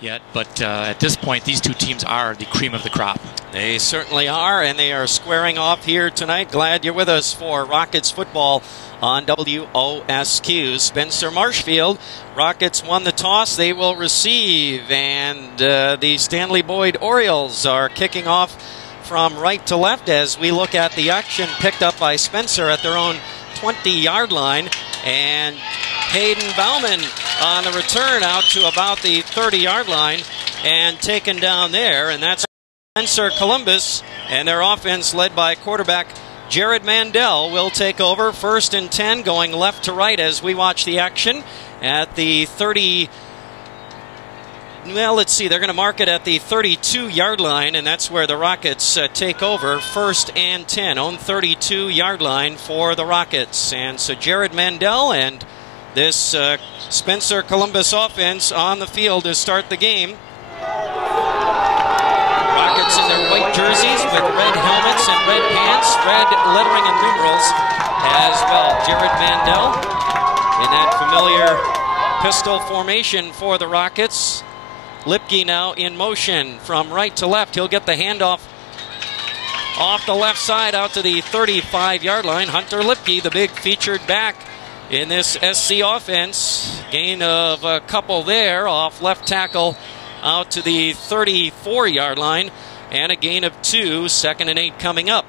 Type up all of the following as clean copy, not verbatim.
yet, but at this point, these two teams are the cream of the crop. They certainly are, and they are squaring off here tonight. Glad you're with us for Rockets football on WOSQ. Spencer Marshfield. Rockets won the toss. They will receive, and the Stanley-Boyd Orioles are kicking off from right to left as we look at the action picked up by Spencer at their own 20-yard line, and Hayden Bauman on the return out to about the 30-yard line and taken down there, and that's Spencer Columbus, and their offense led by quarterback Jared Mandel will take over. 1st and 10 going left to right as we watch the action at the 30. Well, let's see. They're going to mark it at the 32-yard line, and that's where the Rockets take over. 1st and 10 on 32-yard line for the Rockets. And so Jared Mandel and this Spencer Columbus offense on the field to start the game. Rockets in their white jerseys with red helmets and red pants, red lettering and numerals as well. Jared Mandel in that familiar pistol formation for the Rockets. Lipke now in motion from right to left. He'll get the handoff off the left side out to the 35-yard line. Hunter Lipke, the big featured back in this SC offense. Gain of a couple there off left tackle out to the 34-yard line, and a gain of 2. 2nd and 8 coming up.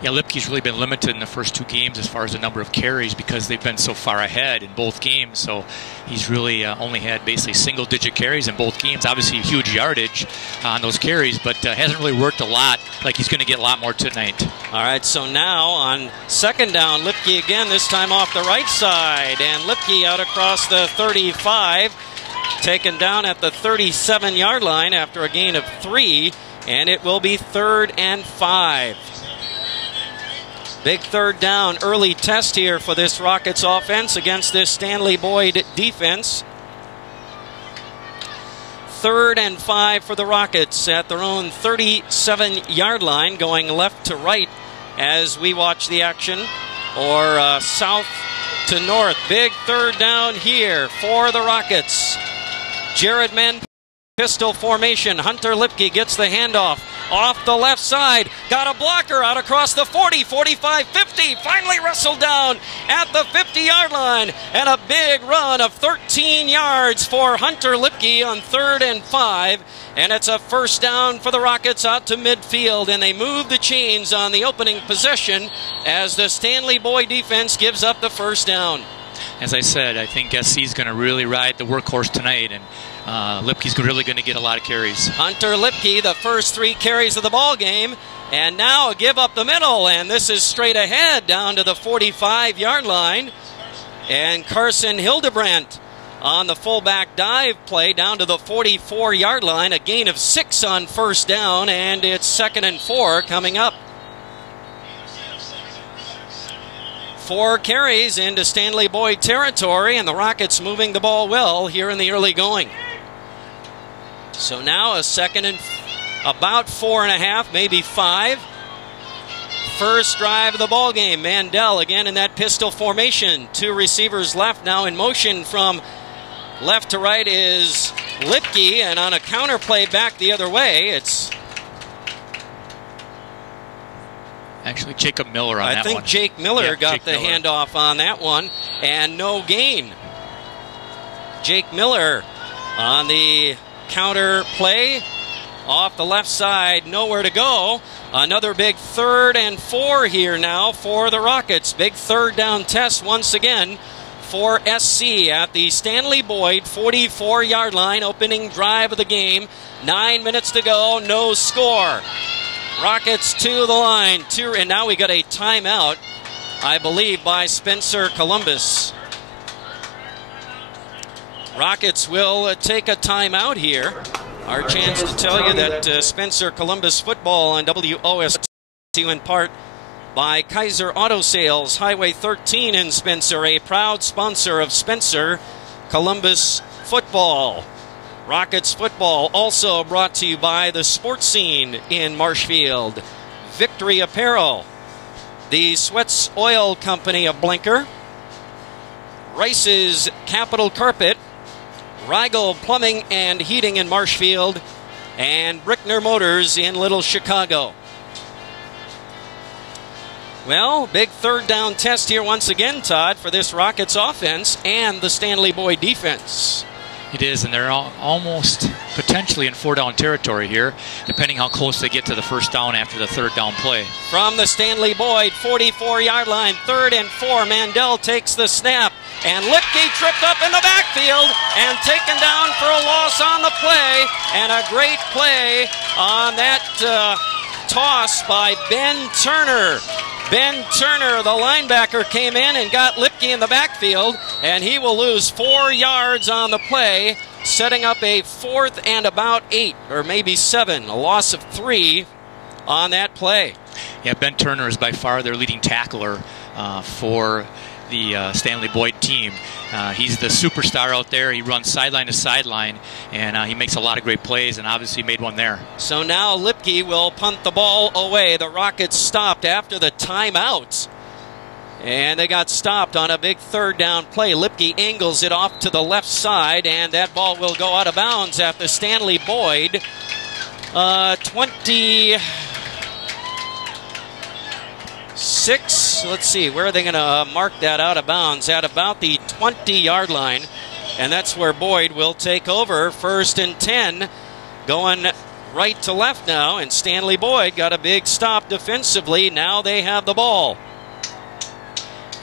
Yeah, Lipke's really been limited in the first 2 games as far as the number of carries because they've been so far ahead in both games. So he's really only had basically single-digit carries in both games. Obviously, huge yardage on those carries, but hasn't really worked a lot. Like he's going to get a lot more tonight. All right, so now on 2nd down, Lipke again, this time off the right side. And Lipke out across the 35, taken down at the 37-yard line after a gain of 3. And it will be 3rd and 5. Big 3rd down, early test here for this Rockets offense against this Stanley-Boyd defense. 3rd and 5 for the Rockets at their own 37-yard line, going left to right as we watch the action, or south to north. Big 3rd down here for the Rockets. Jared Mandel. Pistol formation. Hunter Lipke gets the handoff off the left side. Got a blocker out across the 40, 45, 50. Finally wrestled down at the 50-yard line. And a big run of 13 yards for Hunter Lipke on 3rd and 5. And it's a 1st down for the Rockets out to midfield. And they move the chains on the opening possession as the Stanley-Boyd defense gives up the 1st down. As I said, I think SC is going to really ride the workhorse tonight, and Lipke's really going to get a lot of carries. Hunter Lipke, the first 3 carries of the ball game, and now a give up the middle, and this is straight ahead down to the 45-yard line. And Carson Hildebrandt on the fullback dive play down to the 44-yard line, a gain of 6 on 1st down, and it's 2nd and 4 coming up. 4 carries into Stanley-Boyd territory, and the Rockets moving the ball well here in the early going. So now a 2nd and about 4.5, maybe 5. First drive of the ball game. Mandel again in that pistol formation. 2 receivers left, now in motion from left to right is Lipke, and on a counter play back the other way, it's actually Jacob Miller on that one. I think Jake Miller got the handoff on that one, and no gain. Jake Miller on the counter play off the left side, nowhere to go. Another big 3rd and 4 here now for the Rockets. Big 3rd down test once again for SC at the Stanley-Boyd 44-yard line, opening drive of the game. 9 minutes to go, no score. Rockets to the line, and now we got a timeout, I believe, by Spencer Columbus. Rockets will take a timeout here. Our chance to tell you that Spencer Columbus football on WOSQ in part by Kaiser Auto Sales, Highway 13 in Spencer, a proud sponsor of Spencer Columbus football. Rockets football also brought to you by the Sports Scene in Marshfield, Victory Apparel, the Sweats Oil Company of Blinker, Rice's Capital Carpet, Rigel Plumbing and Heating in Marshfield, and Brickner Motors in Little Chicago. Well, big third down test here once again, Todd, for this Rockets offense and the Stanley-Boyd defense. It is, and they're almost potentially in 4-down territory here, depending how close they get to the first down after the third down play. From the Stanley-Boyd 44-yard line, 3rd and 4, Mandel takes the snap, and Lipke tripped up in the backfield and taken down for a loss on the play, and a great play on that toss by Ben Turner. Ben Turner, the linebacker, came in and got Lipke in the backfield, and he will lose 4 yards on the play, setting up a 4th and about 8, or maybe 7, a loss of 3 on that play. Yeah, Ben Turner is by far their leading tackler for the Stanley-Boyd team. He's the superstar out there. He runs sideline to sideline, and he makes a lot of great plays, and obviously made one there. So now Lipke will punt the ball away. The Rockets stopped after the timeout, and they got stopped on a big third down play. Lipke angles it off to the left side, and that ball will go out of bounds at the Stanley-Boyd 26. Let's see, where are they going to mark that out of bounds? At about the 20-yard line, and that's where Boyd will take over. 1st and 10, going right to left now, and Stanley-Boyd got a big stop defensively. Now they have the ball.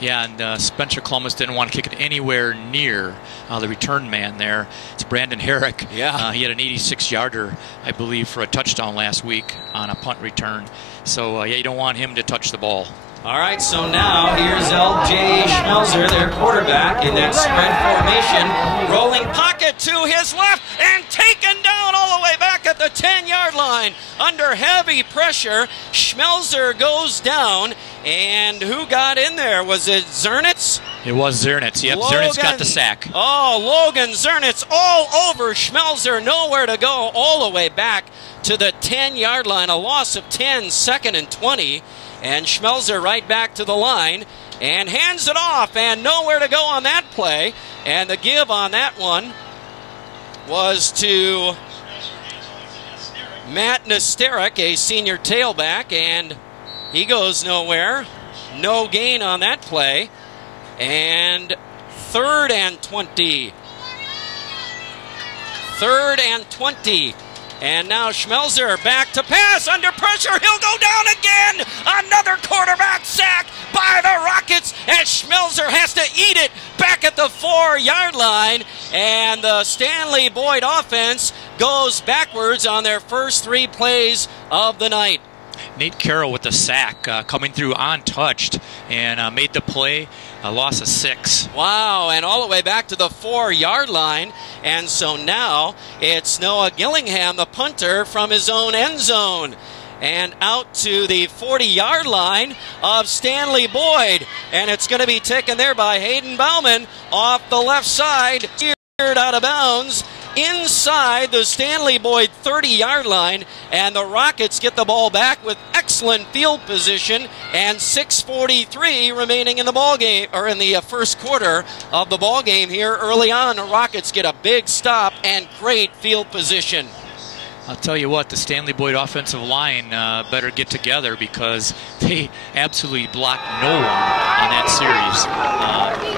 Yeah, and Spencer Columbus didn't want to kick it anywhere near the return man there. It's Brandon Herrick. Yeah. He had an 86-yarder, I believe, for a touchdown last week on a punt return. So, yeah, you don't want him to touch the ball. All right, so now here's L.J. Schmelzer, their quarterback, in that spread formation. Rolling pocket to his left and taken down all the way back at the 10-yard line. Under heavy pressure, Schmelzer goes down. And who got in there? Was it Zernitz? It was Zernitz. Yep, Zernitz got the sack. Oh, Logan Zernitz all over Schmelzer. Nowhere to go, all the way back to the 10-yard line. A loss of 10, 2nd and 20. And Schmelzer right back to the line and hands it off, and nowhere to go on that play. And the give on that one was to Matt Nesterek, a senior tailback, and he goes nowhere. No gain on that play. And 3rd and 20. 3rd and 20. And now Schmelzer back to pass, under pressure, he'll go down again! Another quarterback sack by the Rockets, as Schmelzer has to eat it back at the 4-yard line, and the Stanley-Boyd offense goes backwards on their first 3 plays of the night. Nate Carroll with the sack, coming through untouched, and made the play. A loss of 6. Wow, and all the way back to the 4-yard line. And so now it's Noah Gillingham, the punter, from his own end zone. And out to the 40-yard line of Stanley-Boyd. And it's going to be taken there by Hayden Bauman off the left side. Steered out of bounds inside the Stanley-Boyd 30-yard line, and the Rockets get the ball back with excellent field position, and 6:43 remaining in the ball game, or in the first quarter of the ball game here early on. The Rockets get a big stop and great field position. I'll tell you what, the Stanley-Boyd offensive line better get together, because they absolutely blocked no one on that series.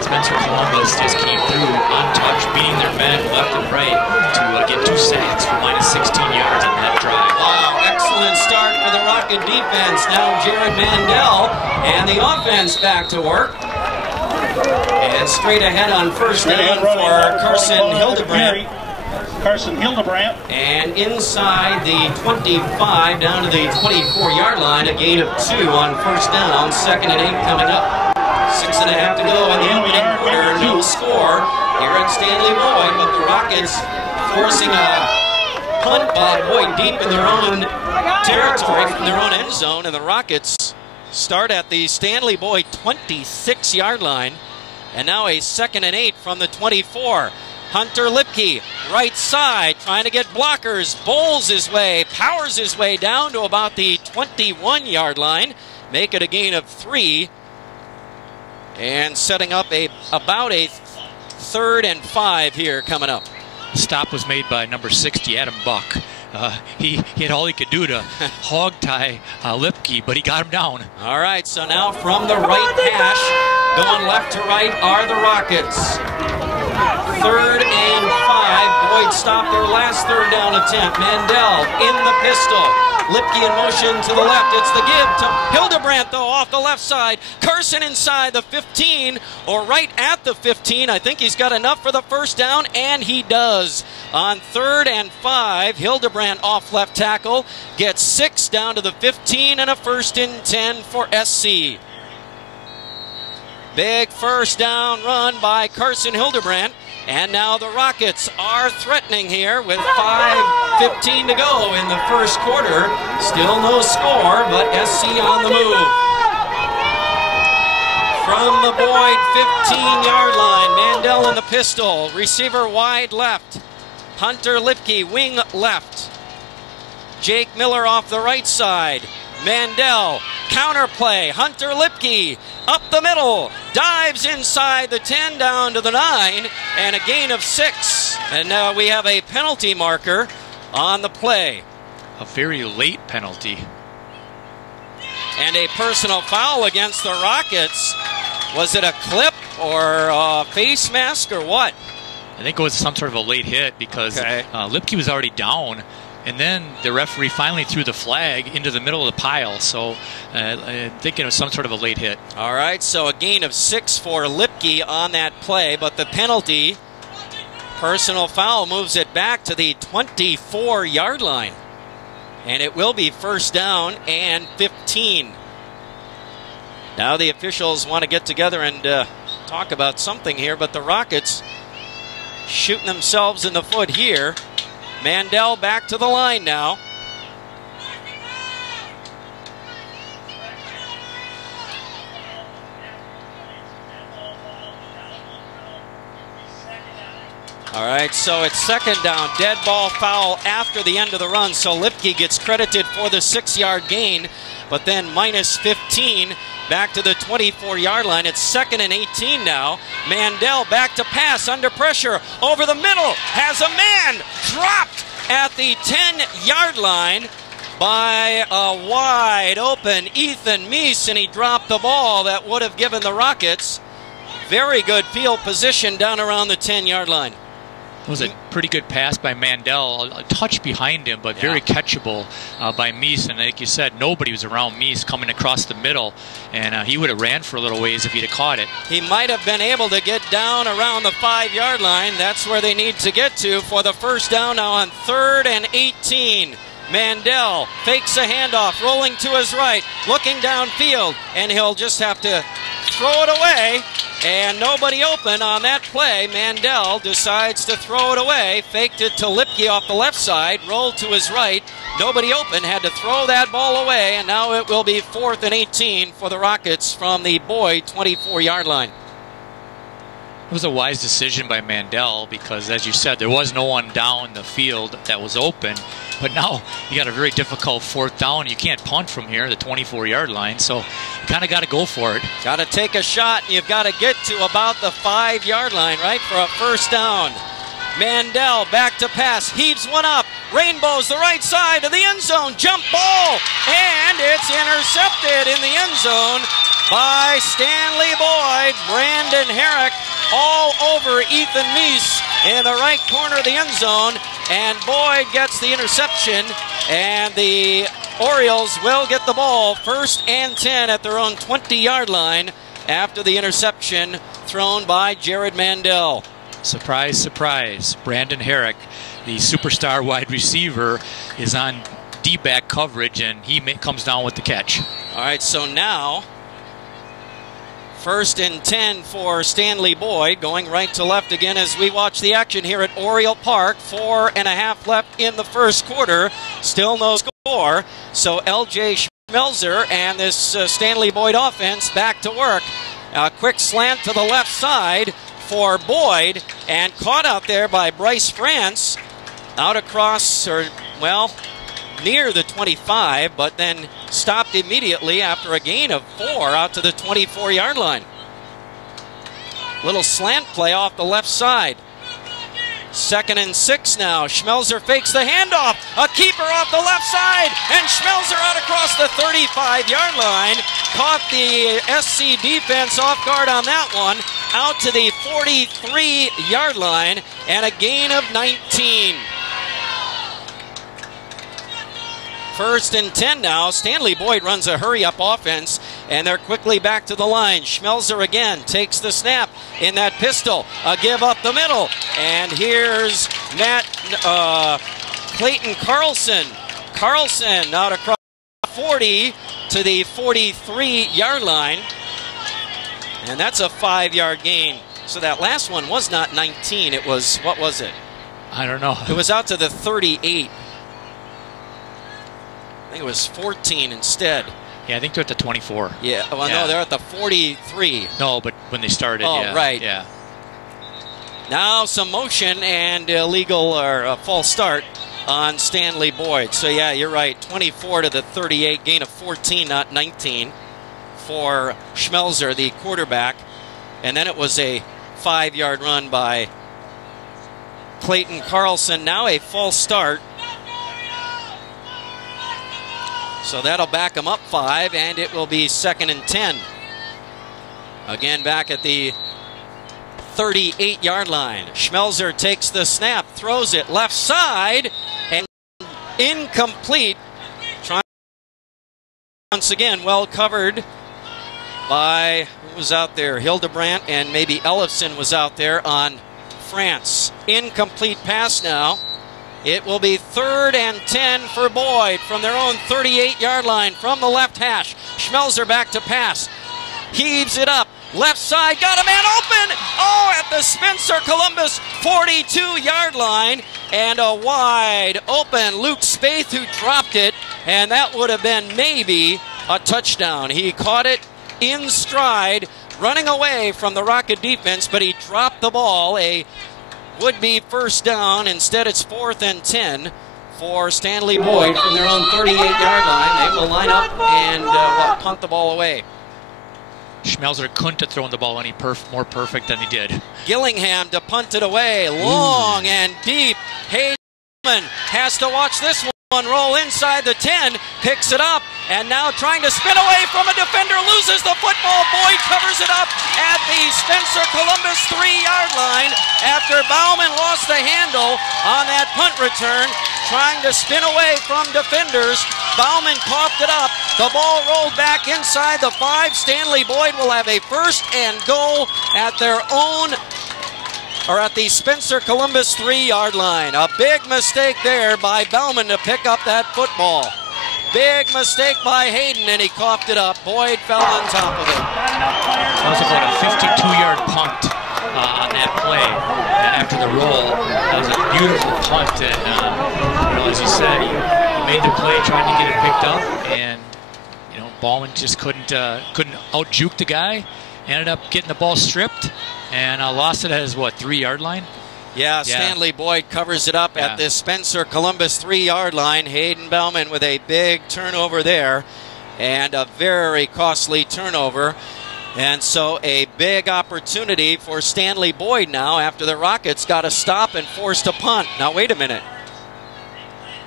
Spencer Columbus just came through untouched, beating their men left and right to get 2 sacks for -16 yards on that drive. Wow, excellent start for the Rocket defense. Now Jared Mandel and the offense back to work. And straight ahead on first down for Carson Hildebrandt. And inside the 25 down to the 24-yard line, a gain of 2 on first down. 2nd and 8 coming up. 6.5 to go in the opening quarter. No score here at Stanley-Boyd, but the Rockets forcing a punt by Boyd deep in their own territory from their own end zone, and the Rockets start at the Stanley-Boyd 26-yard line. And now a 2nd and 8 from the 24. Hunter Lipke, right side, trying to get blockers, bowls his way, powers his way down to about the 21-yard line, make it a gain of 3, and setting up about a 3rd and 5 here coming up. The stop was made by number 60, Adam Buck. He had all he could do to hog tie Lipke, but he got him down. All right, so now from the right hash, going left to right are the Rockets. 3rd and 5. Boyd stopped their last third down attempt. Mandel in the pistol. Lipke in motion to the left. It's the give to Hildebrandt, though, off the left side. Carson inside the 15, or right at the 15. I think he's got enough for the first down, and he does. On 3rd and 5, Hildebrandt off left tackle. Gets 6 down to the 15, and a 1st and 10 for SC. Big first down run by Carson Hildebrandt. And now the Rockets are threatening here with 5:15 to go in the first quarter. Still no score, but SC on the move. From the Boyd 15-yard line, Mandel in the pistol. Receiver wide left. Hunter Lipke, wing left. Jake Miller off the right side. Mandel, counter play. Hunter Lipke up the middle, dives inside the 10 down to the 9, and a gain of 6. And now we have a penalty marker on the play. A very late penalty. And a personal foul against the Rockets. Was it a clip or a face mask or what? I think it was some sort of a late hit because Lipke was already down. And then the referee finally threw the flag into the middle of the pile. So I think it was some sort of a late hit. All right, so a gain of 6 for Lipke on that play. But the penalty, personal foul, moves it back to the 24-yard line. And it will be first down and 15. Now the officials want to get together and talk about something here. But the Rockets shooting themselves in the foot here. Mandel back to the line now. All right, so it's second down. Dead ball foul after the end of the run. So Lipke gets credited for the 6-yard gain, but then minus 15 back to the 24-yard line. It's 2nd and 18 now. Mandel back to pass under pressure. Over the middle. Has a man dropped at the 10-yard line by a wide open Ethan Meese, and he dropped the ball that would have given the Rockets very good field position down around the 10-yard line. It was a pretty good pass by Mandel, a touch behind him, but very catchable by Meese. And like you said, nobody was around Meese coming across the middle, and he would have ran for a little ways if he'd have caught it. He might have been able to get down around the 5-yard line. That's where they need to get to for the first down now on 3rd and 18. Mandel fakes a handoff, rolling to his right, looking downfield, and he'll just have to throw it away. And nobody open on that play. Mandel decides to throw it away. Faked it to Lipke off the left side. Rolled to his right. Nobody open. Had to throw that ball away. And now it will be 4th and 18 for the Rockets from the Boyd 24-yard line. It was a wise decision by Mandel because, as you said, there was no one down the field that was open. But now you got a very difficult 4th down. You can't punt from here, the 24-yard line. So you kind of got to go for it. Got to take a shot. You've got to get to about the 5-yard line, right, for a first down. Mandel back to pass. Heaves one up. Rainbows the right side of the end zone. Jump ball. And it's intercepted in the end zone by Stanley-Boyd. Brandon Herrick all over Ethan Meese in the right corner of the end zone. And Boyd gets the interception. And the Orioles will get the ball 1st and 10 at their own 20-yard line after the interception thrown by Jared Mandel. Surprise, surprise. Brandon Herrick, the superstar wide receiver, is on D-back coverage, and he comes down with the catch. All right, so now 1st and 10 for Stanley-Boyd, going right to left again as we watch the action here at Oriole Park. 4.5 left in the first quarter. Still no score. So L.J. Schmelzer and this Stanley-Boyd offense back to work. A quick slant to the left side for Boyd, and caught out there by Bryce France. Out across, or, well, near the 25, but then stopped immediately after a gain of 4 out to the 24-yard line. Little slant play off the left side. 2nd and 6 now. Schmelzer fakes the handoff. A keeper off the left side. And Schmelzer out across the 35-yard line. Caught the SC defense off guard on that one. Out to the 43-yard line. And a gain of 19. 1st and 10 now. Stanley-Boyd runs a hurry-up offense, and they're quickly back to the line. Schmelzer again takes the snap in that pistol. A give up the middle, and here's Clayton Carlson. Carlson out across 40 to the 43-yard line, and that's a 5-yard gain. So that last one was not 19. It was, what was it? I don't know. It was out to the 38. I think it was 14 instead. Yeah, I think they're at the 24. Yeah, well, no, they're at the 43. No, but when they started, yeah. Right. Yeah. Now some motion and illegal or a false start on Stanley-Boyd. So, yeah, you're right. 24 to the 38, gain of 14, not 19 for Schmelzer, the quarterback. And then it was a 5-yard run by Clayton Carlson. Now a false start. So that'll back him up 5, and it will be 2nd and 10. Again, back at the 38-yard line. Schmelzer takes the snap, throws it left side, and incomplete. Once again, well covered by, who was out there? Hildebrandt, and maybe Ellefson was out there on France. Incomplete pass now. It will be 3rd and 10 for Boyd from their own 38-yard line from the left hash. Schmelzer back to pass. Heaves it up. Left side, got a man open. Oh, at the Spencer Columbus 42-yard line. And a wide open Luke Spaeth who dropped it. And that would have been maybe a touchdown. He caught it in stride, running away from the Rocket defense, but he dropped the ball. A would-be 1st down. Instead, it's 4th and 10 for Stanley-Boyd from their own 38-yard line. They will line up and punt the ball away. Schmelzer couldn't have thrown the ball any more perfect than he did. Gillingham to punt it away, long and deep. Hayden has to watch this one roll inside the 10, picks it up, and now trying to spin away from a defender, loses the football. Boyd covers it up at the Spencer Columbus 3-yard line after Bauman lost the handle on that punt return, trying to spin away from defenders. Bauman coughed it up. The ball rolled back inside the 5. Stanley-Boyd will have a 1st and goal at their own, or at the Spencer Columbus 3-yard line. A big mistake there by Bauman to pick up that football. Big mistake by Hayden, and he coughed it up. Boyd fell on top of it. That was about a 52-yard punt on that play. And after the roll, that was a beautiful punt. And as you said, he made the play, trying to get it picked up, and Bauman just couldn't out-juke the guy. Ended up getting the ball stripped and lost it at his, 3-yard line? Yeah, Stanley-Boyd covers it up at the Spencer Columbus 3-yard line. Hayden Bauman with a big turnover there, and a very costly turnover. And so a big opportunity for Stanley-Boyd now after the Rockets got to stop and forced to punt. Now, wait a minute.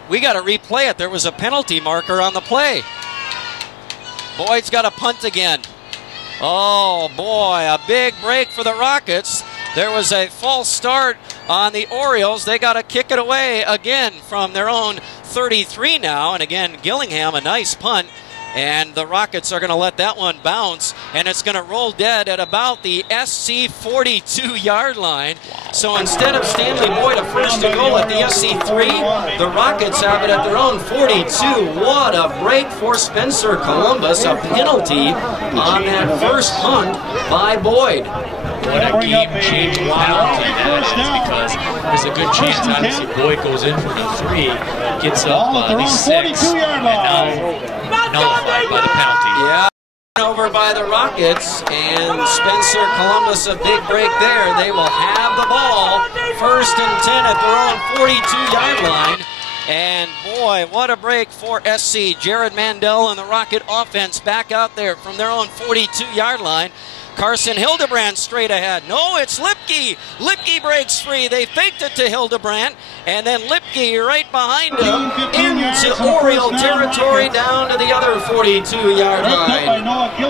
We got to replay it. There was a penalty marker on the play. Boyd's got to punt again. Oh, boy, a big break for the Rockets. There was a false start on the Orioles. They got to kick it away again from their own 33 now. And again, Gillingham, a nice punt. And the Rockets are going to let that one bounce. And it's going to roll dead at about the SC 42-yard line. Wow. So instead of Stanley-Boyd a 1st to goal at the SC 3, the Rockets have it at their own 42. What a break for Spencer Columbus. A penalty on that 1st punt by Boyd. What a game-changing penalty that is, because there's a good chance, obviously, Boyd goes in for the 3, gets up the 6, and now nullified by the penalty. Yeah, over by the Rockets, and Spencer Columbus, a big break there. They will have the ball, 1st and 10 at their own 42-yard line. And boy, what a break for SC. Jared Mandel and the Rocket offense back out there from their own 42-yard line. Carson Hildebrandt straight ahead. No, it's Lipke. Lipke breaks free. They faked it to Hildebrandt, and then Lipke right behind him into Oriole territory down to the other 42-yard line.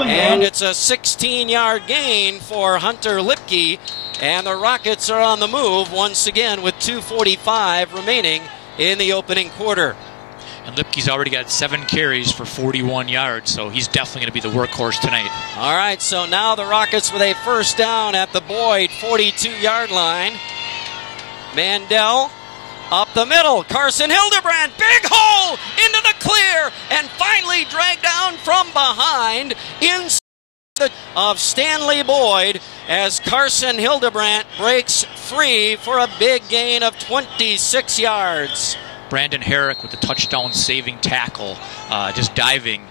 And it's a 16-yard gain for Hunter Lipke, and the Rockets are on the move once again with 2:45 remaining in the opening quarter. And Lipke's already got 7 carries for 41 yards, so he's definitely going to be the workhorse tonight. All right, so now the Rockets with a first down at the Boyd 42-yard line. Mandel up the middle. Carson Hildebrandt, big hole into the clear, and finally dragged down from behind inside of Stanley-Boyd as Carson Hildebrandt breaks free for a big gain of 26 yards. Brandon Herrick with the touchdown saving tackle, just diving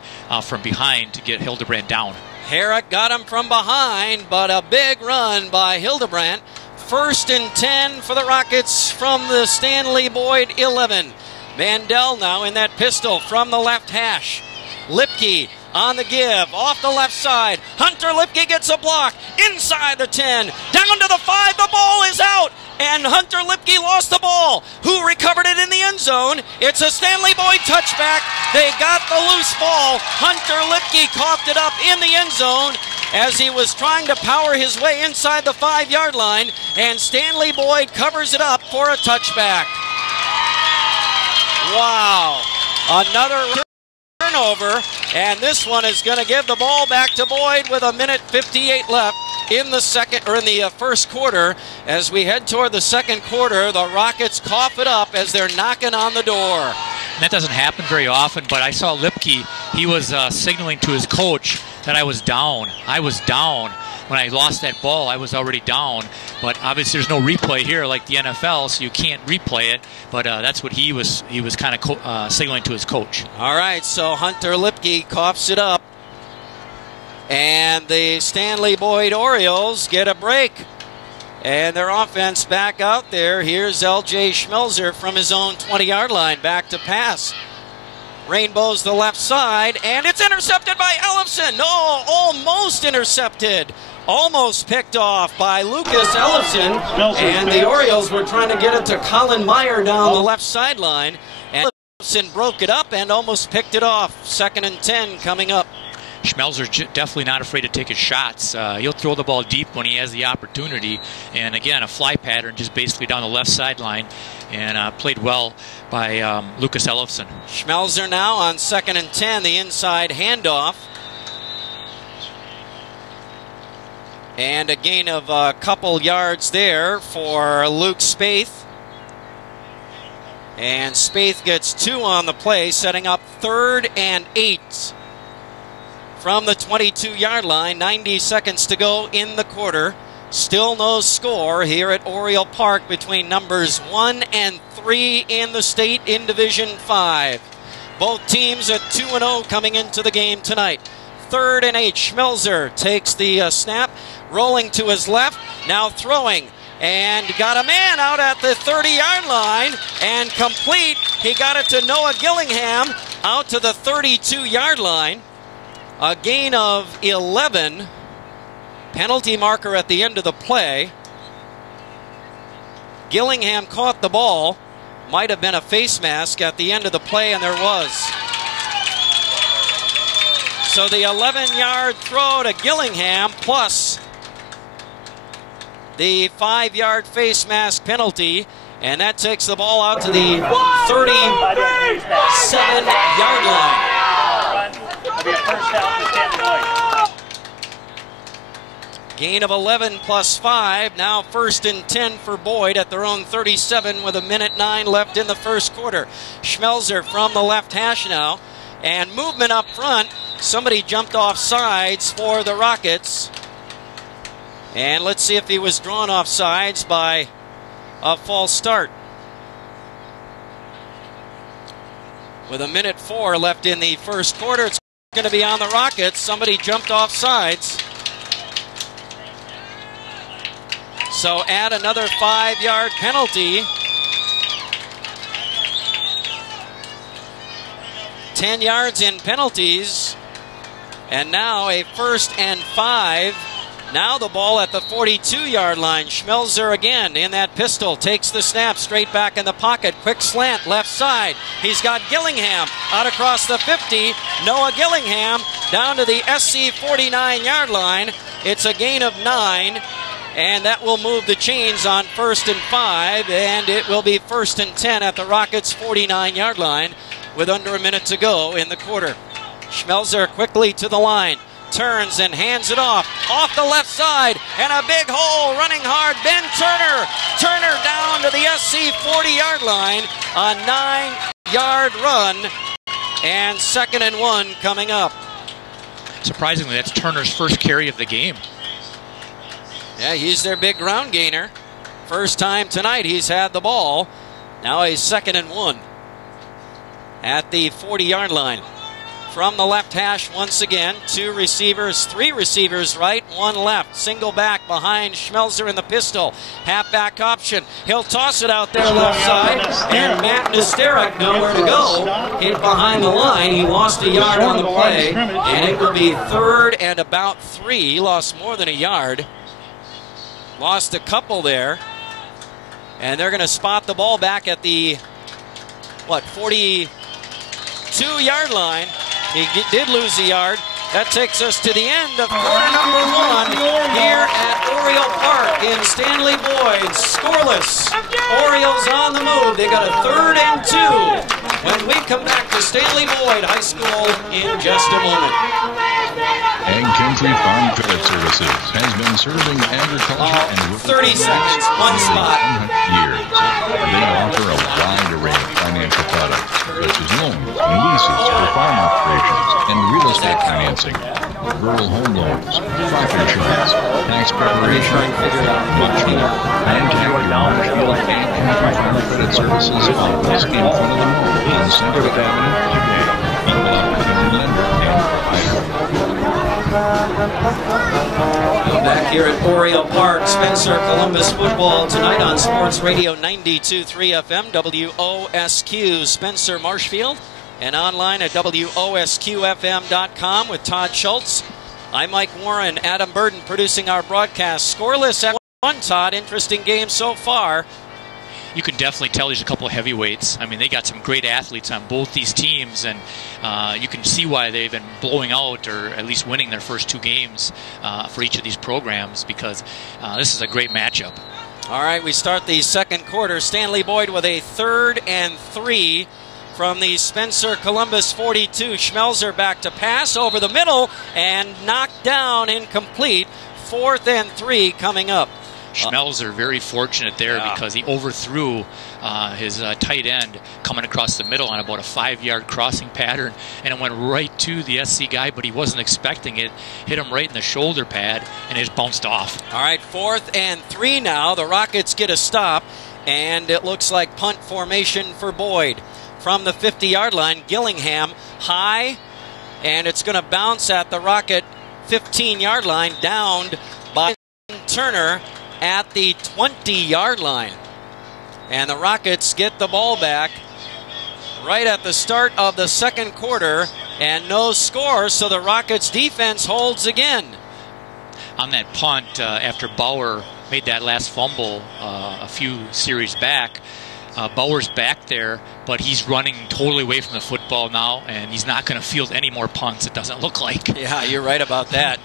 from behind to get Hildebrandt down. Herrick got him from behind, but a big run by Hildebrandt. 1st and 10 for the Rockets from the Stanley-Boyd 11. Mandel now in that pistol from the left hash. Lipke on the give, off the left side. Hunter Lipke gets a block inside the 10, down to the 5. The ball is out, and Hunter Lipke lost the ball. Who recovered it in the end zone? It's a Stanley-Boyd touchback. They got the loose ball. Hunter Lipke coughed it up in the end zone as he was trying to power his way inside the 5-yard line, and Stanley-Boyd covers it up for a touchback. Wow. Another turnover, and this one is going to give the ball back to Boyd with 1:58 left in the first quarter. As we head toward the second quarter, the Rockets cough it up as they're knocking on the door. And that doesn't happen very often, but I saw Lipke. He was signaling to his coach that I was down. I was down. When I lost that ball, I was already down. But obviously there's no replay here like the NFL, so you can't replay it. But that's what he was kind of signaling to his coach. All right, so Hunter Lipke coughs it up. And the Stanley-Boyd Orioles get a break. And their offense back out there. Here's L.J. Schmelzer from his own 20-yard line back to pass. Rainbows the left side, and it's intercepted by Ellefson. No, almost intercepted. Almost picked off by Lucas Ellefson. And the Orioles were trying to get it to Colin Meyer down the left sideline. And Ellefson broke it up and almost picked it off. 2nd and 10 coming up. Schmelzer's definitely not afraid to take his shots. He'll throw the ball deep when he has the opportunity. And again, a fly pattern just basically down the left sideline. And played well by Lucas Ellefson. Schmelzer now on 2nd and 10, the inside handoff. And a gain of a couple yards there for Luke Spaeth. And Spaeth gets 2 on the play, setting up 3rd and 8. From the 22-yard line, 90 seconds to go in the quarter. Still no score here at Oriole Park between numbers 1 and 3 in the state in Division 5. Both teams at 2-0 coming into the game tonight. 3rd and 8, Schmelzer takes the snap, rolling to his left, now throwing, and got a man out at the 30-yard line, and complete. He got it to Noah Gillingham out to the 32-yard line. A gain of 11. Penalty marker at the end of the play. Gillingham caught the ball. Might have been a face mask at the end of the play, and there was. So the 11-yard throw to Gillingham plus the 5-yard face mask penalty, and that takes the ball out to the 37-yard line. That'll be a first down for Stanley-Boyd. Gain of 11 plus 5. Now 1st and 10 for Boyd at their own 37 with 1:09 left in the first quarter. Schmelzer from the left hash now. And movement up front. Somebody jumped off sides for the Rockets. And let's see if he was drawn off sides by a false start. With 1:04 left in the first quarter, it's going to be on the Rockets. Somebody jumped off sides. So add another 5-yard penalty. 10 yards in penalties. And now a 1st and 5 Now the ball at the 42-yard line. Schmelzer again in that pistol. Takes the snap straight back in the pocket. Quick slant left side. He's got Gillingham out across the 50. Noah Gillingham down to the SC 49-yard line. It's a gain of 9. And that will move the chains on 1st and 5. And it will be 1st and 10 at the Rockets' 49-yard line with under a minute to go in the quarter. Schmelzer quickly to the line. Turns and hands it off the left side, and a big hole, running hard, Ben Turner. Turner down to the SC 40-yard line, a 9-yard run, and 2nd and 1 coming up. Surprisingly, that's Turner's first carry of the game. Yeah, he's their big ground gainer. First time tonight he's had the ball. Now a 2nd and 1 at the 40-yard line. From the left hash once again, 2 receivers, 3 receivers right, 1 left. Single back behind Schmelzer in the pistol. Halfback option. He'll toss it out there left side. And Matt Nesterek nowhere to go. Hit behind the line. He lost a yard on the play. And it will be 3rd and about 3. He lost more than a yard. Lost a couple there. And they're going to spot the ball back at the, 42-yard line. He did lose a yard. That takes us to the end of quarter number 1 here at Oriole Park in Stanley-Boyd. Scoreless. Orioles on the move. They got a 3rd and 2 when we come back to Stanley-Boyd High School in just a moment. Ag Country Farm Credit Services has been serving agriculture and 30 seconds, one spot. Years. They offer a wide array of financial products, such as loans and leases for farm operations and real estate financing, rural home loans, crop insurance, tax preparation, much more. Contact your Marshfield Ag Country Farm Credit Services office in front of the mall on Central Avenue today. Be a lender and provider. Back here at Oriole Park, Spencer Columbus football tonight on Sports Radio 92.3 FM, WOSQ, Spencer Marshfield, and online at WOSQFM.com with Todd Schultz. I'm Mike Warren, Adam Burden producing our broadcast. Scoreless at 1, Todd. Interesting game so far. You can definitely tell there's a couple of heavyweights. I mean, they got some great athletes on both these teams, and you can see why they've been blowing out or at least winning their first 2 games for each of these programs, because this is a great matchup. All right, we start the second quarter. Stanley-Boyd with a 3rd and 3 from the Spencer Columbus 42. Schmelzer back to pass over the middle and knocked down, incomplete. 4th and 3 coming up. Schmelzer very fortunate there because he overthrew his tight end coming across the middle on about a 5-yard crossing pattern, and it went right to the SC guy, but he wasn't expecting it. Hit him right in the shoulder pad, and it just bounced off. All right, 4th and 3 now. The Rockets get a stop, and it looks like punt formation for Boyd. From the 50-yard line, Gillingham high, and it's going to bounce at the Rocket 15-yard line, downed by Turner at the 20-yard line. And the Rockets get the ball back right at the start of the second quarter, and no score, so the Rockets defense holds again. On that punt, after Bauer made that last fumble a few series back, Bauer's back there, but he's running totally away from the football now, and he's not going to field any more punts, it doesn't look like. Yeah, you're right about that.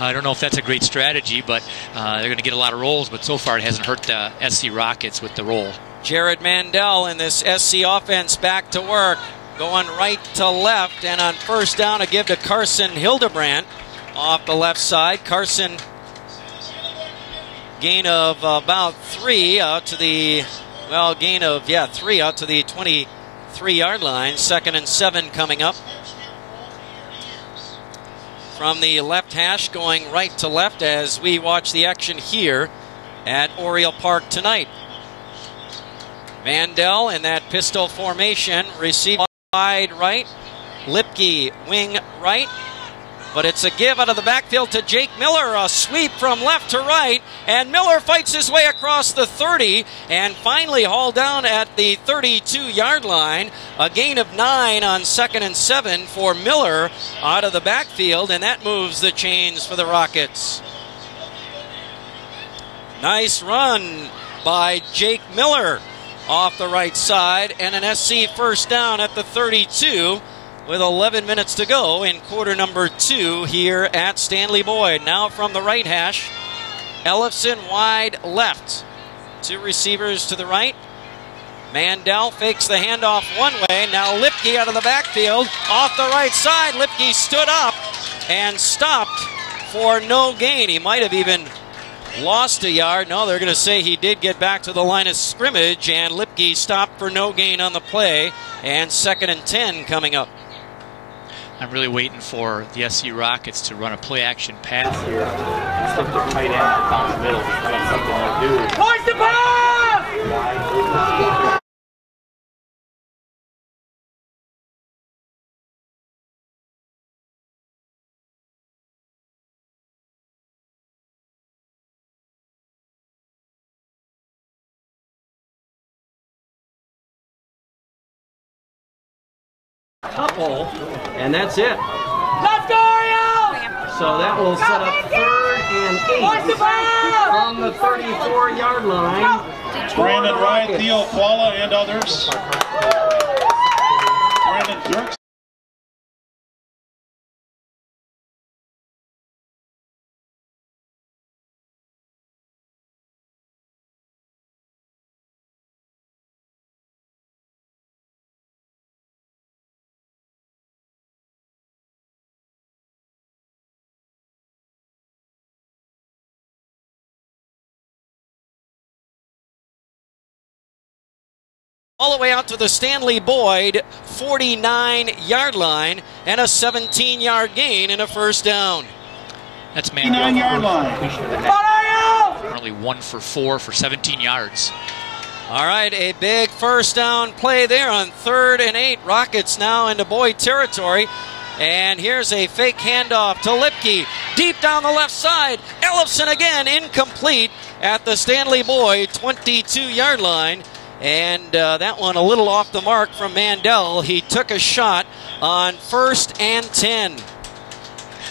I don't know if that's a great strategy, but they're going to get a lot of rolls, but so far it hasn't hurt the SC Rockets with the roll. Jared Mandel in this SC offense back to work, going right to left, and on 1st down a give to Carson Hildebrandt off the left side. Carson, gain of about 3 out to the, gain of, 3 out to the 23-yard line. 2nd and 7 coming up. From the left hash going right to left as we watch the action here at Oriole Park tonight. Mandel in that pistol formation, receive wide right, Lipke wing right, but it's a give out of the backfield to Jake Miller, a sweep from left to right, and Miller fights his way across the 30 and finally hauled down at the 32-yard line. A gain of 9 on 2nd and 7 for Miller out of the backfield, and that moves the chains for the Rockets. Nice run by Jake Miller off the right side, and an SC first down at the 32 with 11 minutes to go in quarter number 2 here at Stanley-Boyd. Now from the right hash, Ellefson wide left. 2 receivers to the right. Mandel fakes the handoff one way. Now Lipke out of the backfield off the right side. Lipke stood up and stopped for no gain. He might have even lost a yard. No, they're going to say he did get back to the line of scrimmage, and Lipke stopped for no gain on the play. And 2nd and 10 coming up. I'm really waiting for the SC Rockets to run a play-action pass here and slip their tight end down the middle. That's something they'll do. Force the pass! Couple, and that's it. Let's go, Ariel! So that will set up 3rd and 8 from the 34-yard line. Brandon Wright, Theo Quala, and others. Brandon Dirks. All the way out to the Stanley-Boyd 49-yard line, and a 17-yard gain and a first down. That's Mandel. 9-yard line. Currently 1 for 4 for 17 yards. All right, a big first down play there on 3rd and 8. Rockets now into Boyd territory. And here's a fake handoff to Lipke. Deep down the left side. Ellefson again incomplete at the Stanley-Boyd 22-yard line. And that one a little off the mark from Mandel. He took a shot on 1st and 10.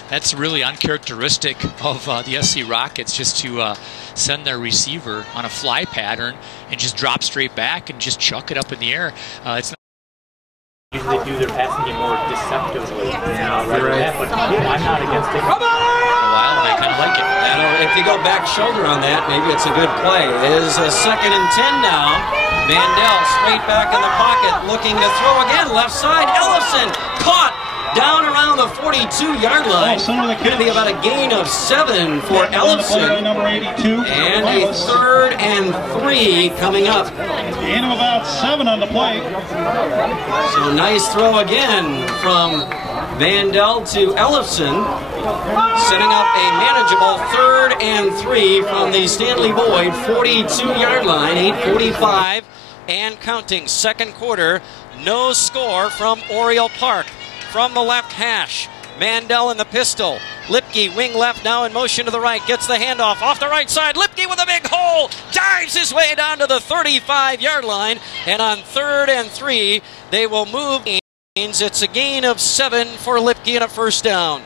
That's really uncharacteristic of the SC Rockets, just to send their receiver on a fly pattern and just drop straight back and just chuck it up in the air. It's not usually do their passing game more deceptively. Right. But I'm not against it. Come on! a while, and I kind of like it. If you go back shoulder on that, maybe it's a good play. It is a 2nd and 10 now. Mandel straight back in the pocket, looking to throw again. Left side, Ellefson caught down around the 42-yard line. Going to be about a gain of 7 for Ellefson. Number 82. And a 3rd and 3 coming up. Gain of about 7 on the play. So nice throw again from Mandel to Ellefson, setting up a manageable 3rd and 3 from the Stanley-Boyd 42-yard line, 8:45 and counting. Second quarter, no score from Oriole Park. From the left hash, Mandel in the pistol. Lipke, wing left, now in motion to the right, gets the handoff off the right side. Lipke with a big hole, dives his way down to the 35-yard line, and on 3rd and 3, they will move. It's a gain of 7 for Lipke and a first down.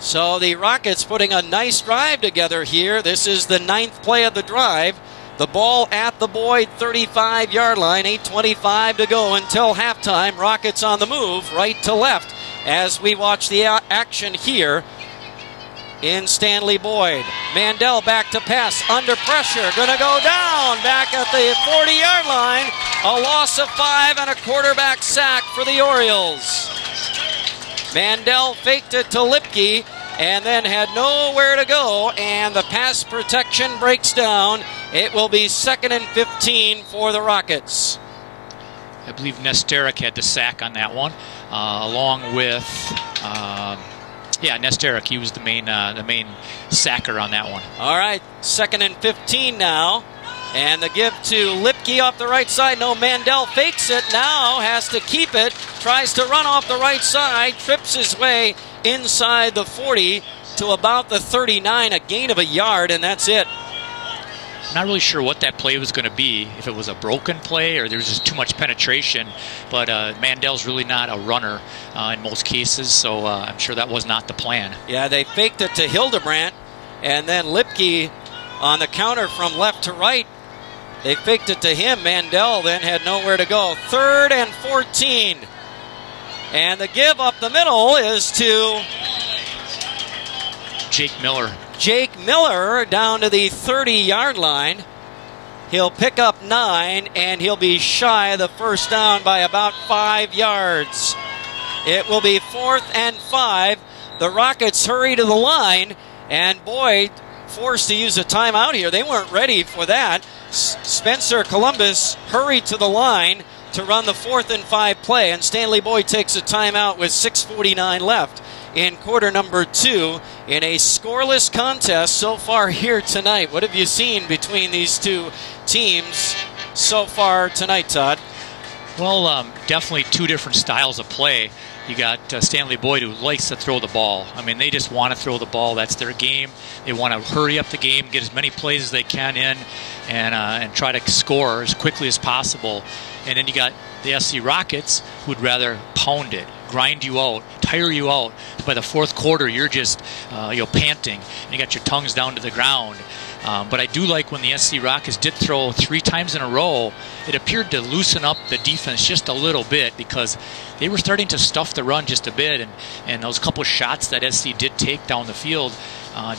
So the Rockets putting a nice drive together here. This is the 9th play of the drive. The ball at the Boyd 35-yard line, 8:25 to go until halftime. Rockets on the move, right to left, as we watch the action here in Stanley-Boyd. Mandel back to pass, under pressure, gonna go down, back at the 40-yard line. A loss of 5 and a quarterback sack for the Orioles. Mandel faked it to Lipke and then had nowhere to go, and the pass protection breaks down. It will be 2nd and 15 for the Rockets. I believe Nesterik had the sack on that one, along with, Nesterik. He was the main sacker on that one. All right, 2nd and 15 now. And the give to Lipke off the right side. No, Mandel fakes it now, has to keep it, tries to run off the right side, trips his way inside the 40 to about the 39, a gain of a yard, and that's it. I'm not really sure what that play was going to be, if it was a broken play or there was just too much penetration, but Mandel's really not a runner in most cases, so I'm sure that was not the plan. Yeah, they faked it to Hildebrandt, And then Lipke on the counter from left to right. They faked it to him. Mandel then had nowhere to go. 3rd and 14. And the give up the middle is to Jake Miller. Jake Miller down to the 30-yard line. He'll pick up 9, and he'll be shy of the first down by about 5 yards. It will be 4th and 5. The Rockets hurry to the line, and Boyd forced to use a timeout here. They weren't ready for that. Spencer Columbus hurried to the line to run the 4th and 5 play, and Stanley-Boyd takes a timeout with 6:49 left in quarter number 2 in a scoreless contest so far here tonight. What have you seen between these two teams so far tonight, Todd? Well, definitely two different styles of play. You got Stanley-Boyd, who likes to throw the ball. I mean, they just want to throw the ball. That's their game. They want to hurry up the game, get as many plays as they can in, and try to score as quickly as possible. And then you got the SC Rockets, who'd rather pound it, grind you out, tire you out. By the 4th quarter, you're just panting, and you got your tongues down to the ground. But I do like when the SC Rockets did throw 3 times in a row, it appeared to loosen up the defense just a little bit, because they were starting to stuff the run just a bit, and those couple shots that SC did take down the field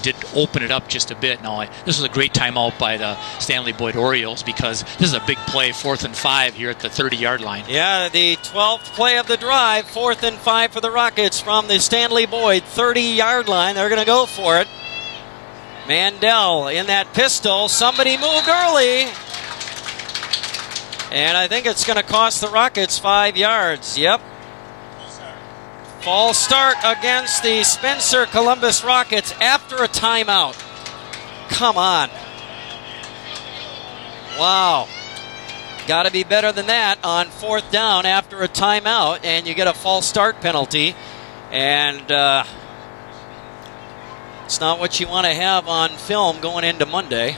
did open it up just a bit. Now, this was a great timeout by the Stanley-Boyd Orioles, because this is a big play, 4th and 5 here at the 30-yard line. Yeah, the 12th play of the drive, 4th and 5 for the Rockets from the Stanley-Boyd 30-yard line. They're going to go for it. Mandel in that pistol. Somebody moved early. And I think it's going to cost the Rockets 5 yards. Yep. False start against the Spencer Columbus Rockets after a timeout. Come on. Wow. Got to be better than that on 4th down after a timeout, and you get a false start penalty. And it's not what you want to have on film going into Monday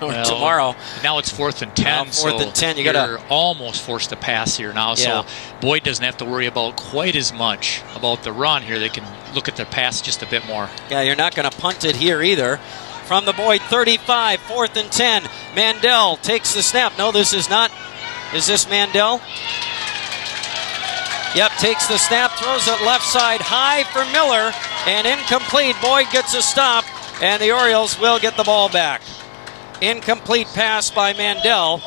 or tomorrow. Now it's 4th and 10. Now 4th and 10. You're almost forced to pass here now. Yeah. So Boyd doesn't have to worry about quite as much about the run here. They can look at their pass just a bit more. Yeah, you're not going to punt it here either. From the Boyd 35, 4th and 10. Mandel takes the snap. No, this is not. Is this Mandel? Yep, takes the snap, throws it left side high for Miller, and incomplete. Boyd gets a stop, and the Orioles will get the ball back. Incomplete pass by Mandel,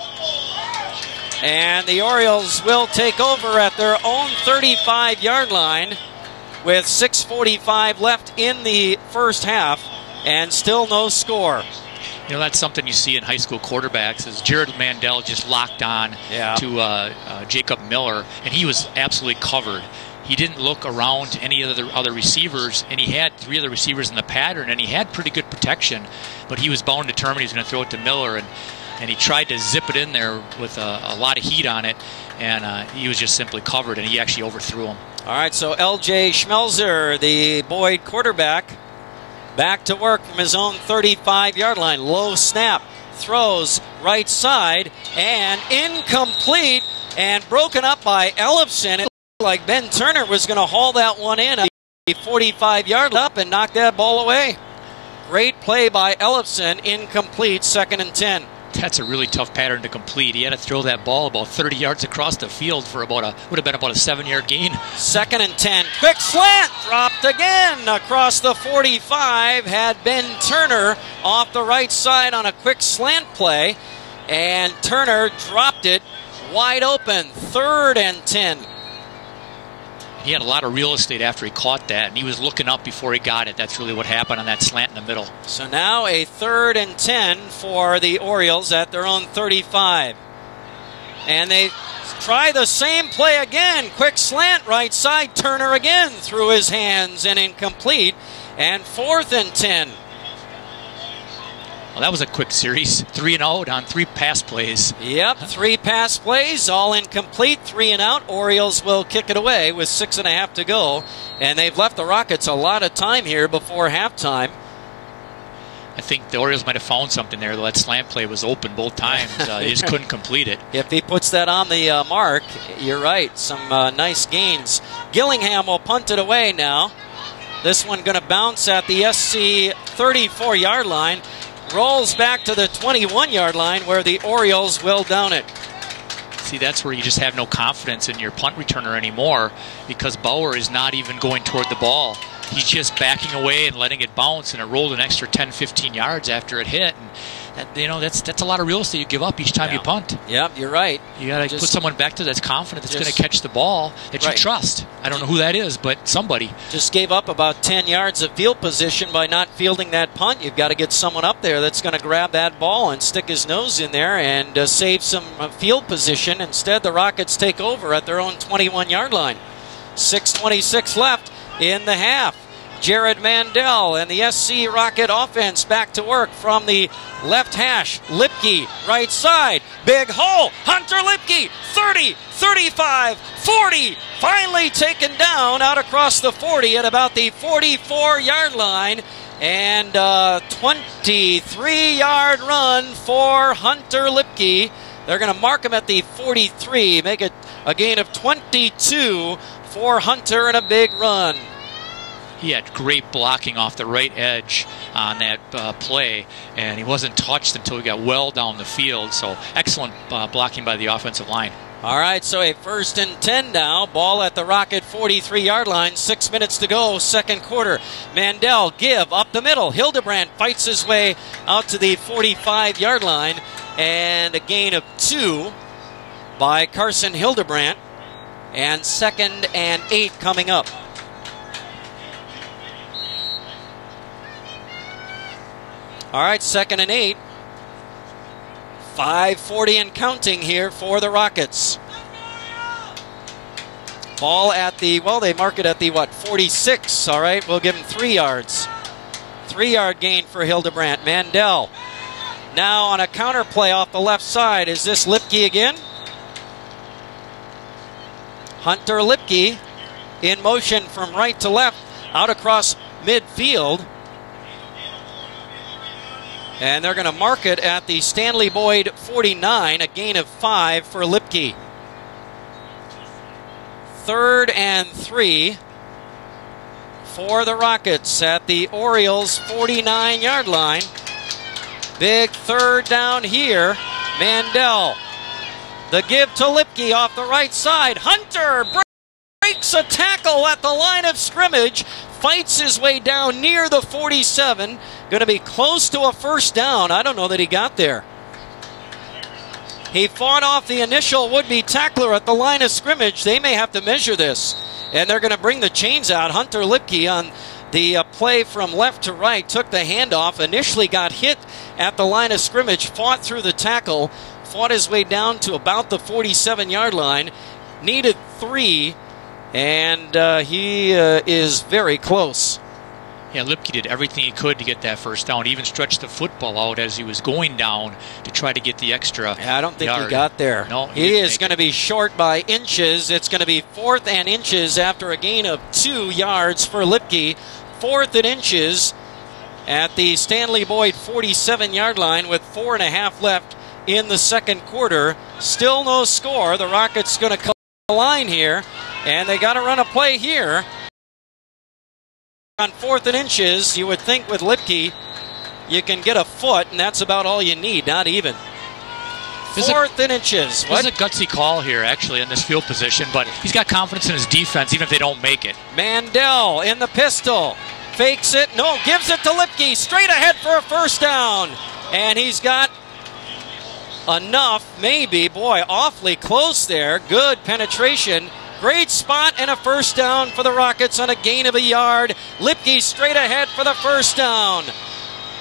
and the Orioles will take over at their own 35-yard line with 6:45 left in the first half, and still no score. You know, that's something you see in high school quarterbacks, is Jared Mandel just locked on to Jacob Miller, and he was absolutely covered. He didn't look around to any of the other receivers, and he had 3 other receivers in the pattern, and he had pretty good protection, but he was bound and determined he was going to throw it to Miller, and he tried to zip it in there with a lot of heat on it, and he was just simply covered, and he actually overthrew him. All right, so L.J. Schmelzer, the Boyd quarterback, back to work from his own 35-yard line. Low snap, throws right side, and incomplete, and broken up by Ellefson. It looked like Ben Turner was going to haul that one in at the 45-yard up and knock that ball away. Great play by Ellefson, incomplete, 2nd and 10. That's a really tough pattern to complete. He had to throw that ball about 30 yards across the field for would have been about a 7-yard gain. 2nd and 10. Quick slant, dropped again across the 45. Had Ben Turner off the right side on a quick slant play, and Turner dropped it wide open. 3rd and 10. He had a lot of real estate after he caught that, and he was looking up before he got it. That's really what happened on that slant in the middle. So now a 3rd and 10 for the Orioles at their own 35. And they try the same play again. Quick slant right side. Turner again through his hands and incomplete. And 4th and 10. Well, that was a quick series. 3 and out on 3 pass plays. Yep, 3 pass plays, all incomplete, 3 and out. Orioles will kick it away with 6.5 to go. And they've left the Rockets a lot of time here before halftime. I think the Orioles might have found something there. That slant play was open both times. They just couldn't complete it. If he puts that on the mark, you're right. Some nice gains. Gillingham will punt it away now. This one going to bounce at the SC 34-yard line. Rolls back to the 21-yard line where the Orioles will down it. See, that's where you just have no confidence in your punt returner anymore, because Bauer is not even going toward the ball. He's just backing away and letting it bounce, and it rolled an extra 10, 15 yards after it hit. And that's a lot of real estate you give up each time you punt. Yep, you're right. You got to put someone back there that's confident that's going to catch the ball, that you trust. I don't know who that is, but somebody. Just gave up about 10 yards of field position by not fielding that punt. You've got to get someone up there that's going to grab that ball and stick his nose in there and save some field position. Instead, the Rockets take over at their own 21-yard line. 6:26 left in the half. Jared Mandel and the SC Rocket offense back to work from the left hash. Lipke, right side. Big hole. Hunter Lipke, 30, 35, 40. Finally taken down out across the 40 at about the 44-yard line. And a 23-yard run for Hunter Lipke. They're going to mark him at the 43, make it a gain of 22 for Hunter and a big run. He had great blocking off the right edge on that play, and he wasn't touched until he got well down the field. So excellent blocking by the offensive line. All right, so a 1st and 10 now. Ball at the Rocket 43-yard line. 6 minutes to go, second quarter. Mandel give up the middle. Hildebrandt fights his way out to the 45-yard line, and a gain of 2 by Carson Hildebrandt. And 2nd and 8 coming up. All right, 2nd and 8. 5:40 and counting here for the Rockets. Ball at the, well, they mark it at the, 46. All right, we'll give him 3 yards. 3-yard gain for Hildebrandt. Mandel now on a counter play off the left side. Is this Lipke again? Hunter Lipke in motion from right to left, out across midfield. And they're going to mark it at the Stanley-Boyd 49, a gain of 5 for Lipke. 3rd and 3 for the Rockets at the Orioles 49-yard line. Big 3rd down here. Mandel. The give to Lipke off the right side. Hunter breaks a tackle at the line of scrimmage. Fights his way down near the 47. Going to be close to a 1st down. I don't know that he got there. He fought off the initial would-be tackler at the line of scrimmage. They may have to measure this. And they're going to bring the chains out. Hunter Lipke on the play from left to right took the handoff. Initially got hit at the line of scrimmage. Fought through the tackle. Fought his way down to about the 47-yard line. Needed 3. And he is very close. Yeah, Lipke did everything he could to get that 1st down. He even stretched the football out as he was going down to try to get the extra I don't think yard. he got there. No, he is going to be short by inches. It's going to be 4th and inches after a gain of 2 yards for Lipke. 4th and inches at the Stanley-Boyd 47-yard line with 4.5 left in the second quarter. Still no score. The Rockets going to come the line here, and they got to run a play here. On 4th and inches, you would think with Lipke, you can get a foot, and that's about all you need, not even. 4th and inches. This is a gutsy call here, actually, in this field position, but he's got confidence in his defense, even if they don't make it. Mandel in the pistol. Fakes it. No, gives it to Lipke. Straight ahead for a 1st down. And he's got enough, maybe. Boy, awfully close there. Good penetration. Great spot and a 1st down for the Rockets on a gain of a yard. Lipke straight ahead for the 1st down.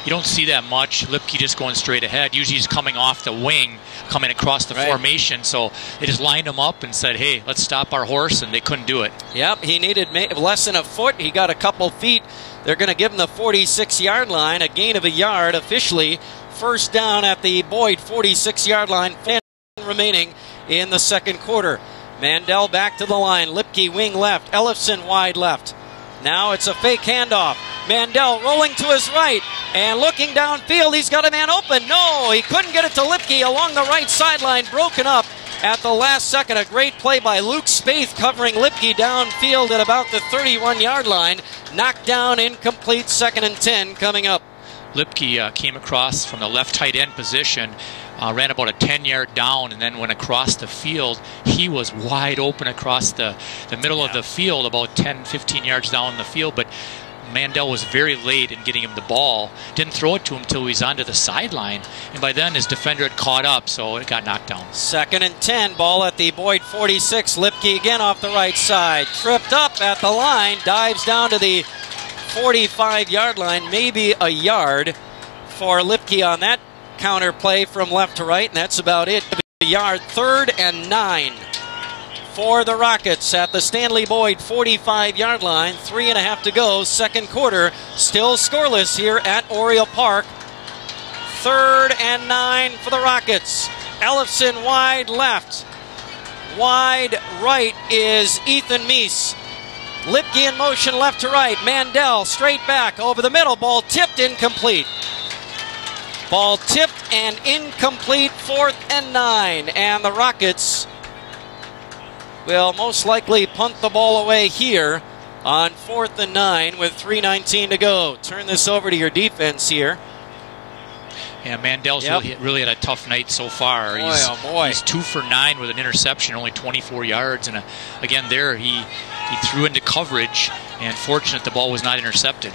You don't see that much. Lipke just going straight ahead. Usually he's coming off the wing, coming across the formation. So they just lined him up and said, hey, let's stop our horse, and they couldn't do it. Yep, he needed less than a foot. He got a couple feet. They're going to give him the 46-yard line, a gain of a yard officially. 1st down at the Boyd 46-yard line. 10 remaining in the second quarter. Mandel back to the line. Lipke wing left. Ellefson wide left. Now it's a fake handoff. Mandel rolling to his right and looking downfield. He's got a man open. No, he couldn't get it to Lipke along the right sideline. Broken up at the last second. A great play by Luke Spaeth covering Lipke downfield at about the 31-yard line. Knocked down, incomplete, 2nd and 10 coming up. Lipke came across from the left tight end position, ran about a 10-yard down, and then went across the field. He was wide open across the middle of the field, about 10, 15 yards down the field, but Mandel was very late in getting him the ball. Didn't throw it to him until he was onto the sideline, and by then his defender had caught up, so it got knocked down. 2nd and 10, ball at the Boyd 46. Lipke again off the right side. Tripped up at the line, dives down to the 45-yard line, maybe a yard for Lipke on that counter play from left to right, and that's about it. A yard, 3rd and 9 for the Rockets at the Stanley-Boyd 45-yard line. 3.5 to go, 2nd quarter. Still scoreless here at Oriole Park. 3rd and 9 for the Rockets. Ellefson wide left. Wide right is Ethan Meese. Lipke in motion left to right. Mandel straight back over the middle. Ball tipped, incomplete. Ball tipped and incomplete. 4th and 9. And the Rockets will most likely punt the ball away here on 4th and 9 with 3:19 to go. Turn this over to your defense here. Yeah, Mandel's really had a tough night so far. He's 2 for 9 with an interception, only 24 yards. And again, there he threw into coverage, and fortunate the ball was not intercepted.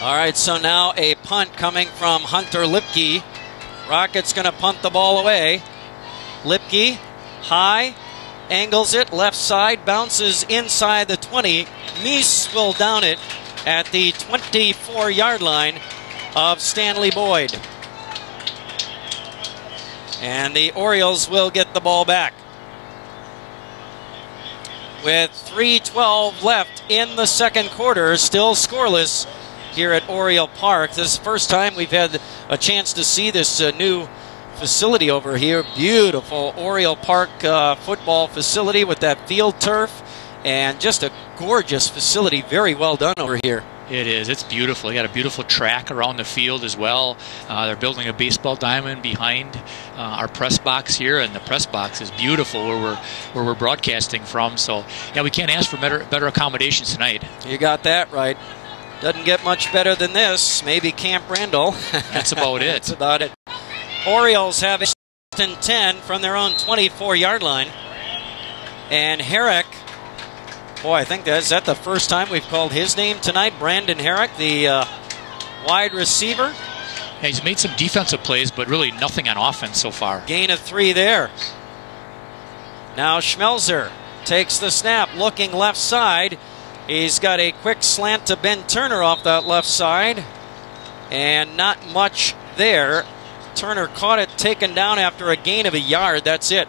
All right, so now a punt coming from Hunter Lipke. Rockets going to punt the ball away. Lipke, high, angles it, left side, bounces inside the 20. Meese will down it at the 24-yard line of Stanley-Boyd. And the Orioles will get the ball back. With 3:12 left in the 2nd quarter, still scoreless here at Oriole Park. This is the first time we've had a chance to see this new facility over here. Beautiful Oriole Park football facility with that field turf, and just a gorgeous facility. Very well done over here. It is. It's beautiful. You got a beautiful track around the field as well. They're building a baseball diamond behind our press box here, and the press box is beautiful where we're broadcasting from. So yeah, we can't ask for better accommodations tonight. You got that right. Doesn't get much better than this. Maybe Camp Randall. That's about it. That's about it. Orioles have 1st and 10 from their own 24-yard line. And Herrick, boy, I think is that the first time we've called his name tonight. Brandon Herrick, the wide receiver. Yeah, he's made some defensive plays, but really nothing on offense so far. Gain of 3 there. Now Schmelzer takes the snap, looking left side. He's got a quick slant to Ben Turner off that left side, and not much there. Turner caught it, taken down after a gain of a yard. That's it.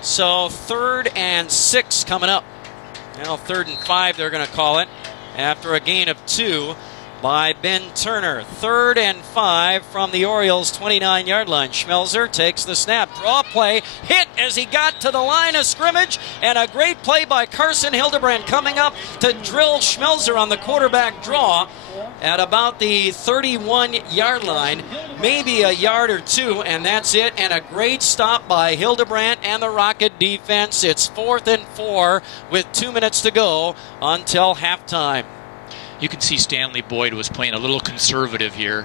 So 3rd and 6 coming up. Now 3rd and 5 they're going to call it after a gain of 2 by Ben Turner. 3rd and 5 from the Orioles' 29-yard line. Schmelzer takes the snap. Draw play. Hit as he got to the line of scrimmage. And a great play by Carson Hildebrand coming up to drill Schmelzer on the quarterback draw at about the 31-yard line. Maybe a yard or 2, and that's it. And a great stop by Hildebrand and the Rocket defense. It's 4th and 4 with 2 minutes to go until halftime. You can see Stanley-Boyd was playing a little conservative here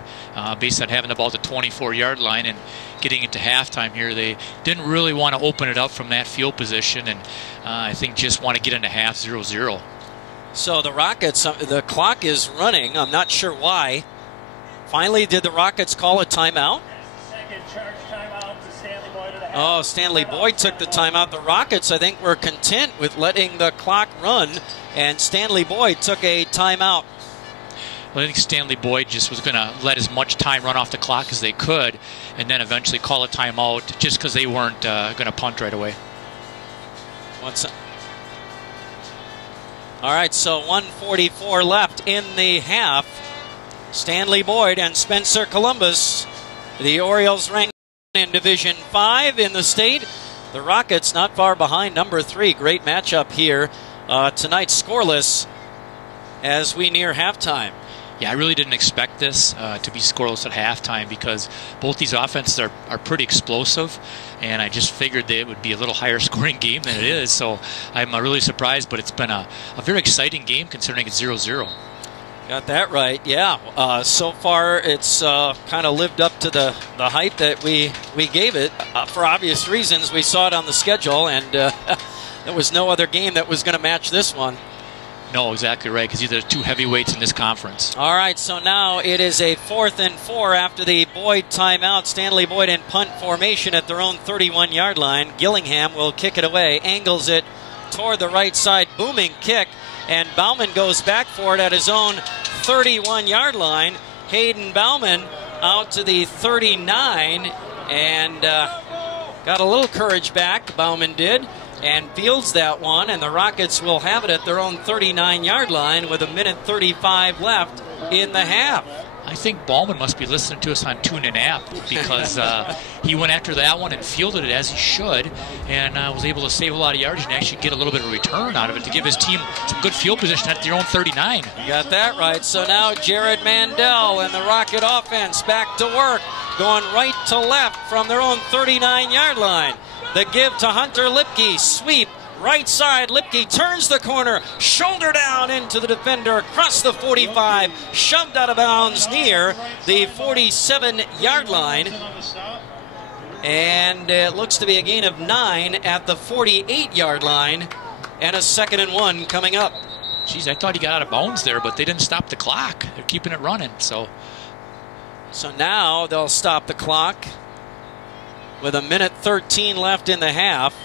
based on having the ball at the 24-yard line and getting into halftime here. They didn't really want to open it up from that field position, and I think just want to get into half 0-0. So the Rockets, the clock is running. I'm not sure why. Finally, did the Rockets call a timeout? Second charge timeout to Stanley-Boyd at the half. Oh, Stanley-Boyd took the timeout. The Rockets, I think, were content with letting the clock run, and Stanley-Boyd took a timeout. Well, I think Stanley-Boyd just was going to let as much time run off the clock as they could, and then eventually call a timeout just because they weren't going to punt right away. All right, so 1:44 left in the half. Stanley-Boyd and Spencer Columbus, the Orioles ranked in Division 5 in the state. The Rockets not far behind, number 3. Great matchup here tonight, scoreless as we near halftime. Yeah, I really didn't expect this to be scoreless at halftime because both these offenses are pretty explosive, and I just figured that it would be a little higher scoring game than it is. So I'm really surprised, but it's been a very exciting game considering it's 0-0. Got that right, yeah. So far, it's kind of lived up to the hype that we gave it. For obvious reasons, we saw it on the schedule, and there was no other game that was going to match this one. No, exactly right, because these are two heavyweights in this conference. All right, so now it is a 4th and 4 after the Boyd timeout. Stanley-Boyd in punt formation at their own 31-yard line. Gillingham will kick it away, angles it toward the right side, booming kick, and Bauman goes back for it at his own 31-yard line. Hayden Bauman out to the 39 and got a little courage back, Bauman did, and fields that one, and the Rockets will have it at their own 39-yard line with 1:35 left in the half. I think Bauman must be listening to us on TuneIn app because he went after that one and fielded it as he should, and was able to save a lot of yardage and actually get a little bit of return out of it to give his team some good field position at their own 39. You got that right. So now Jared Mandel and the Rocket offense back to work, going right to left from their own 39-yard line. The give to Hunter Lipke, sweep, right side, Lipke turns the corner, shoulder down into the defender, across the 45, shoved out of bounds near the 47-yard line. And it looks to be a gain of 9 at the 48-yard line, and a 2nd and 1 coming up. Geez, I thought he got out of bounds there, but they didn't stop the clock. They're keeping it running, so now they'll stop the clock with 1:13 left in the half.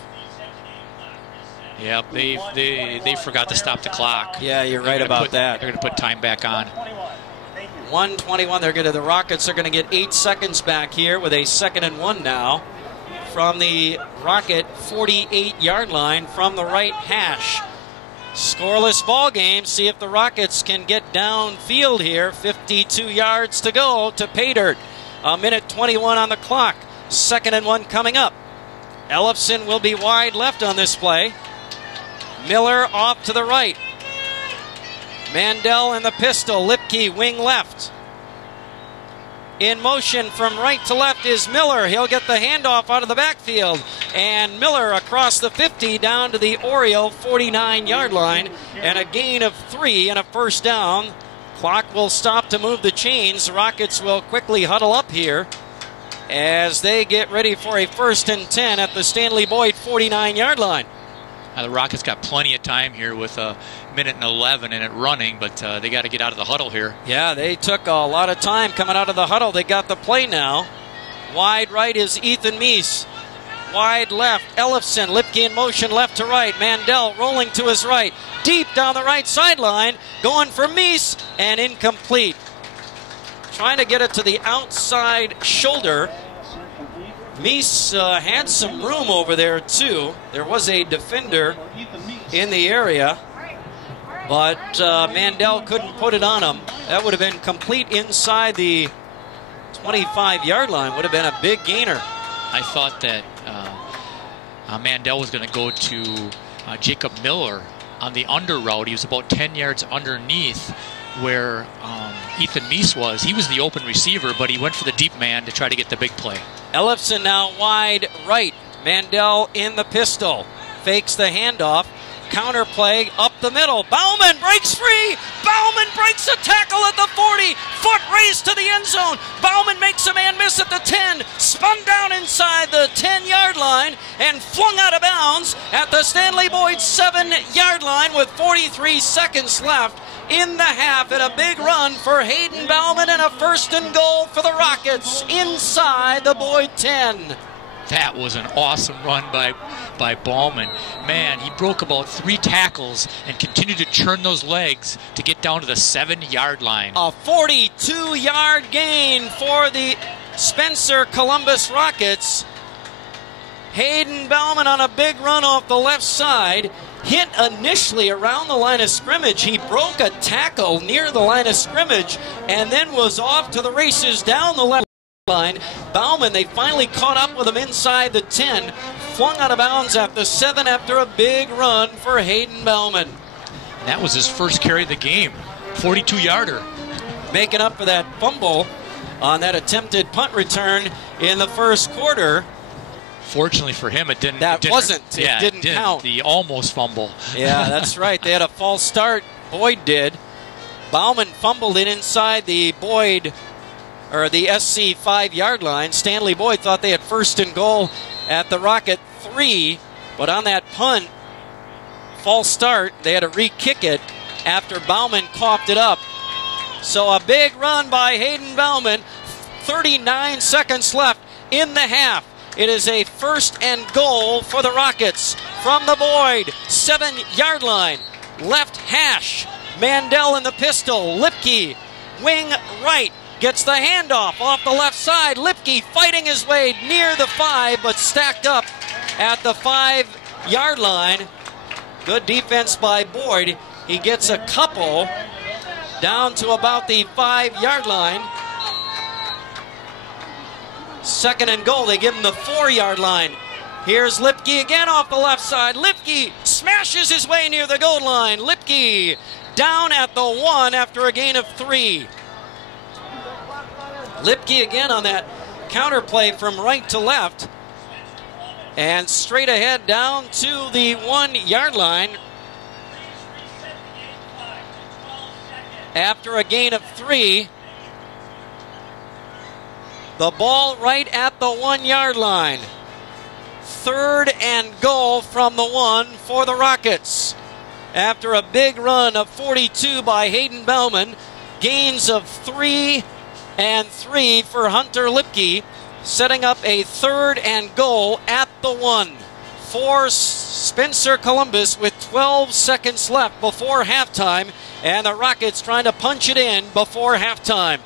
Yeah, they forgot to stop the clock. Yeah, you're right about that. They're going to put time back on. 1:21. The Rockets are going to get 8 seconds back here with a 2nd and 1 now from the Rocket 48-yard line from the right hash. Scoreless ball game. See if the Rockets can get downfield here. 52 yards to go to pay dirt. 1:21 on the clock. 2nd and 1 coming up. Ellefson will be wide left on this play. Miller off to the right. Mandel and the pistol. Lipke wing left. In motion from right to left is Miller. He'll get the handoff out of the backfield. And Miller across the 50 down to the Oriole 49-yard line. And a gain of 3 and a 1st down. Clock will stop to move the chains. Rockets will quickly huddle up here as they get ready for a 1st and 10 at the Stanley-Boyd 49-yard line. The Rockets got plenty of time here with 1:11 in it running, but they got to get out of the huddle here. Yeah, they took a lot of time coming out of the huddle. They got the play now. Wide right is Ethan Meese. Wide left, Ellefson. Lipke in motion left to right. Mandel rolling to his right. Deep down the right sideline. Going for Meese and incomplete. Trying to get it to the outside shoulder. Meese had some room over there too. There was a defender in the area, but Mandel couldn't put it on him. That would have been complete inside the 25-yard line. Would have been a big gainer. I thought that Mandel was going to go to Jacob Miller on the under route. He was about 10 yards underneath where Ethan Meese was. He was the open receiver, but he went for the deep man to try to get the big play. Ellefson now wide right. Mandel in the pistol. Fakes the handoff. Counter play up the middle. Bauman breaks free. Bauman breaks a tackle at the 40. Foot race to the end zone. Bauman makes a man miss at the 10. Spun down inside the 10-yard line and flung out of bounds at the Stanley-Boyd 7-yard line with 43 seconds left in the half, and a big run for Hayden Bauman and a 1st and goal for the Rockets inside the Boyd 10. That was an awesome run by Bauman. Man, he broke about 3 tackles and continued to churn those legs to get down to the 7-yard line. A 42-yard gain for the Spencer Columbus Rockets. Hayden Bauman on a big run off the left side. Hit initially around the line of scrimmage. He broke a tackle near the line of scrimmage and then was off to the races down the left line. Bauman, they finally caught up with him inside the 10. Flung out of bounds at the 7 after a big run for Hayden Bauman. That was his first carry of the game. 42-yarder. making up for that fumble on that attempted punt return in the first quarter. Fortunately for him, it didn't. It didn't count. The almost fumble. Yeah, that's right. They had a false start. Boyd did. Bauman fumbled it inside the Boyd, or the SC 5-yard line. Stanley-Boyd thought they had first and goal at the Rocket 3, but on that punt, false start, they had to re-kick it after Bauman coughed it up. So a big run by Hayden Bauman. 39 seconds left in the half. It is a first and goal for the Rockets from the Boyd 7-yard line. Left hash. Mandel in the pistol. Lipke, wing right, gets the handoff off the left side. Lipke fighting his way near the 5, but stacked up at the 5-yard line. Good defense by Boyd. He gets a couple down to about the 5-yard line. Second and goal, they give him the 4-yard line. Here's Lipke again off the left side. Lipke smashes his way near the goal line. Lipke down at the 1 after a gain of 3. Lipke again on that counter play from right to left. And straight ahead down to the 1-yard line after a gain of 3. The ball right at the 1-yard line. Third and goal from the 1 for the Rockets. After a big run of 42 by Hayden Bauman, gains of 3 and 3 for Hunter Lipke, setting up a third and goal at the 1 for Spencer Columbus with 12 seconds left before halftime, and the Rockets trying to punch it in before halftime.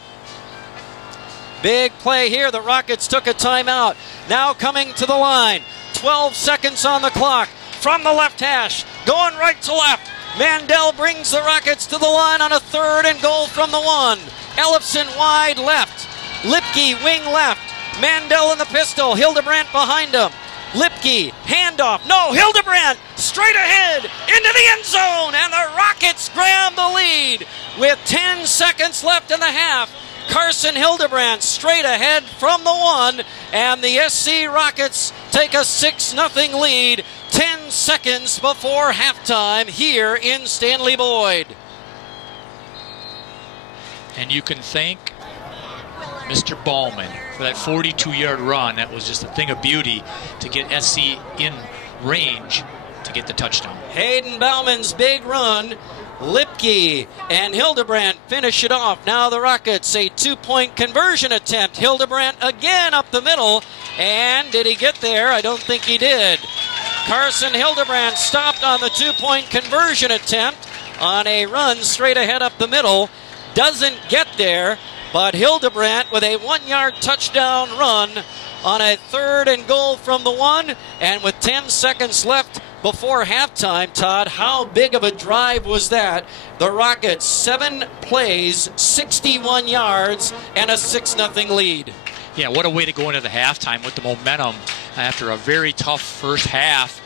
Big play here. The Rockets took a timeout. Now coming to the line. 12 seconds on the clock. From the left hash. Going right to left. Mandel brings the Rockets to the line on a third and goal from the 1. Ellefson wide left. Lipke wing left. Mandel in the pistol. Hildebrandt behind him. Lipke, handoff. No, Hildebrandt straight ahead into the end zone. And the Rockets grab the lead with 10 seconds left in the half. Carson Hildebrandt straight ahead from the 1, and the SC Rockets take a 6-0 lead 10 seconds before halftime here in Stanley-Boyd. And you can thank Mr. Bauman for that 42-yard run. That was just a thing of beauty to get SC in range to get the touchdown. Hayden Bauman's big run. Lipke and Hildebrandt finish it off. Now the Rockets, a 2-point conversion attempt. Hildebrandt again up the middle. And did he get there? I don't think he did. Carson Hildebrandt stopped on the 2-point conversion attempt on a run straight ahead up the middle. Doesn't get there, but Hildebrandt with a 1-yard touchdown run on a third and goal from the 1. And with 10 seconds left before halftime, Todd, how big of a drive was that? The Rockets, 7 plays, 61 yards, and a 6-0 lead. Yeah, what a way to go into the halftime with the momentum after a very tough first half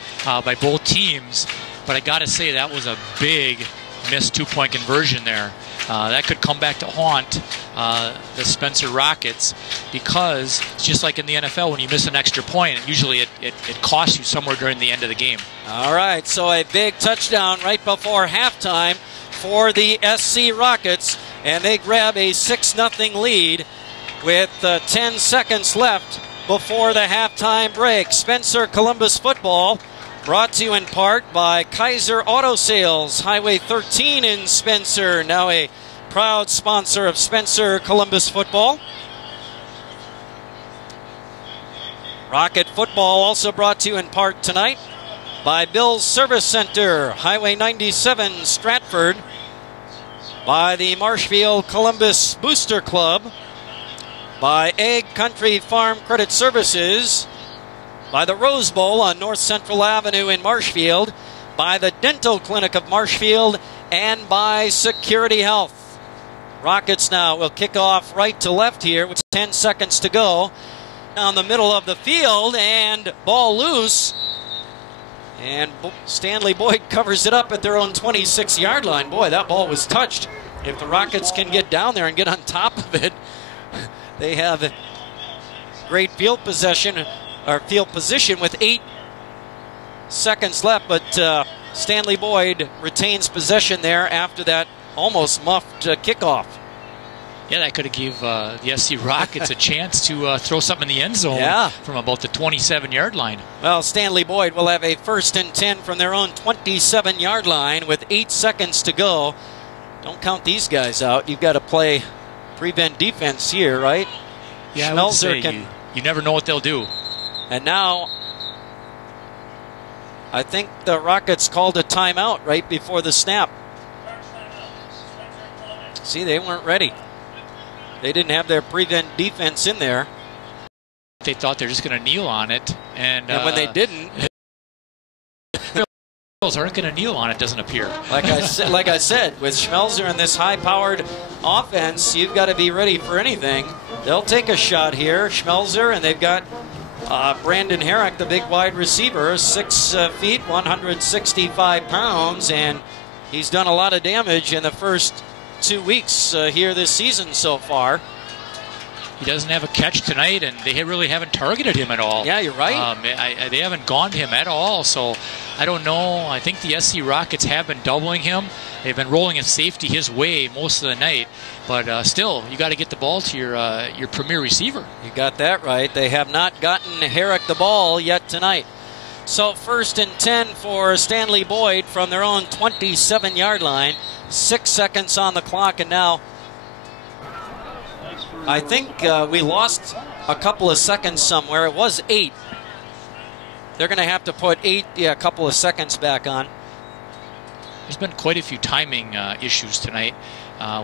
by both teams. But I got to say, that was a big missed 2-point conversion there. That could come back to haunt the Spencer Rockets, because it's just like in the NFL, when you miss an extra point, usually it costs you somewhere during the end of the game. All right, so a big touchdown right before halftime for the SC Rockets, and they grab a 6-0 lead with 10 seconds left before the halftime break. Spencer Columbus football brought to you in part by Kaiser Auto Sales, Highway 13 in Spencer, now a proud sponsor of Spencer Columbus football. Rocket football also brought to you in part tonight by Bill's Service Center, Highway 97, Stratford, by the Marshfield Columbus Booster Club, by Egg Country Farm Credit Services, by the Rose Bowl on North Central Avenue in Marshfield, by the Dental Clinic of Marshfield, and by Security Health. Rockets now will kick off right to left here with 10 seconds to go. Down the middle of the field, and ball loose. And Stanley-Boyd covers it up at their own 26-yard line. Boy, that ball was touched if the Rockets can get down there and get on top of it, they have great field position with 8 seconds left, but Stanley-Boyd retains possession there after that almost muffed kickoff. Yeah, that could have gave the SC Rockets a chance to throw something in the end zone from about the 27-yard line. Well, Stanley-Boyd will have a 1st and 10 from their own 27-yard line with 8 seconds to go. Don't count these guys out. You've got to play prevent defense here, right? Yeah, Schmelzer you never know what they'll do. And now I think the Rockets called a timeout right before the snap. See, they weren't ready. They didn't have their prevent defense in there. They thought they're just going to kneel on it. And when they didn't, aren't going to kneel on it, doesn't appear. Like I said, with Schmelzer and this high-powered offense, you've got to be ready for anything. They'll take a shot here, Schmelzer, and they've got Brandon Herrick, the big wide receiver, 6 feet, 165 pounds, and he's done a lot of damage in the first 2 weeks here this season so far. He doesn't have a catch tonight, and they really haven't targeted him at all. Yeah, you're right. They haven't gone to him at all, so I don't know. I think the SC Rockets have been doubling him. They've been rolling a safety his way most of the night, but still, you got to get the ball to your premier receiver. You got that right. They have not gotten Herrick the ball yet tonight. So 1st and 10 for Stanley-Boyd from their own 27-yard line. 6 seconds on the clock, and now I think we lost a couple of seconds somewhere. It was 8. They're going to have to put a couple of seconds back on. There's been quite a few timing issues tonight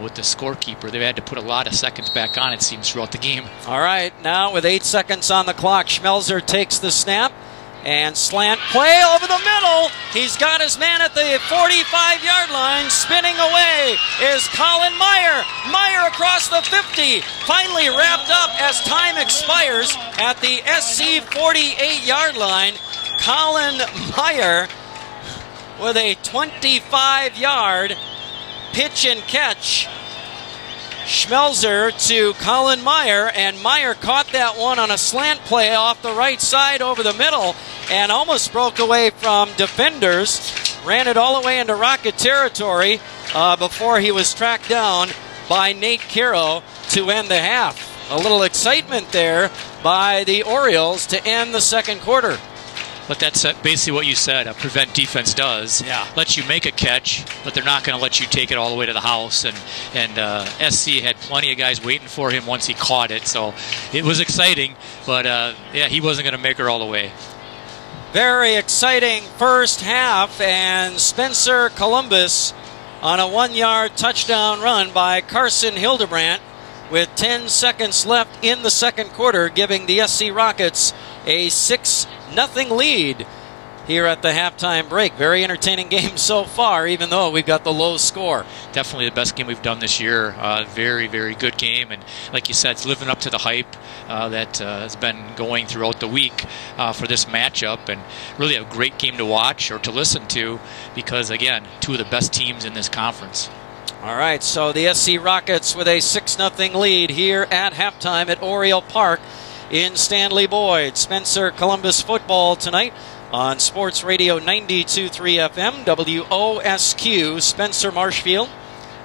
with the scorekeeper. They've had to put a lot of seconds back on, it seems, throughout the game. All right, now with 8 seconds on the clock, Schmelzer takes the snap. And slant play over the middle. He's got his man at the 45-yard line. Spinning away is Colin Meyer. Meyer across the 50. Finally wrapped up as time expires at the SC 48-yard line. Colin Meyer with a 25-yard pitch and catch. Schmelzer to Colin Meyer, and Meyer caught that one on a slant play off the right side over the middle and almost broke away from defenders. Ran it all the way into Rocket territory before he was tracked down by Nate Caro to end the half. A little excitement there by the Orioles to end the second quarter. But that's basically what you said. A prevent defense does. Yeah. Lets you make a catch, but they're not going to let you take it all the way to the house. And SC had plenty of guys waiting for him once he caught it. So it was exciting, but yeah, he wasn't going to make her all the way. Very exciting first half, and Spencer Columbus on a 1-yard touchdown run by Carson Hildebrandt with 10 seconds left in the second quarter, giving the SC Rockets a 6-0 lead here at the halftime break. Very entertaining game so far, even though we've got the low score. Definitely the best game we've done this year. Very, very good game. And like you said, it's living up to the hype that has been going throughout the week for this matchup. And really a great game to watch or to listen to because, again, 2 of the best teams in this conference. All right, so the SC Rockets with a 6-0 lead here at halftime at Oriole Park in Stanley-Boyd. Spencer Columbus football tonight on Sports Radio 92.3 FM, WOSQ, Spencer Marshfield,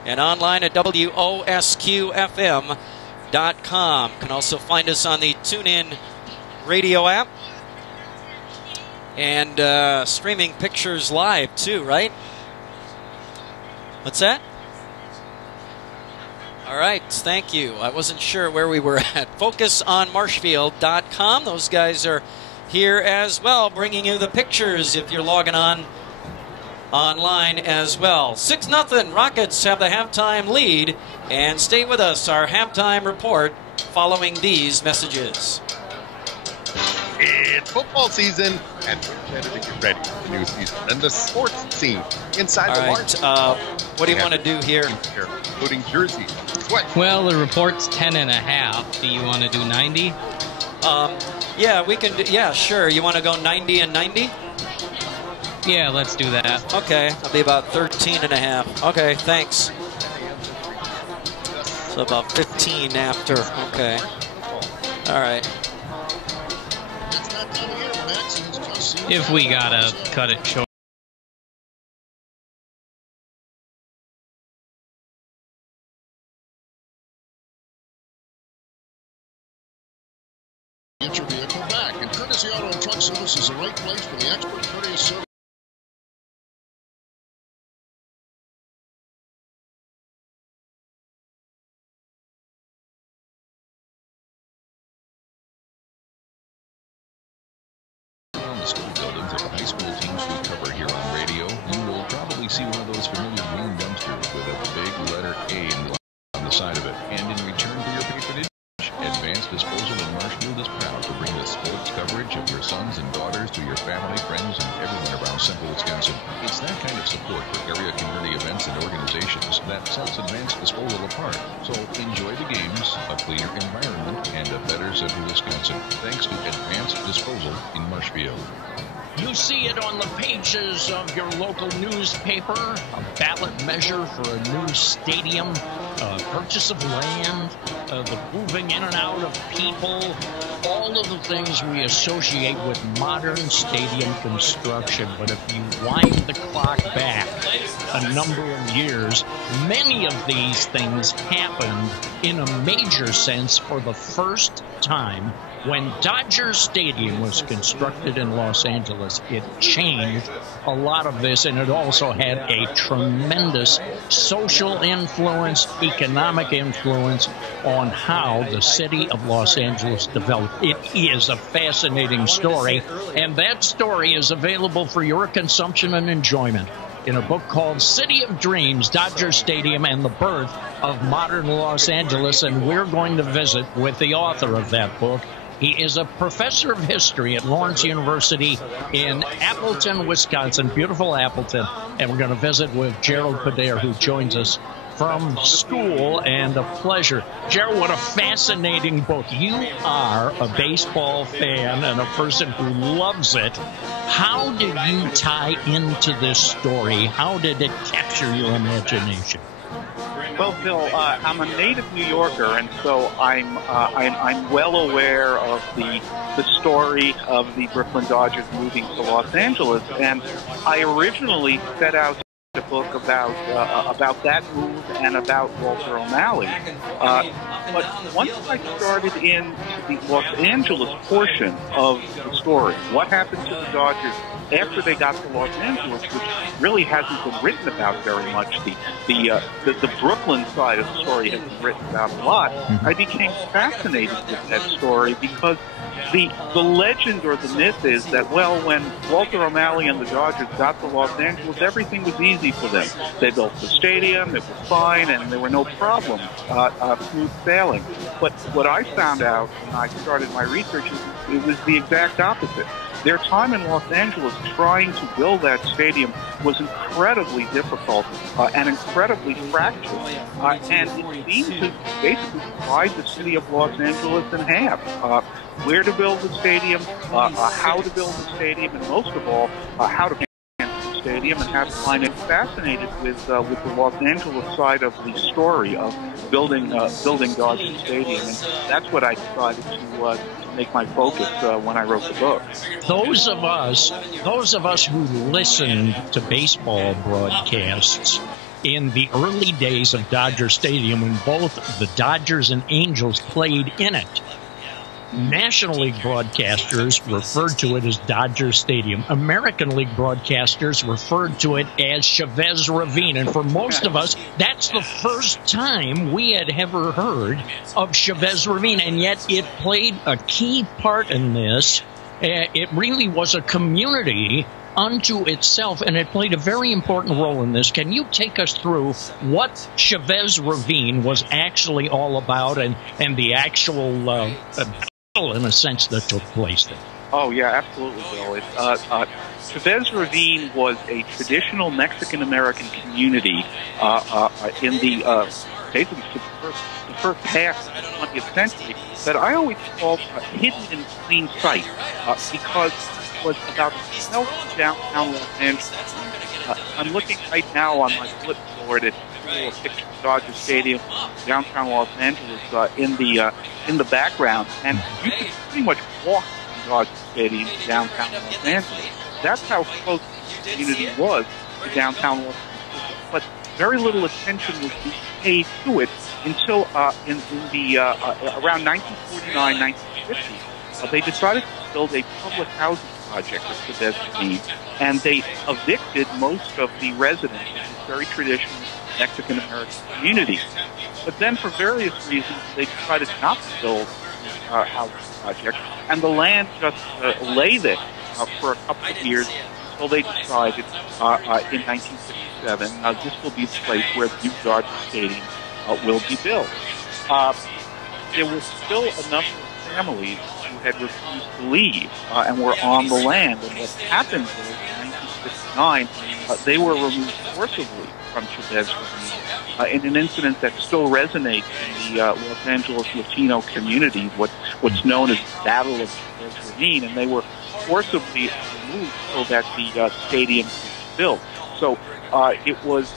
and online at WOSQFM.com. Can also find us on the TuneIn radio app and streaming pictures live too, right? What's that? All right, thank you. I wasn't sure where we were at. FocusOnMarshfield.com. Those guys are here as well, bringing you the pictures if you're logging on online as well. 6-0. Rockets have the halftime lead. And stay with us, our halftime report following these messages. It's football season, and we're ready to get ready for the new season and the sports scene inside the market. What do you want to do here? Including jerseys, sweat. Well, the report's 10.5. Do you want to do 90? Yeah, we can do, yeah, sure. You want to go 90 and 90? Yeah, let's do that. Okay, that'll be about 13.5. Okay, thanks. So about 15 after. Okay. All right. If we gotta cut it short. Get your vehicle back, and Courtesy Auto and Truck Service is the right place for the expert courteous service. On the school buildings of high school teams we cover here on radio, you will probably see one of those familiar green dumpsters with a big letter A on the side of it. And in return for your patronage, Advanced Disposal in Marshfield is proud to bring the sports coverage of your sons and daughters to your family, friends, and everyone around Central Wisconsin. It's that kind of support for area community events and organizations that sets Advanced Disposal apart. So enjoy the games, a cleaner environment, and a better Central Wisconsin. Thanks to Advanced Disposal in Marshfield. You see it on the pages of your local newspaper, a ballot measure for a new stadium, purchase of land, the moving in and out of people, all of the things we associate with modern stadium construction. But if you wind the clock back a number of years, many of these things happened in a major sense for the first time. When Dodger Stadium was constructed in Los Angeles, it changed a lot of this, and it also had a tremendous social influence, economic influence on how the city of Los Angeles developed. It is a fascinating story, and that story is available for your consumption and enjoyment in a book called City of Dreams, Dodger Stadium and the Birth of Modern Los Angeles, and we're going to visit with the author of that book. He is a professor of history at Lawrence University in Appleton, Wisconsin, beautiful Appleton, and we're going to visit with Gerald Padare, who joins us from school, and a pleasure. Gerald, what a fascinating book. You are a baseball fan and a person who loves it. How did you tie into this story? How did it capture your imagination? Well, Bill, I'm a native New Yorker, and so I'm well aware of the story of the Brooklyn Dodgers moving to Los Angeles, and I originally set out a book about that move and about Walter O'Malley. But once I started in the Los Angeles portion of the story, what happened to the Dodgers after they got to Los Angeles, which really hasn't been written about very much. The Brooklyn side of the story has been written about a lot. I became fascinated with that story because the legend or the myth is that, well, when Walter O'Malley and the Dodgers got to Los Angeles, everything was easy for them. They built the stadium, it was fine, and there were no problems, smooth sailing. But what I found out when I started my research is it was the exact opposite. Their time in Los Angeles trying to build that stadium was incredibly difficult and incredibly fractured. And it seemed to basically divide the city of Los Angeles in half. Where to build the stadium, how to build the stadium, and most of all, how to finance the stadium. And have I'm fascinated with the Los Angeles side of the story of building Dodger Stadium, and that's what I decided to make my focus when I wrote the book. Those of us who listened to baseball broadcasts in the early days of Dodger Stadium, when both the Dodgers and Angels played in it, National League broadcasters referred to it as Dodger Stadium. American League broadcasters referred to it as Chavez Ravine. And for most of us, that's the first time we had ever heard of Chavez Ravine. And yet it played a key part in this. It really was a community unto itself, and it played a very important role in this. Can you take us through what Chavez Ravine was actually all about and the actual in a sense that took place there? Oh, yeah, absolutely, Bill. Chavez Ravine was a traditional Mexican-American community in the basically the first half of the 20th century that I always called hidden in plain sight because it was about south downtown Los Angeles. I'm looking right now on my bulletin board at a picture of Dodger Stadium, downtown Los Angeles, in the background, and you could pretty much walk from Dodger Stadium to downtown Los Angeles. That's how close the community was to downtown Los Angeles. But very little attention was being paid to it until in the around 1949, 1950. They decided to build a public housing project at Chavez Ravine, and they evicted most of the residents of this very traditional Mexican-American community. But then, for various reasons, they decided not to build a housing project, and the land just lay there for a couple of years until they decided in 1957, this will be the place where the new Dodger Stadium will be built. There was still a number of families who had refused to leave and were on the land. And what happened was, in 1959, they were removed forcibly from Chavez Ravine in an incident that still resonates in the Los Angeles Latino community, what's known as the Battle of Chavez Ravine, and they were forcibly removed so that the stadium was built. So it was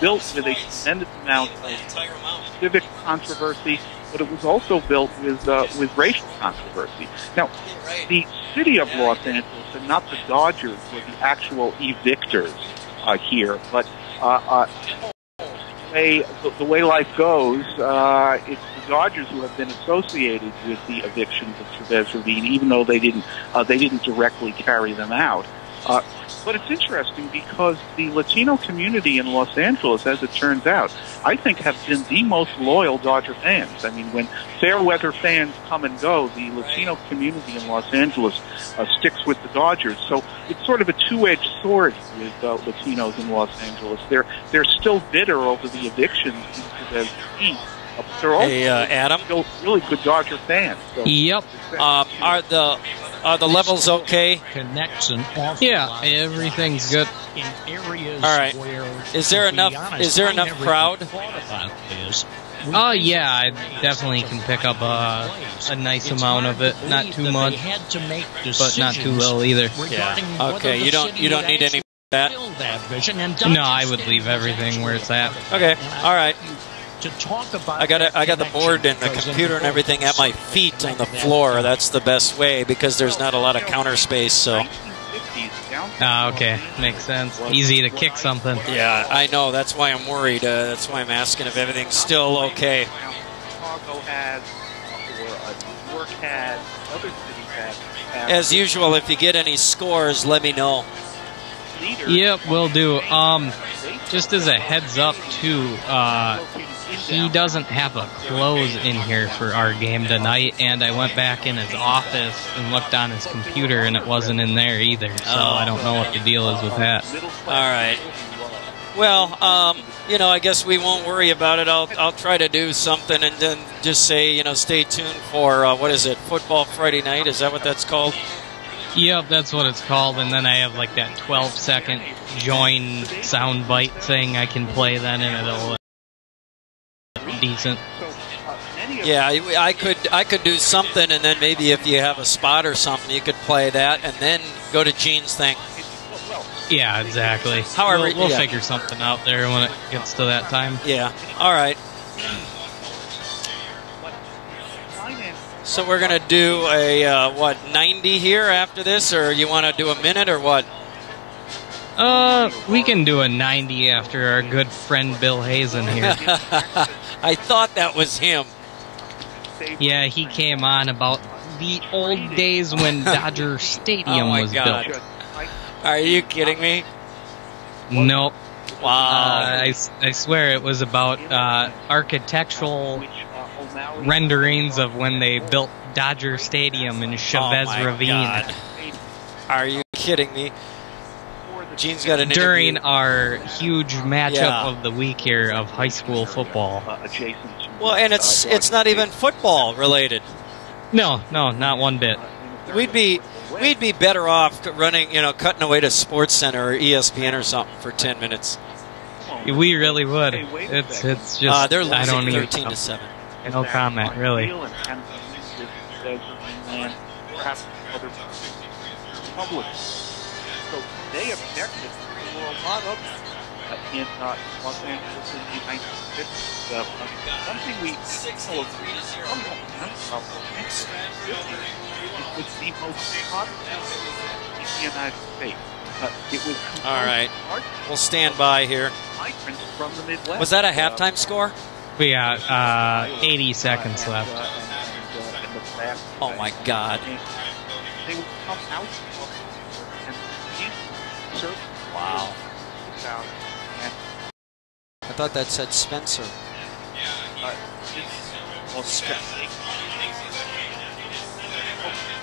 built with a tremendous amount of civic controversy, but it was also built with racial controversy. Now, the city of Los Angeles and not the Dodgers were the actual evictors here, but the way life goes, it's the Dodgers who have been associated with the evictions of Chavez Ravine, even though they didn't directly carry them out. But it's interesting because the Latino community in Los Angeles, as it turns out, I think have been the most loyal Dodger fans. I mean, when fair weather fans come and go, the Latino community in Los Angeles sticks with the Dodgers. So it's sort of a two-edged sword with Latinos in Los Angeles. They're still bitter over the evictions into the East. They're also Adam? still really good Dodger fans. So yep. Are the levels okay? Yeah, everything's good. All right. Is there enough crowd? Yeah, I definitely can pick up a nice amount of it. Not too much, but not too little either. Yeah. Okay. You don't need any of that. No, I would leave everything where it's at. Okay. All right. I got the board and the computer and everything at my feet on the floor. That's the best way because there's not a lot of counter space. So. Okay, makes sense. Easy to kick something. Yeah, I know. That's why I'm worried. That's why I'm asking if everything's still okay. Chicago has, or New York has, other cities have. As usual, if you get any scores, let me know. Yep, will do. Just as a heads up, too, he doesn't have a close in here for our game tonight, and I went back in his office and looked on his computer, and it wasn't in there either, so I don't know what the deal is with that. All right. Well, I guess we won't worry about it. I'll try to do something and then just say, stay tuned for, what is it, Football Friday Night? Is that what that's called? Yep, that's what it's called, and then I have like that 12-second join soundbite thing I can play then, and it'll decent. Yeah, I could do something, and then maybe if you have a spot or something, you could play that, and then go to Gene's thing. Yeah, exactly. However, we'll figure something out there when it gets to that time. Yeah. All right. So we're going to do a, 90 here after this, or you want to do a minute, or what? We can do a 90 after our good friend Bill Hazen here. I thought that was him. Yeah, he came on about the old days when Dodger Stadium was built. Are you kidding me? Nope. Wow. I swear it was about architectural renderings of when they built Dodger Stadium in Chavez Ravine. God. Are you kidding me? Gene's got an during interview. Our huge matchup of the week here of high school football. Well, and it's not even football related. No, not one bit. We'd be better off running, cutting away to Sports Center or ESPN or something for 10 minutes. We really would. It's just they're losing I don't 13-7. No comment, really. So they objected for a lot of in Los Angeles in the 1950s. Something we somewhat remember about Los Angeles it was the most populous in the United States. It was all right. We'll stand by here. Migrants from the Midwest. Was that a halftime score? We got 80 seconds left. Oh my God. They would come out and serve. Wow. I thought that said Spencer.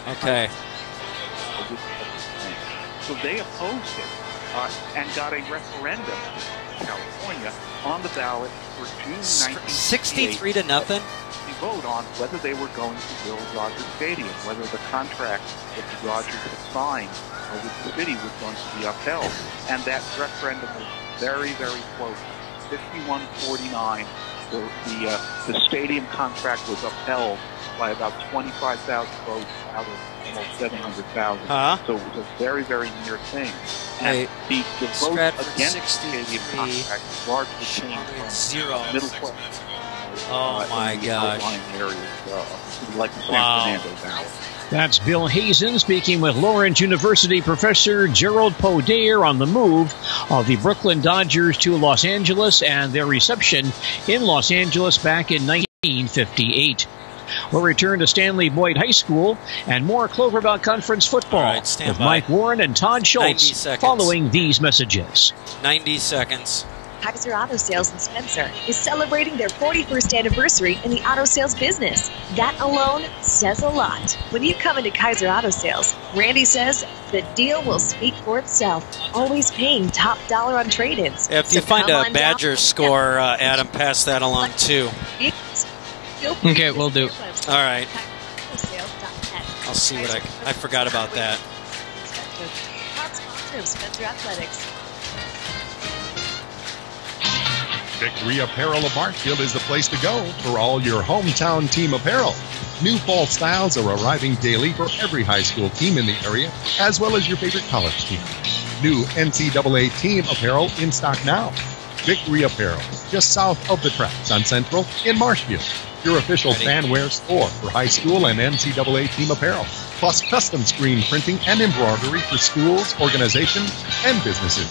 Okay. So they opposed it and got a referendum in California on the ballot for June 1968. 63-0. To vote on whether they were going to build Dodger Stadium, whether the contract that the Dodgers had signed with the city was going to be upheld. And that referendum was very, very close. 51-49. The stadium contract was upheld by about 25,000 votes out of almost 700,000. So it was a very, very near thing. And the vote against the stadium contract largely came from middle class. Oh my gosh. Areas, like the San Fernando Valley. That's Bill Hazen speaking with Lawrence University professor Gerald Podair on the move of the Brooklyn Dodgers to Los Angeles and their reception in Los Angeles back in 1958. We'll return to Stanley-Boyd High School and more Clover Belt Conference football with Mike Warren and Todd Schultz following these messages. 90 seconds. Kaiser Auto Sales in Spencer is celebrating their 41st anniversary in the auto sales business. That alone says a lot. When you come into Kaiser Auto Sales, Randy says the deal will speak for itself, always paying top dollar on trade-ins. If you find a Badger score, Adam, pass that along too. Okay, we'll do. All right. I'll see what I forgot about that. Spencer Athletics. Victory Apparel of Marshfield is the place to go for all your hometown team apparel. New fall styles are arriving daily for every high school team in the area, as well as your favorite college team. New NCAA team apparel in stock now. Victory Apparel, just south of the tracks on Central in Marshfield. Your official fanwear store for high school and NCAA team apparel. Plus custom screen printing and embroidery for schools, organizations, and businesses.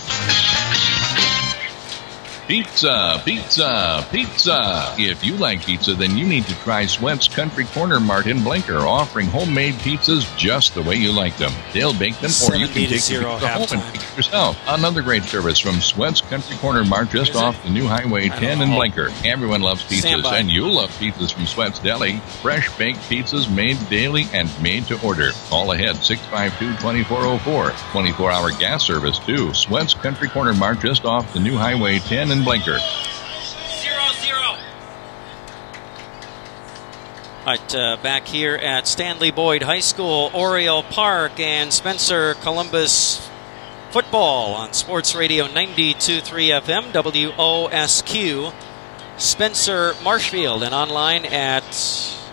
Pizza, pizza, pizza. If you like pizza, then you need to try Sweat's Country Corner Mart in Blinker, offering homemade pizzas just the way you like them. They'll bake them, or you can take the pizza home and make it yourself. Another great service from Sweat's Country Corner Mart just off the new Highway 10 in Blinker. Everyone loves pizzas, and you'll love pizzas from Sweat's Deli. Fresh baked pizzas made daily and made to order. Call ahead 652-2404. 24-hour gas service too. Sweat's Country Corner Mart just off the new Highway 10 in Blinker. 0-0. All right, back here at Stanley-Boyd High School, Oriole Park, and Spencer Columbus football on Sports Radio 92.3 FM, WOSQ, Spencer Marshfield, and online at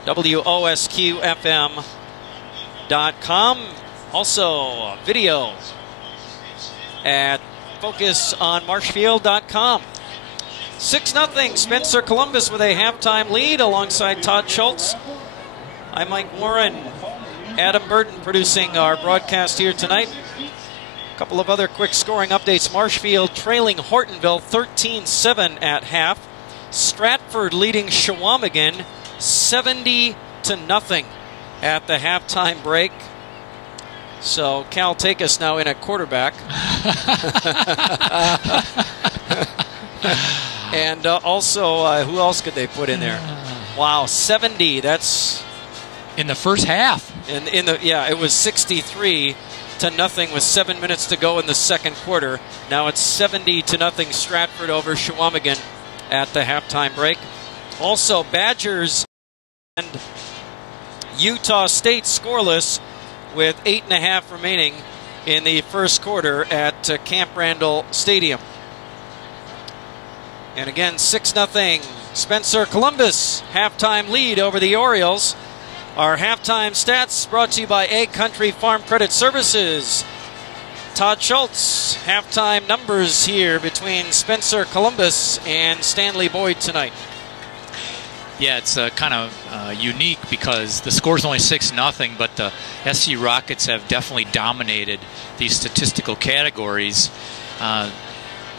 WOSQFM.com. Also, video at FocusOnMarshfield.com. 6-0, Spencer Columbus with a halftime lead alongside Todd Schultz. I'm Mike Warren. Adam Burton producing our broadcast here tonight. A couple of other quick scoring updates. Marshfield trailing Hortonville 13-7 at half. Stratford leading Shawamigan 70-0 at the halftime break. So Cal, take us now in at quarterback. And also, who else could they put in there? Wow, 70. That's in the first half. It was 63-0 with 7 minutes to go in the second quarter. Now it's 70-0 Stratford over Shawamigan at the halftime break. Also, Badgers and Utah State scoreless with 8.5 remaining in the first quarter at Camp Randall Stadium. And again, 6-0 Spencer Columbus halftime lead over the Orioles. Our halftime stats brought to you by Egg Country Farm Credit Services. Todd Schultz, halftime numbers here between Spencer Columbus and Stanley-Boyd tonight. Yeah, it's kind of unique because the score's only 6-0, but the SC Rockets have definitely dominated these statistical categories.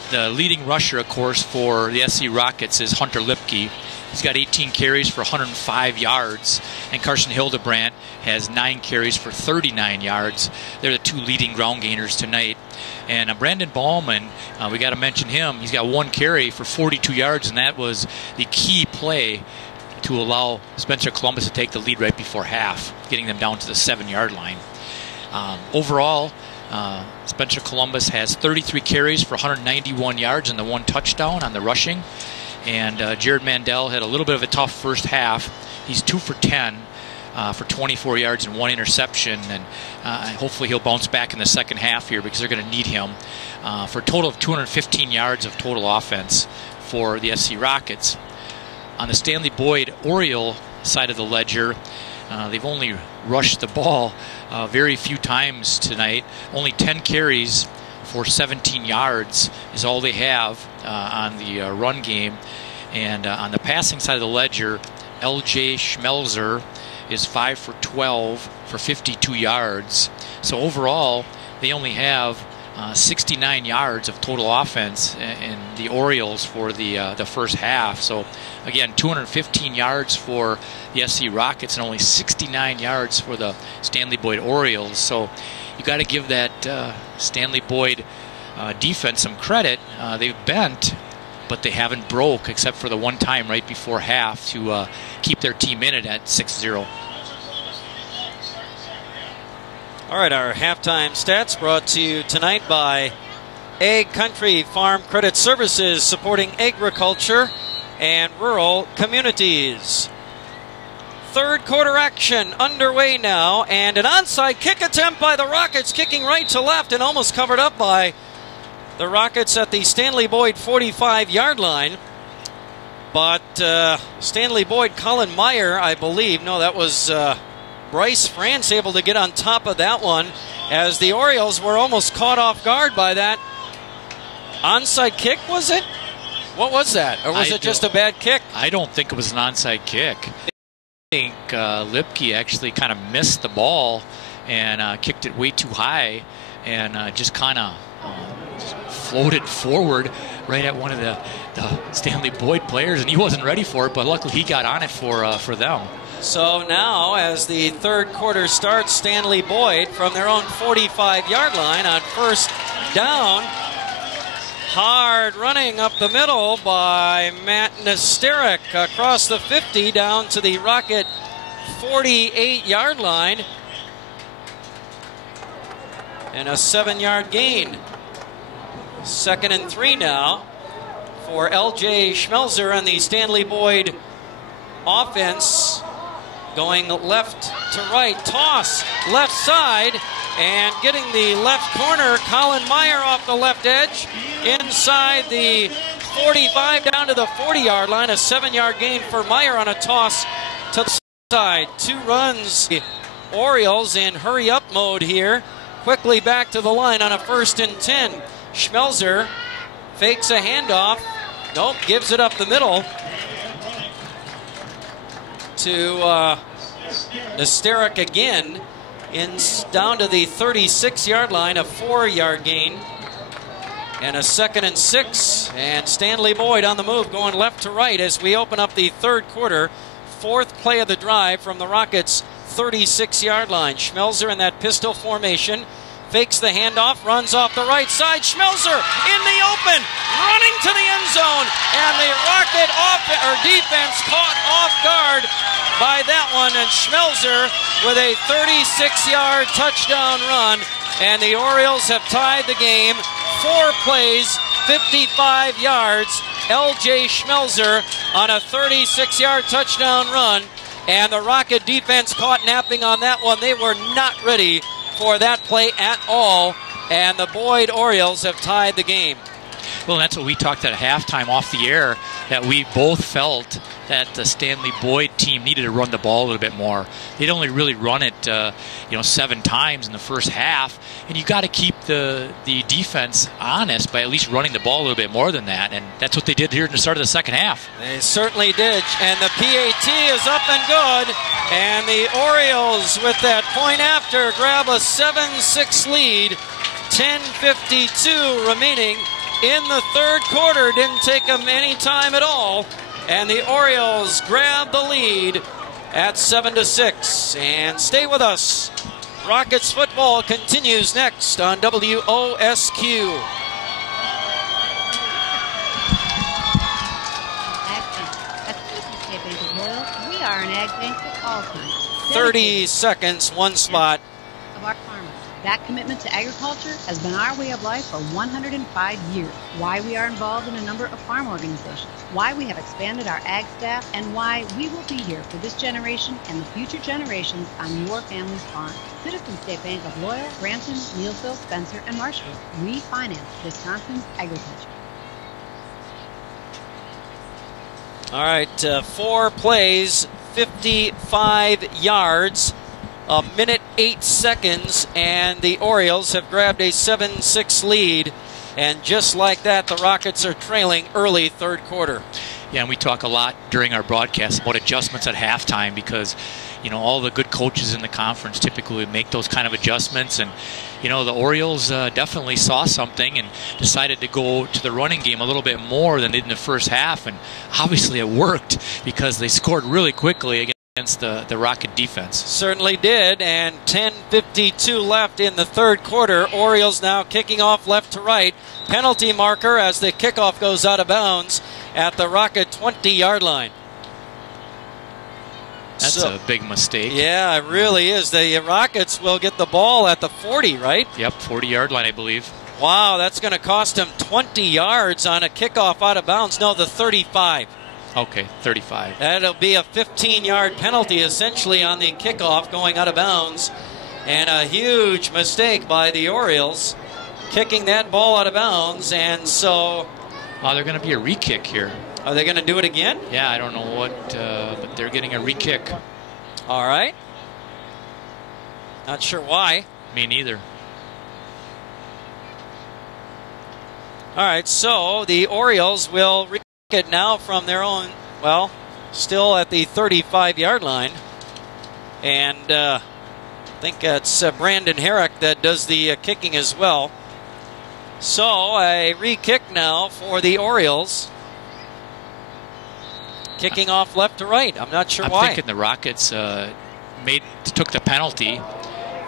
The leading rusher, of course, for the SC Rockets is Hunter Lipke. He's got 18 carries for 105 yards, and Carson Hildebrandt has 9 carries for 39 yards. They're the 2 leading ground gainers tonight. And Brandon Ballman, we got to mention him. He's got 1 carry for 42 yards, and that was the key play to allow Spencer Columbus to take the lead right before half, getting them down to the 7-yard line. Overall, Spencer Columbus has 33 carries for 191 yards and the 1 touchdown on the rushing. And Jared Mandel had a little bit of a tough first half. He's 2 for 10 for 24 yards and 1 interception. And hopefully he'll bounce back in the second half here because they're going to need him for a total of 215 yards of total offense for the SC Rockets. On the Stanley-Boyd Oriole side of the ledger, they've only rushed the ball very few times tonight. Only 10 carries for 17 yards is all they have on the run game. And on the passing side of the ledger, L.J. Schmelzer is 5 for 12 for 52 yards. So overall, they only have 69 yards of total offense in the Orioles for the first half. So again, 215 yards for the SC Rockets and only 69 yards for the Stanley-Boyd Orioles. So you got to give that Stanley-Boyd defense some credit. They've bent, but they haven't broke, except for the one time right before half to keep their team in it at 6-0. All right, our halftime stats brought to you tonight by Ag Country Farm Credit Services, supporting agriculture and rural communities. Third quarter action underway now, and an onside kick attempt by the Rockets, kicking right to left and almost covered up by the Rockets at the Stanley-Boyd 45-yard line. But Stanley-Boyd, Colin Meyer, I believe, no, that was Bryce France able to get on top of that one, as the Orioles were almost caught off guard by that onside kick, was it? What was that? Or was it just a bad kick? I don't think it was an onside kick. I think Lipke actually kind of missed the ball and kicked it way too high and just kind of floated forward right at one of the Stanley-Boyd players, and he wasn't ready for it, but luckily he got on it for them. So now, as the third quarter starts, Stanley-Boyd from their own 45-yard line on first down. Hard running up the middle by Matt Nesterek across the 50 down to the Rocket 48-yard line. And a 7-yard gain. 2nd and 3 now for L.J. Schmelzer and the Stanley-Boyd offense. Going left to right, toss left side, and getting the left corner, Colin Meyer off the left edge, inside the 45 down to the 40-yard line. A 7-yard gain for Meyer on a toss to the side. 2 runs. The Orioles in hurry-up mode here. Quickly back to the line on a 1st and 10. Schmelzer fakes a handoff. Nope, gives it up the middle to Nesterek again, down to the 36-yard line, a 4-yard gain, and a 2nd and 6. And Stanley-Boyd on the move, going left to right as we open up the third quarter. 4th play of the drive from the Rockets' 36-yard line. Schmelzer in that pistol formation. Fakes the handoff, runs off the right side. Schmelzer in the open, running to the end zone, and the Rocket defense caught off guard by that one, and Schmelzer with a 36-yard touchdown run, and the Orioles have tied the game. 4 plays, 55 yards. L.J. Schmelzer on a 36-yard touchdown run, and the Rocket defense caught napping on that one. They were not ready for that play at all, and the Boyd Orioles have tied the game. Well, that's what we talked at halftime off the air, that we both felt that the Stanley-Boyd team needed to run the ball a little bit more. They'd only really run it, 7 times in the first half, and you got to keep the defense honest by at least running the ball a little bit more than that, and that's what they did here in the start of the second half. They certainly did, and the PAT is up and good, and the Orioles, with that point after, grab a 7-6 lead. 10:52 remaining in the third quarter. Didn't take them any time at all, and the Orioles grab the lead at 7-6. And stay with us. Rockets football continues next on WOSQ. We are an ag bank at all times. 30 seconds, one spot. Of our farmers. That commitment to agriculture has been our way of life for 105 years. Why we are involved in a number of farm organizations, why we have expanded our ag staff, and why we will be here for this generation and the future generations on your family's farm. Citizen State Bank of Loyal, Granton, Neillsville, Spencer, and Marshfield. We finance Wisconsin's agriculture. All right, 4 plays, 55 yards. A minute 8 seconds, and the Orioles have grabbed a 7-6 lead. And just like that, the Rockets are trailing early third quarter. Yeah, and we talk a lot during our broadcast about adjustments at halftime because, all the good coaches in the conference typically make those kind of adjustments. And, the Orioles definitely saw something and decided to go to the running game a little bit more than they did in the first half. And obviously it worked because they scored really quickly against the Rocket defense. Certainly did, and 10:52 left in the third quarter. Orioles now kicking off left to right. Penalty marker as the kickoff goes out of bounds at the Rocket 20-yard line. That's a big mistake. Yeah, it really is. The Rockets will get the ball at the 40, right? Yep, 40-yard line, I believe. Wow, that's going to cost them 20 yards on a kickoff out of bounds. No, the 35. Okay, 35. That'll be a 15-yard penalty essentially on the kickoff going out of bounds. And a huge mistake by the Orioles kicking that ball out of bounds. And so... they're going to be a re-kick here. Are they going to do it again? Yeah, I don't know what, but they're getting a re-kick. All right. Not sure why. Me neither. All right, so the Orioles will re-kick it now from their own, still at the 35-yard line. And I think it's Brandon Herrick that does the kicking as well. So a re-kick now for the Orioles. Kicking off left to right. I'm not sure why. I'm thinking the Rockets took the penalty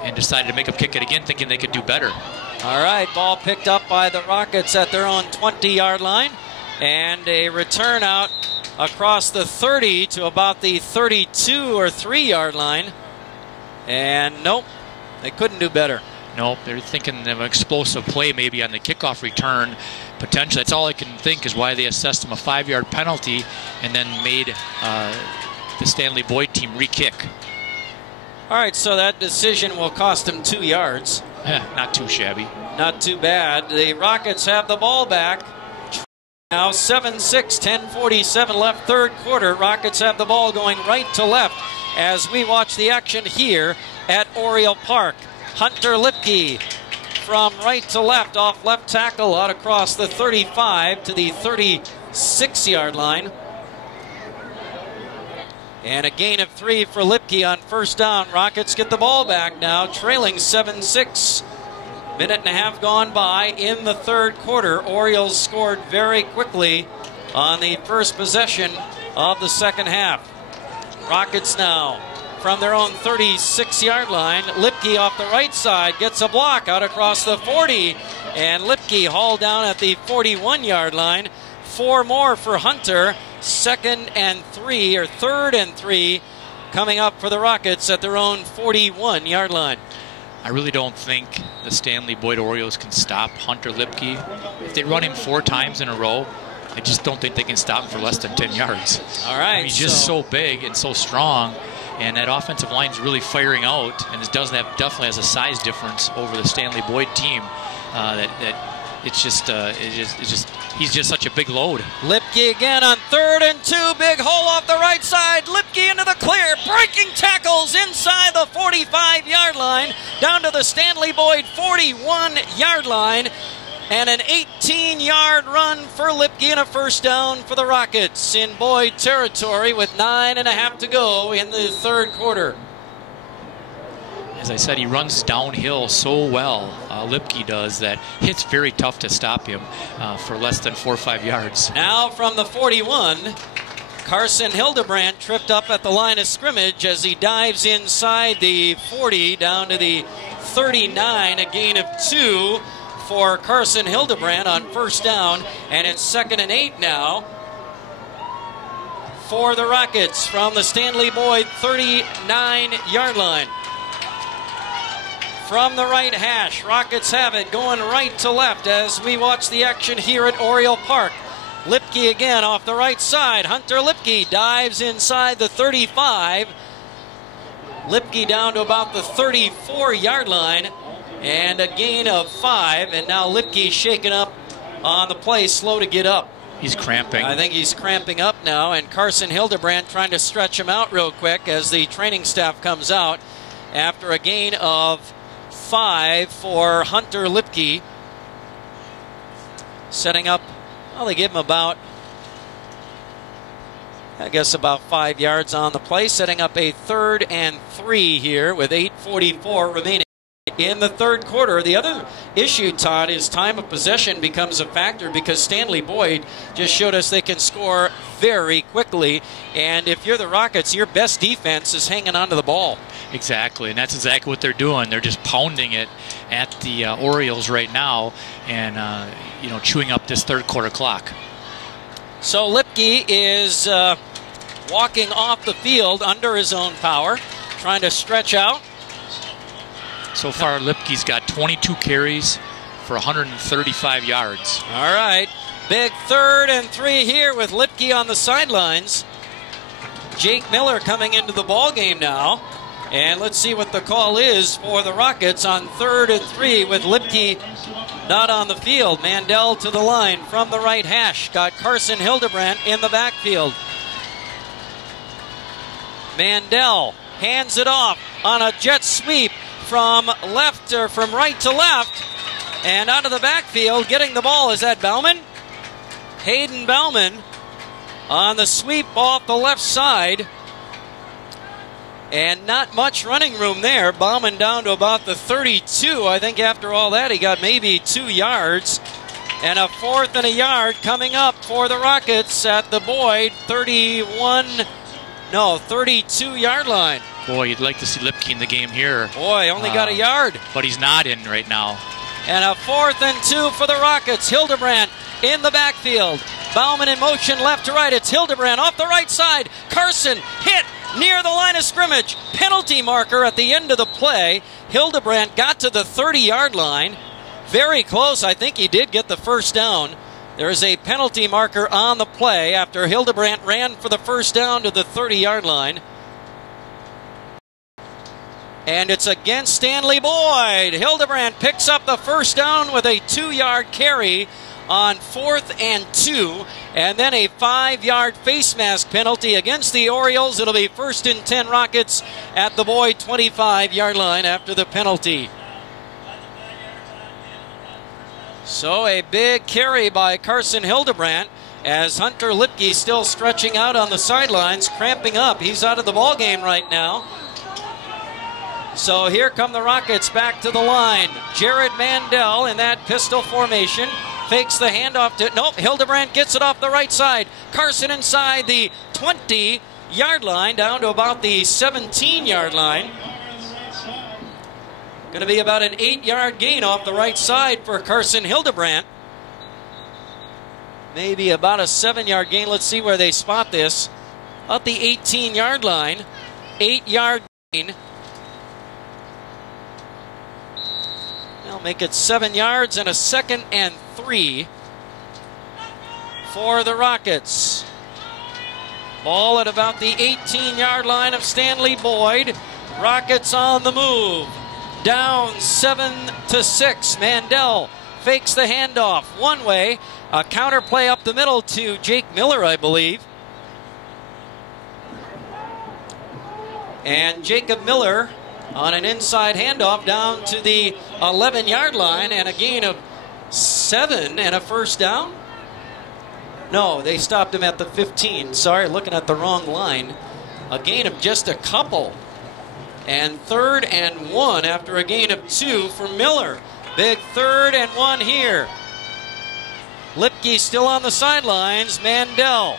and decided to make them kick it again, thinking they could do better. All right, ball picked up by the Rockets at their own 20-yard line. And a return out across the 30 to about the 32 or 3-yard line. And nope, they couldn't do better. Nope, they're thinking of an explosive play maybe on the kickoff return. Potentially, that's all I can think is why they assessed him a 5-yard penalty and then made the Stanley-Boyd team re-kick. All right, so that decision will cost them 2 yards. Not too shabby. Not too bad. The Rockets have the ball back. Now 7-6, 10:47 left, third quarter. Rockets have the ball going right to left as we watch the action here at Oriole Park. Hunter Lipke from right to left, off left tackle, out across the 35 to the 36-yard line. And a gain of 3 for Lipke on first down. Rockets get the ball back now, trailing 7-6. Minute and a half gone by in the third quarter. Orioles scored very quickly on the first possession of the second half. Rockets now from their own 36-yard line. Lipke off the right side gets a block out across the 40. And Lipke hauled down at the 41-yard line. 4 more for Hunter. Third and 3 coming up for the Rockets at their own 41-yard line. I really don't think the Stanley-Boyd Orioles can stop Hunter Lipke. If they run him 4 times in a row, I just don't think they can stop him for less than 10 yards. All right. He's just so big and so strong, and that offensive line is really firing out, and it definitely has a size difference over the Stanley-Boyd team that it's just he's just such a big load. Lipke again on 3rd and 2. Big hole off the right side. Lipke into the clear. Breaking tackles inside the 45-yard line. Down to the Stanley-Boyd 41-yard line. And an 18-yard run for Lipke and a first down for the Rockets in Boyd territory with 9.5 to go in the 3rd quarter. As I said, he runs downhill so well, Lipke does, that it's very tough to stop him for less than 4 or 5 yards. Now from the 41, Carson Hildebrand tripped up at the line of scrimmage as he dives inside the 40 down to the 39, a gain of 2 for Carson Hildebrand on first down, and it's 2nd and 8 now for the Rockets from the Stanley-Boyd 39-yard line. From the right hash, Rockets have it going right to left as we watch the action here at Oriole Park. Lipke again off the right side. Hunter Lipke dives inside the 35. Lipke down to about the 34-yard line and a gain of 5. And now Lipke shaken up on the play, slow to get up. He's cramping. I think he's cramping up now, and Carson Hildebrand trying to stretch him out real quick as the training staff comes out after a gain of 5 for Hunter Lipke. Setting up, well, they give him about, I guess, about 5 yards on the play. Setting up a 3rd and 3 here with 8:44 remaining in the 3rd quarter. The other issue, Todd, is time of possession becomes a factor because Stanley-Boyd just showed us they can score very quickly. And if you're the Rockets, your best defense is hanging onto the ball. Exactly, and that's exactly what they're doing. They're just pounding it at the Orioles right now and, chewing up this 3rd quarter clock. So Lipke is walking off the field under his own power, trying to stretch out. So far, Lipke's got 22 carries for 135 yards. All right, big 3rd and 3 here with Lipke on the sidelines. Jake Miller coming into the ball game now. And let's see what the call is for the Rockets on 3rd and 3 with Lipke not on the field. Mandel to the line from the right hash. Got Carson Hildebrand in the backfield. Mandel hands it off on a jet sweep from right to left. And out of the backfield, getting the ball, is that Bauman? Hayden Bauman on the sweep off the left side. And not much running room there. Bauman down to about the 32. I think after all that, he got maybe 2 yards. And a 4th and a yard coming up for the Rockets at the Boyd 32-yard line. Boy, you'd like to see Lipke in the game here. Boy, only got a yard. But he's not in right now. And a 4th and 2 for the Rockets. Hildebrand in the backfield. Bauman in motion left to right. It's Hildebrand off the right side. Carson hit near the line of scrimmage. Penalty marker at the end of the play. Hildebrand got to the 30-yard line. Very close. I think he did get the first down. There is a penalty marker on the play after Hildebrand ran for the first down to the 30-yard line. And it's against Stanley-Boyd. Hildebrand picks up the first down with a 2-yard carry on 4th and 2, and then a 5-yard face mask penalty against the Orioles. It'll be 1st and 10 Rockets at the Boyd 25-yard line after the penalty. So a big carry by Carson Hildebrand as Hunter Lipke still stretching out on the sidelines, cramping up. He's out of the ball game right now. So here come the Rockets back to the line. Jared Mandel in that pistol formation. Fakes the handoff to, nope, Hildebrand gets it off the right side. Carson inside the 20-yard line, down to about the 17-yard line. Going to be about an 8-yard gain off the right side for Carson Hildebrand. Maybe about a 7-yard gain. Let's see where they spot this. Up the 18-yard line. 8-yard gain. They'll make it 7 yards and a 2nd and 3 for the Rockets. Ball at about the 18-yard line of Stanley-Boyd. Rockets on the move. Down 7-6. Mandel fakes the handoff one way. A counter play up the middle to Jake Miller, I believe. And Jacob Miller on an inside handoff down to the 11-yard line, and a gain of 7 and a first down. No, they stopped him at the 15. Sorry, looking at the wrong line. A gain of just a couple. And 3rd and 1 after a gain of 2 for Miller. Big 3rd and 1 here. Lipke still on the sidelines. Mandel.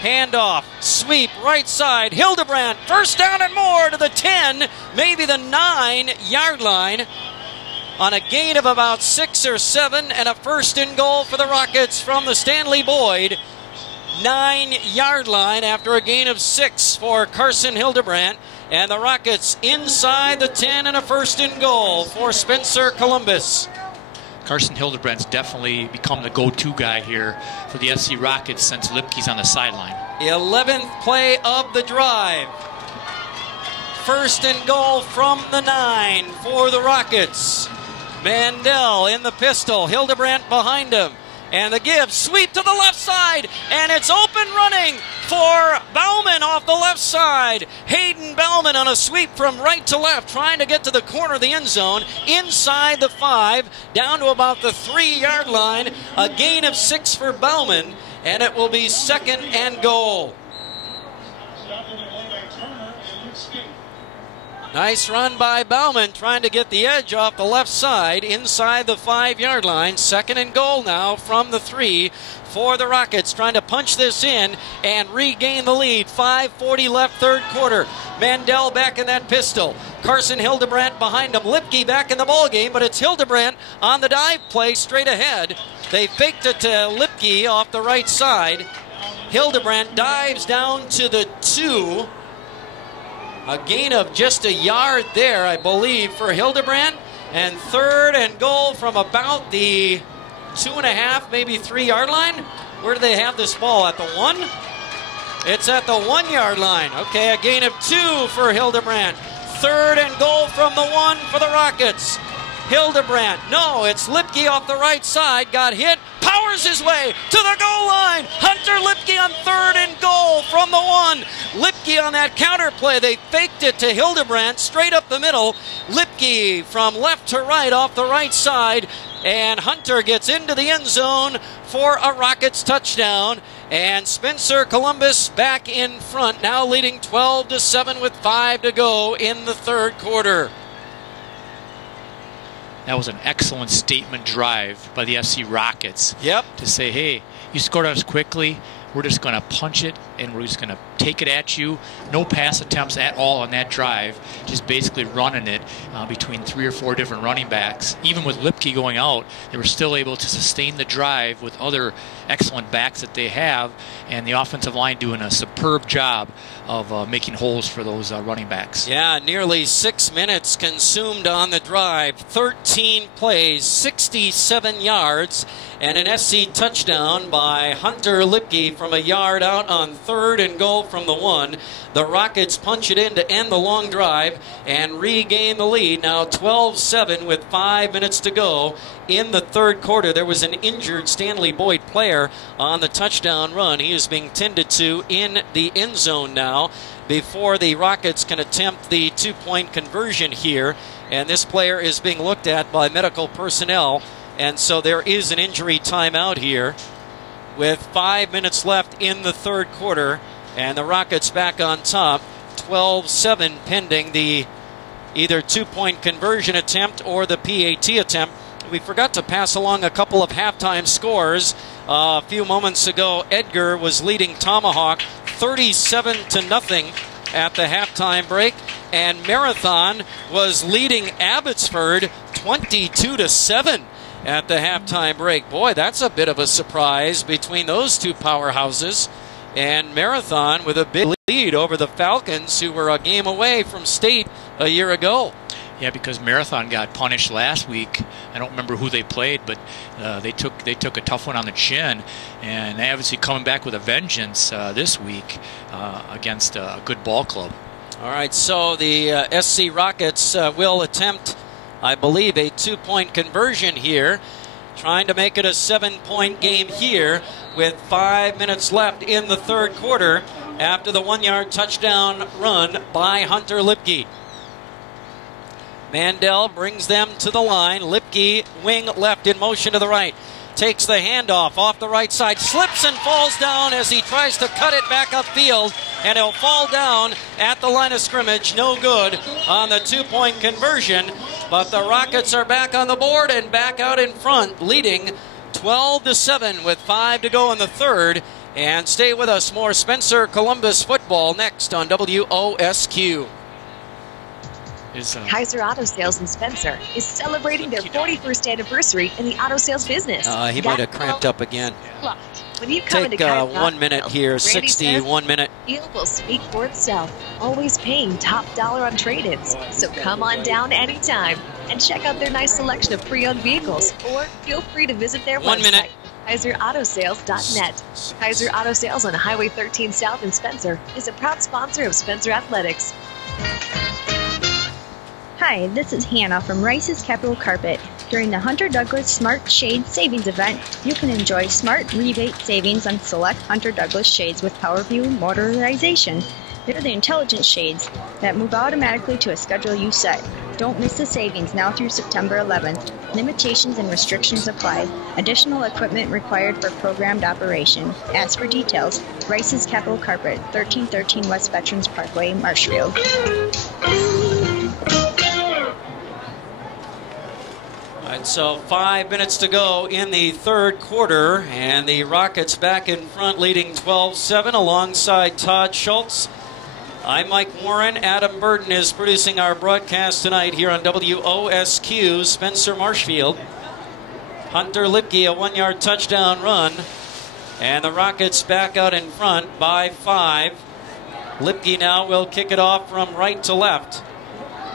Handoff. Sweep. Right side. Hildebrandt. First down and more to the 10. Maybe the 9-yard line. On a gain of about 6 or 7. And a first and goal for the Rockets from the Stanley-Boyd 9-yard line after a gain of 6 for Carson Hildebrandt. And the Rockets inside the 10 and a first and goal for Spencer Columbus. Carson Hildebrandt's definitely become the go-to guy here for the SC Rockets since Lipke's on the sideline. 11th play of the drive. First and goal from the 9 for the Rockets. Mandel in the pistol. Hildebrandt behind him. And the give, sweep to the left side, and it's open running for Bauman off the left side. Hayden Bauman on a sweep from right to left, trying to get to the corner of the end zone, inside the 5, down to about the 3-yard line. A gain of 6 for Bauman, and it will be 2nd and goal. Nice run by Bauman, trying to get the edge off the left side inside the 5-yard line. 2nd and goal now from the 3 for the Rockets, trying to punch this in and regain the lead. 5:40 left, 3rd quarter. Mandel back in that pistol. Carson Hildebrandt behind him. Lipke back in the ballgame, but it's Hildebrandt on the dive play straight ahead. They faked it to Lipke off the right side. Hildebrandt dives down to the 2. A gain of just a yard there, I believe, for Hildebrandt. And 3rd and goal from about the 2.5, maybe 3-yard line. Where do they have this ball? At the 1? It's at the 1-yard line. Okay, a gain of 2 for Hildebrandt. 3rd and goal from the 1 for the Rockets. Hildebrandt, no, it's Lipke off the right side, got hit, powers his way to the goal line. Hunter Lipke on 3rd and goal from the 1. Lipke on that counter play, they faked it to Hildebrandt, straight up the middle. Lipke from left to right off the right side, and Hunter gets into the end zone for a Rockets touchdown. And Spencer Columbus back in front, now leading 12-7 with 5 to go in the 3rd quarter. That was an excellent statement drive by the SC Rockets. Yep. To say, hey, you scored on us quickly. We're just going to punch it, and we're just going to take it at you. No pass attempts at all on that drive. Just basically running it between 3 or 4 different running backs. Even with Lipke going out, they were still able to sustain the drive with other excellent backs that they have, and the offensive line doing a superb job of making holes for those running backs. Yeah, nearly 6 minutes consumed on the drive. 13 plays, 67 yards, and an SC touchdown by Hunter Lipke from a yard out on 3rd and goal from the 1. The Rockets punch it in to end the long drive and regain the lead. Now 12-7 with 5 minutes to go in the 3rd quarter. There was an injured Stanley-Boyd player on the touchdown run. He is being tended to in the end zone now before the Rockets can attempt the 2-point conversion here. And this player is being looked at by medical personnel. And so there is an injury timeout here with 5 minutes left in the 3rd quarter. And the Rockets back on top, 12-7 pending the either 2-point conversion attempt or the PAT attempt. We forgot to pass along a couple of halftime scores. A few moments ago, Edgar was leading Tomahawk 37-0 at the halftime break, and Marathon was leading Abbotsford 22-7 at the halftime break. Boy, that's a bit of a surprise between those two powerhouses. And Marathon with a big lead over the Falcons, who were a game away from state a year ago. Yeah, because Marathon got punished last week. I don't remember who they played, but they took a tough one on the chin, and they obviously coming back with a vengeance this week against a good ball club. All right, so the SC Rockets will attempt, I believe, a 2-point conversion here. trying to make it a 7-point game here with 5 minutes left in the third quarter after the 1-yard touchdown run by Hunter Lipke. Mandel brings them to the line. Lipke, wing left in motion to the right. Takes the handoff off the right side, slips and falls down as he tries to cut it back upfield, and he'll fall down at the line of scrimmage. No good on the 2-point conversion, but the Rockets are back on the board and back out in front, leading 12-7 with 5 to go in the third. And stay with us, more Spencer Columbus football next on WOSQ. Kaiser Auto Sales in Spencer is celebrating their 41st anniversary in the auto sales business. He might have cramped up again. When you come Take into 1 minute here, 61 minute. Deal will speak for itself. Always paying top dollar on trade-ins. So come on down anytime and check out their nice selection of pre-owned vehicles, or feel free to visit their 1 minute. KaiserAutoSales.net. Kaiser Auto Sales on Highway 13 South in Spencer is a proud sponsor of Spencer Athletics. Hi, this is Hannah from Rice's Capital Carpet. During the Hunter Douglas Smart Shade Savings Event, you can enjoy smart rebate savings on select Hunter Douglas shades with PowerView motorization. They're the intelligent shades that move automatically to a schedule you set. Don't miss the savings now through September 11th. Limitations and restrictions apply. Additional equipment required for programmed operation. Ask for details. Rice's Capital Carpet, 1313 West Veterans Parkway, Marshfield. All right, so 5 minutes to go in the third quarter, and the Rockets back in front leading 12-7 alongside Todd Schultz. I'm Mike Warren. Adam Burden is producing our broadcast tonight here on WOSQ, Spencer Marshfield. Hunter Lipke, a 1-yard touchdown run, and the Rockets back out in front by 5. Lipke now will kick it off from right to left.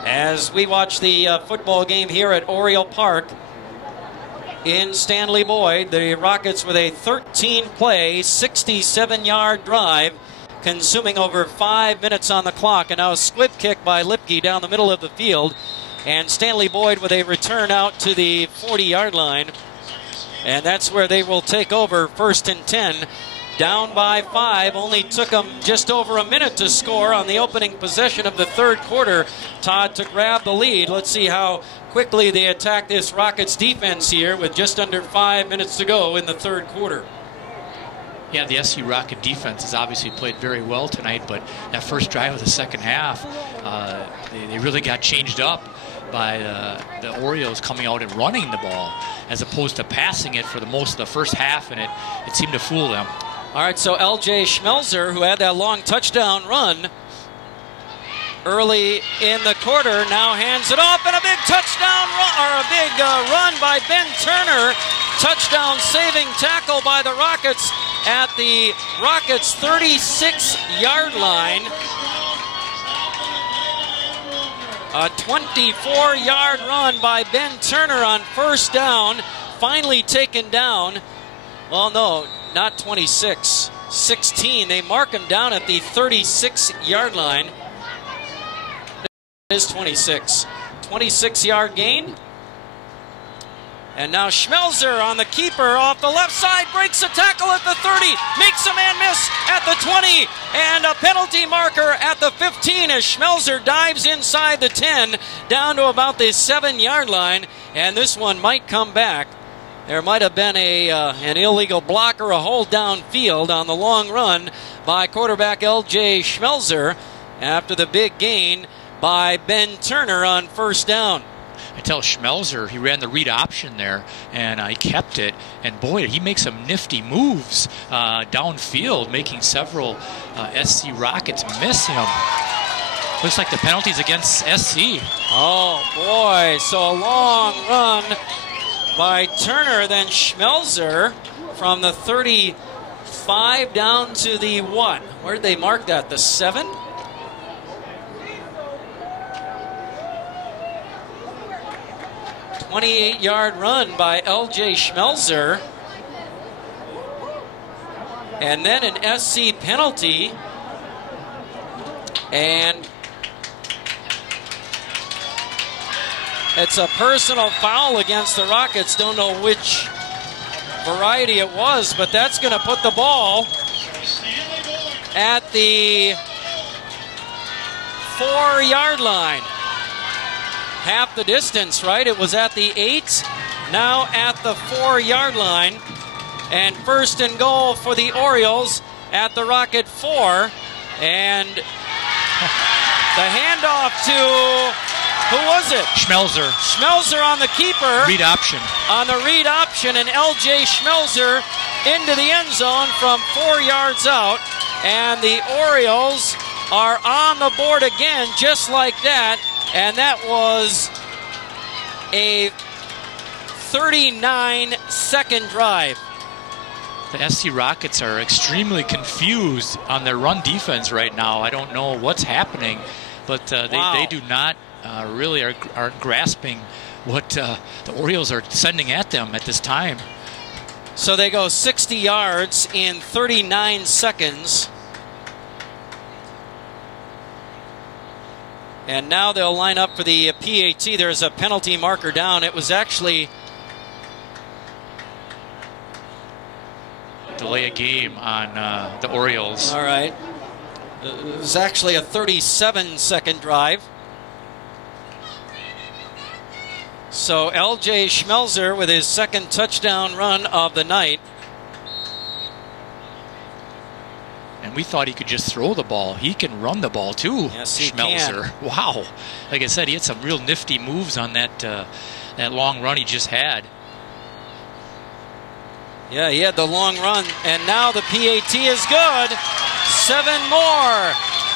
As we watch the football game here at Oriole Park in Stanley-Boyd, the Rockets with a 13-play, 67-yard drive, consuming over 5 minutes on the clock. And now a squib kick by Lipke down the middle of the field. And Stanley-Boyd with a return out to the 40-yard line. And that's where they will take over, 1st and 10. Down by 5, only took them just over a minute to score on the opening possession of the third quarter, Todd, to grab the lead. Let's see how quickly they attack this Rockets defense here with just under 5 minutes to go in the third quarter. Yeah, the SC Rocket defense has obviously played very well tonight, but that first drive of the second half, they really got changed up by the Orioles coming out and running the ball as opposed to passing it for the most of the first half, and it seemed to fool them. All right, so L.J. Schmelzer, who had that long touchdown run early in the quarter, now hands it off, and a big touchdown run, or a big run by Ben Turner. Touchdown saving tackle by the Rockets at the Rockets' 36-yard line. A 24-yard run by Ben Turner on first down, finally taken down. Well, no, not 26, 16. They mark him down at the 36-yard line. It is 26. 26-yard gain. And now Schmelzer on the keeper off the left side, breaks a tackle at the 30, makes a man miss at the 20, and a penalty marker at the 15 as Schmelzer dives inside the 10 down to about the 7-yard line, and this one might come back. There might have been an illegal block or a hold downfield on the long run by quarterback L.J. Schmelzer after the big gain by Ben Turner on first down. I tell Schmelzer, he ran the read option there, and he kept it. And boy, he makes some nifty moves downfield, making several SC Rockets miss him. Looks like the penalty's against SC. Oh, boy. So a long run by Turner, then Schmelzer from the 35 down to the what? Where did they mark that? The 7? .28-yard run by L.J. Schmelzer. And then an SC penalty. And It's a personal foul against the Rockets. Don't know which variety it was, but that's going to put the ball at the 4-yard line. Half the distance, right? It was at the 8, now at the 4-yard line. And first and goal for the Orioles at the Rocket 4. And the handoff to, who was it? Schmelzer. Schmelzer on the keeper. Read option. On the read option, and L.J. Schmelzer into the end zone from 4 yards out. And the Orioles are on the board again, just like that. And that was a 39-second drive. The SC Rockets are extremely confused on their run defense right now. I don't know what's happening, but they do not really are grasping what the Orioles are sending at them at this time. So they go 60 yards in 39 seconds. And now they'll line up for the PAT. There's a penalty marker down. It was actually delay a game on the Orioles. All right. It was actually a 37-second drive. So L.J. Schmelzer with his second touchdown run of the night. And we thought he could just throw the ball. He can run the ball too. Yes, he Schmelzer. can. Wow. Like I said, he had some real nifty moves on that that long run he just had. Yeah, he had the long run, and now the PAT is good. 7 more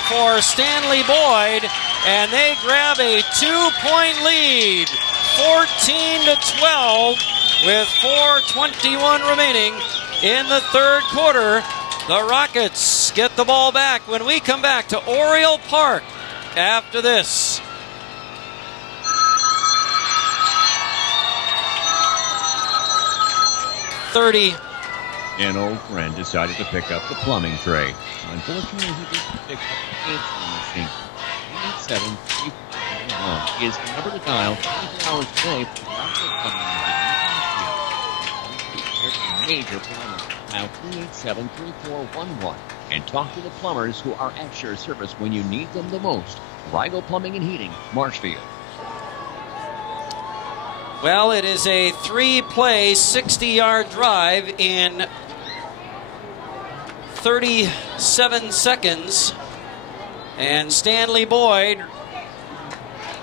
for Stanley-Boyd, and they grab a 2-point lead, 14-12, with 4:21 remaining in the third quarter. The Rockets get the ball back when we come back to Oriole Park after this. An old friend decided to pick up the plumbing tray. Unfortunately, he didn't pick up the answering machine. 873-411 is the number to dial 24 hours a day for major plumbing. Dial 387-3411 and talk to the plumbers who are at your service when you need them the most. Rigo Plumbing and Heating, Marshfield. Well, it is a 3-play, 60-yard drive in 37 seconds. And Stanley-Boyd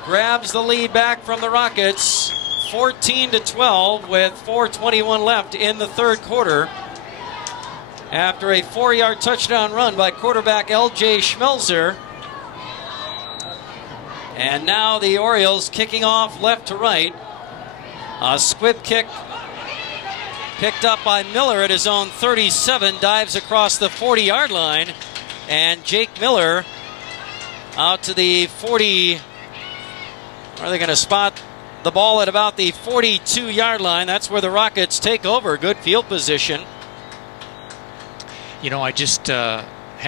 grabs the lead back from the Rockets, 14-12, with 4:21 left in the third quarter. After a 4-yard touchdown run by quarterback L.J. Schmelzer. And now the Orioles kicking off left to right. A squib kick picked up by Miller at his own 37, dives across the 40-yard line, and Jake Miller out to the 40. Are they going to spot the ball at about the 42-yard line? That's where the Rockets take over. Good field position. You know, I just have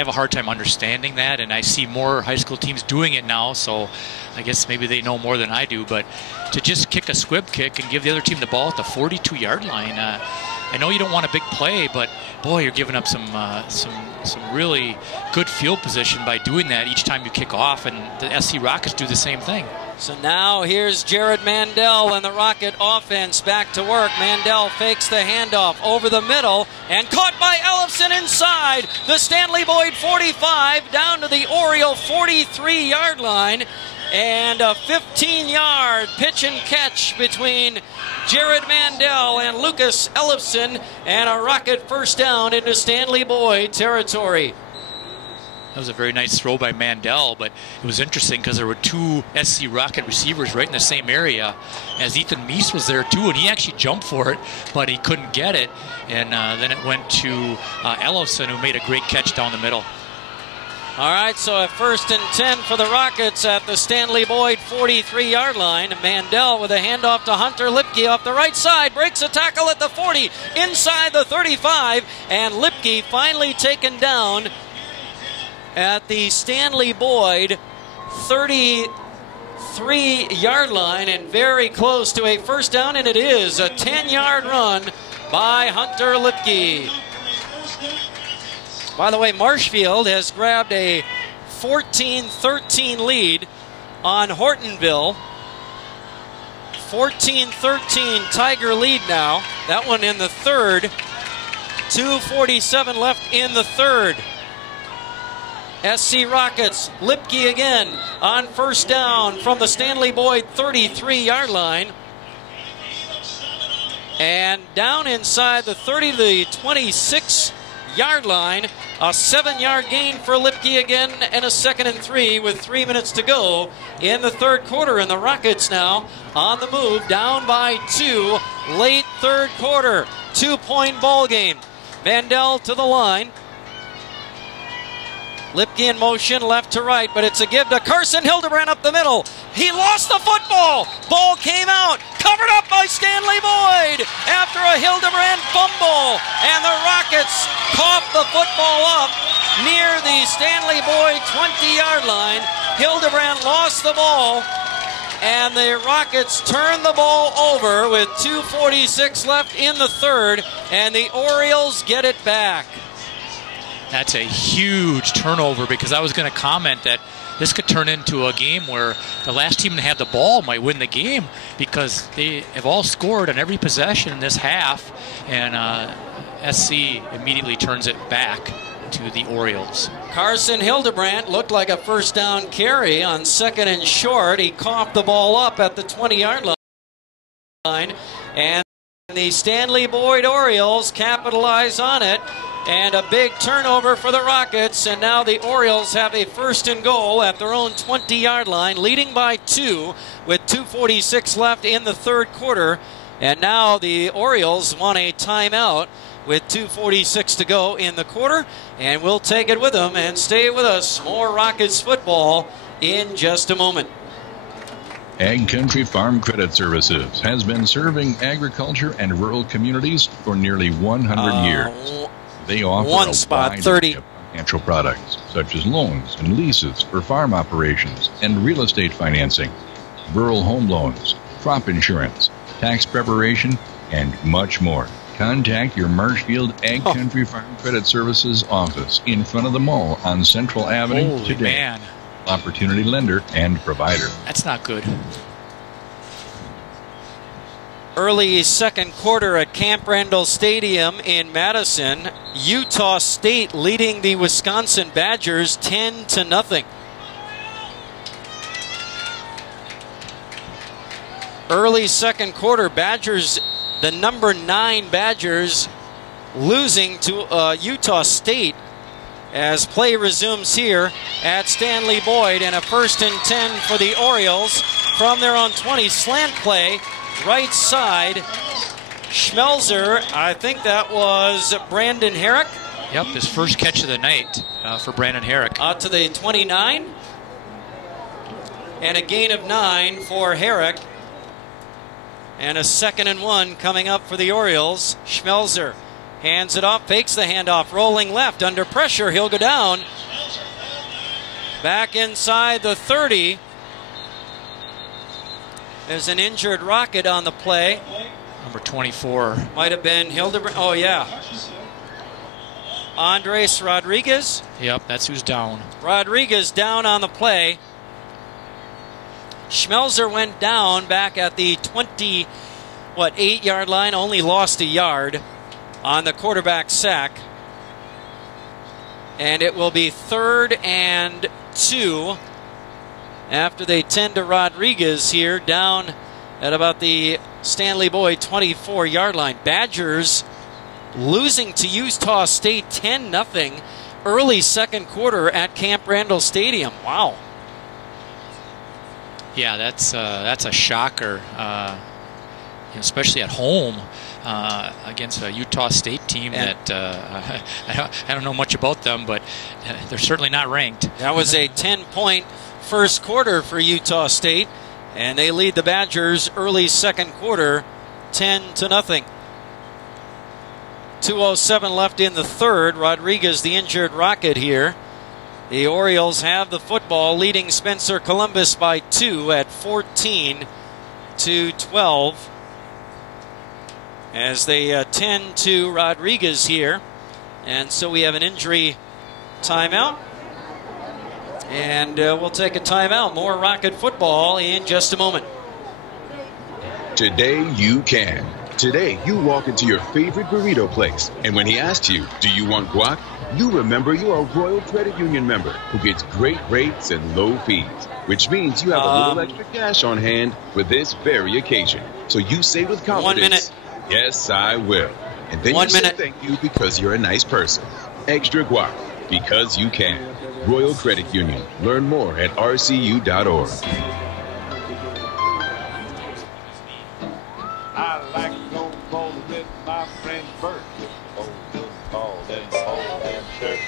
a hard time understanding that, and I see more high school teams doing it now, so I guess maybe they know more than I do, but to just kick a squib kick and give the other team the ball at the 42-yard line, I know you don't want a big play, but boy, you're giving up some really good field position by doing that each time you kick off, and the SC Rockets do the same thing. So now here's Jared Mandel and the Rocket offense back to work. Mandel fakes the handoff over the middle and caught by Ellefson inside the Stanley-Boyd 45 down to the Oriole 43-yard line. And a 15-yard pitch and catch between Jared Mandel and Lucas Ellefson, and a Rocket first down into Stanley-Boyd territory. That was a very nice throw by Mandel, but it was interesting because there were two SC Rocket receivers right in the same area, as Ethan Meese was there too, and he actually jumped for it, but he couldn't get it, and then it went to Ellefson, who made a great catch down the middle. All right, so at 1st and 10 for the Rockets at the Stanley-Boyd 43-yard line. Mandel with a handoff to Hunter Lipke off the right side, breaks a tackle at the 40, inside the 35, and Lipke finally taken down at the Stanley-Boyd 30 3-yard line and very close to a first down, and it is a 10-yard run by Hunter Lipke. By the way, Marshfield has grabbed a 14-13 lead on Hortonville. 14-13 Tiger lead now. That one in the third. 2:47 left in the third. SC Rockets, Lipke again on first down from the Stanley-Boyd 33-yard line. And down inside the 30 to the 26-yard line. A 7-yard gain for Lipke again, and a 2nd and 3 with 3 minutes to go in the third quarter. And the Rockets now on the move, down by 2, late third quarter. 2-point ball game. Vandell to the line. Lipke in motion, left to right, but it's a give to Carson Hildebrand up the middle. He lost the football. Ball came out, covered up by Stanley-Boyd after a Hildebrand fumble. And the Rockets coughed the football up near the Stanley-Boyd 20-yard line. Hildebrand lost the ball, and the Rockets turned the ball over with 2:46 left in the third, and the Orioles get it back. That's a huge turnover, because I was going to comment that this could turn into a game where the last team to have the ball might win the game, because they have all scored on every possession in this half, and SC immediately turns it back to the Orioles. Carson Hildebrand looked like a first down carry on 2nd and short. He coughed the ball up at the 20-yard line, and the Stanley-Boyd Orioles capitalize on it. And a big turnover for the Rockets, and now the Orioles have a 1st and goal at their own 20-yard line, leading by 2 with 2:46 left in the third quarter. And now the Orioles want a timeout with 2:46 to go in the quarter, and we'll take it with them. And stay with us. More Rockets football in just a moment. Ag Country Farm Credit Services has been serving agriculture and rural communities for nearly 100 years. They offer one a spot, wide 30 array of financial products, such as loans and leases for farm operations and real estate financing, rural home loans, crop insurance, tax preparation, and much more. Contact your Marshfield Ag Country Farm Credit Services office in front of the mall on Central Avenue Holy today. Man. Opportunity lender and provider. That's not good. Early second quarter at Camp Randall Stadium in Madison. Utah State leading the Wisconsin Badgers 10-0. Early second quarter, Badgers, the number 9 Badgers, losing to Utah State as play resumes here at Stanley-Boyd, and a 1st and 10 for the Orioles from their own 20. Slant play. Right side, Schmelzer, I think that was Brandon Herrick. Yep, his first catch of the night for Brandon Herrick. Out to the 29. And a gain of 9 for Herrick. And a 2nd and 1 coming up for the Orioles. Schmelzer hands it off, fakes the handoff, rolling left, under pressure, he'll go down. Back inside the 30. There's an injured Rocket on the play. Number 24. Might have been Hildebrand. Oh, yeah. Andres Rodriguez. Yep, that's who's down. Rodriguez down on the play. Schmelzer went down back at the 8-yard line. Only lost a yard on the quarterback sack. And it will be 3rd and 2. After they tend to Rodriguez here, down at about the Stanley-Boyd 24-yard line. Badgers losing to Utah State 10-0 early second quarter at Camp Randall Stadium. Wow. Yeah, that's a shocker, especially at home against a Utah State team that I don't know much about them, but they're certainly not ranked. That was a 10-point first quarter for Utah State, and they lead the Badgers early second quarter 10-0. 2:07 left in the third. Rodriguez, the injured Rocket here. The Orioles have the football, leading Spencer Columbus by 2 at 14-12. As they tend to Rodriguez here. And so we have an injury timeout. And we'll take a timeout. More Rocket football in just a moment. Today you can. Today you walk into your favorite burrito place, and when he asks you, do you want guac? You remember you're a Royal Credit Union member who gets great rates and low fees, which means you have a little extra cash on hand for this very occasion. So you say with confidence, 1 minute. Yes, I will. And then 1 you say minute. thank you because you're a nice person. Extra guac, because you can. Royal Credit Union. Learn more at rcu.org. I like to go bowling with my friend Bert. Bowling, shirt.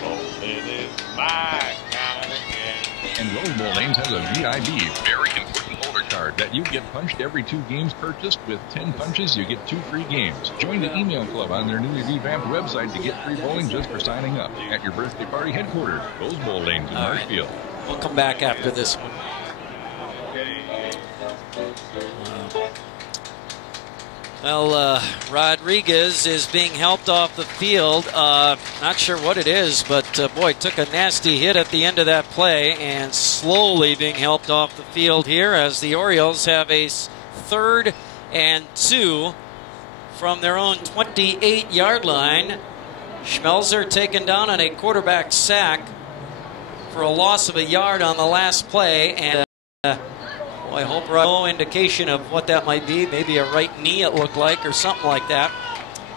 Bowling is my kind of game. And Rose Bowl Lanes has a VIB, very important holder card that you get punched every 2 games purchased. With 10 punches, you get 2 free games. Join the email club on their newly revamped website to get free bowling just for signing up at your birthday party headquarters, Rose Bowl Lanes in Marshfield. We'll come back after this one. Well, Rodriguez is being helped off the field. Not sure what it is, but boy, took a nasty hit at the end of that play and slowly being helped off the field here as the Orioles have a 3rd and 2 from their own 28-yard line. Schmelzer taken down on a quarterback sack for a loss of a yard on the last play, and I hope no indication of what that might be. Maybe a right knee, it looked like, or something like that.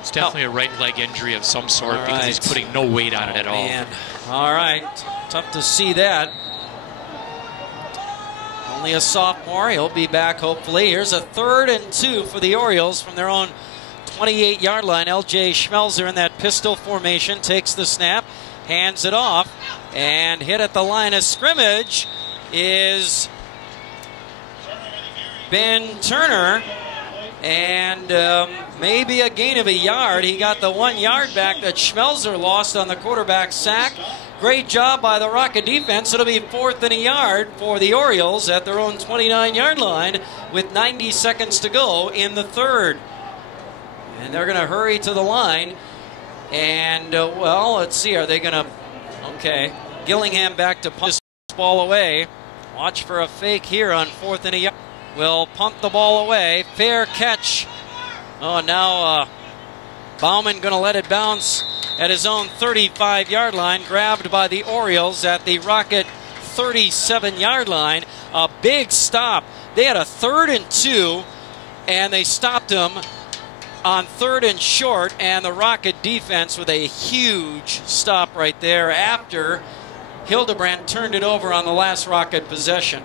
It's definitely a right leg injury of some sort because he's putting no weight on it at all. Man. All right. Tough to see that. Only a sophomore. He'll be back, hopefully. Here's a 3rd and 2 for the Orioles from their own 28-yard line. L.J. Schmelzer in that pistol formation takes the snap, hands it off, and hit at the line of scrimmage is Ben Turner, and maybe a gain of a yard. He got the 1 yard back that Schmelzer lost on the quarterback sack. Great job by the Rocket defense. It'll be 4th and a yard for the Orioles at their own 29-yard line with 90 seconds to go in the 3rd. And they're going to hurry to the line. And, well, let's see. Are they going to... Okay. Gillingham back to punt this ball away. Watch for a fake here on 4th and a yard. Will punt the ball away. Fair catch. Oh, now Bauman going to let it bounce at his own 35-yard line. Grabbed by the Orioles at the Rocket 37-yard line. A big stop. They had a 3rd and 2, and they stopped him on 3rd and short, and the Rocket defense with a huge stop right there after Hildebrand turned it over on the last Rocket possession.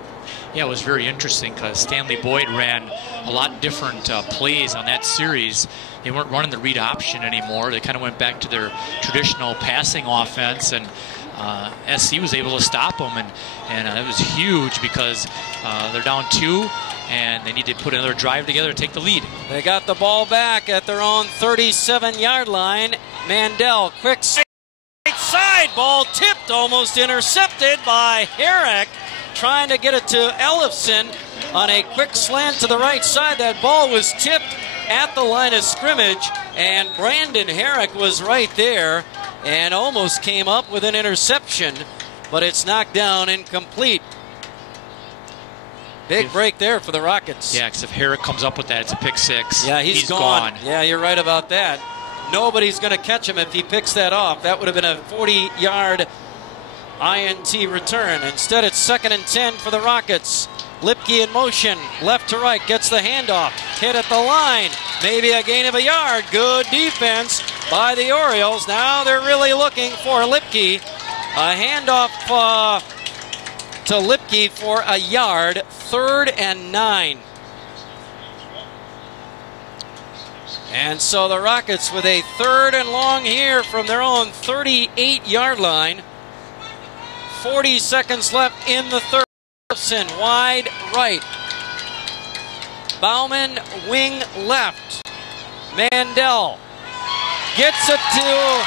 Yeah, it was very interesting because Stanley-Boyd ran a lot different plays on that series. They weren't running the read option anymore. They kind of went back to their traditional passing offense, and SC was able to stop them, and it was huge because they're down 2, and they need to put another drive together to take the lead. They got the ball back at their own 37-yard line. Mandel, quick side ball tipped, almost intercepted by Herrick. Trying to get it to Ellefson on a quick slant to the right side. That ball was tipped at the line of scrimmage, and Brandon Herrick was right there and almost came up with an interception, but it's knocked down incomplete. Big break there for the Rockets. Yeah, because if Herrick comes up with that, it's a pick 6. Yeah, he's gone. Yeah, you're right about that. Nobody's going to catch him if he picks that off. That would have been a 40-yard INT return. Instead, it's 2nd and 10 for the Rockets. Lipke in motion, left to right, gets the handoff, hit at the line, maybe a gain of a yard. Good defense by the Orioles. Now they're really looking for Lipke. A handoff to Lipke for a yard. 3rd and 9. And so the Rockets with a 3rd and long here from their own 38-yard line. 40 seconds left in the 3rd. Wide right. Bauman wing left. Mandel gets it to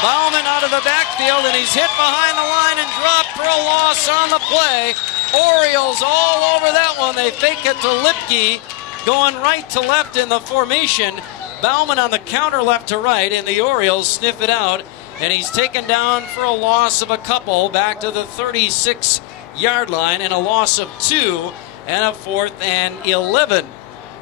Bauman out of the backfield, and he's hit behind the line and dropped for a loss on the play. Orioles all over that one. They fake it to Lipke, going right to left in the formation. Bauman on the counter left to right, and the Orioles sniff it out, and he's taken down for a loss of a couple back to the 36-yard line, and a loss of 2 and a 4th and 11.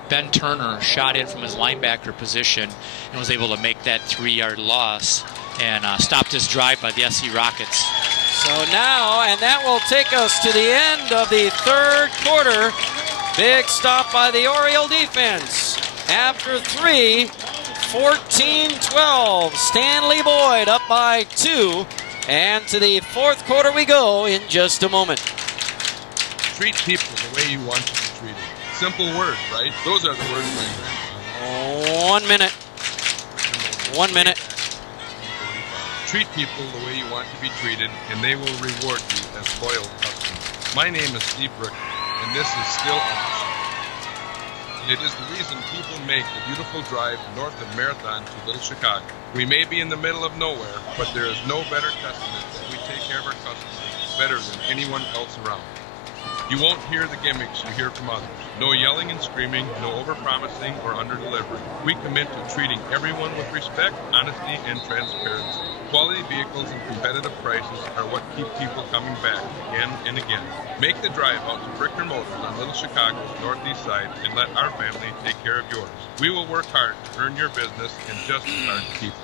Ben Turner shot in from his linebacker position and was able to make that 3-yard loss and stopped his drive by the SC Rockets. So now, and that will take us to the end of the 3rd quarter. Big stop by the Oriole defense. After 3, 14-12. Stanley-Boyd up by 2. And to the 4th quarter we go in just a moment. Treat people the way you want to be treated. Simple words, right? Those are the words. 1 minute. 1 minute. Treat people the way you want to be treated, and they will reward you as loyal customers. My name is Steve Brick, and this is still Ownership. And it is the reason people make the beautiful drive north of Marathon to Little Chicago. We may be in the middle of nowhere, but there is no better testament that we take care of our customers better than anyone else around. You won't hear the gimmicks you hear from others. No yelling and screaming, no overpromising or underdelivering. We commit to treating everyone with respect, honesty, and transparency. Quality vehicles and competitive prices are what keep people coming back again and again. Make the drive out to Brickner Motors on Little Chicago's northeast side and let our family take care of yours. We will work hard to earn your business and just as hard to keep it.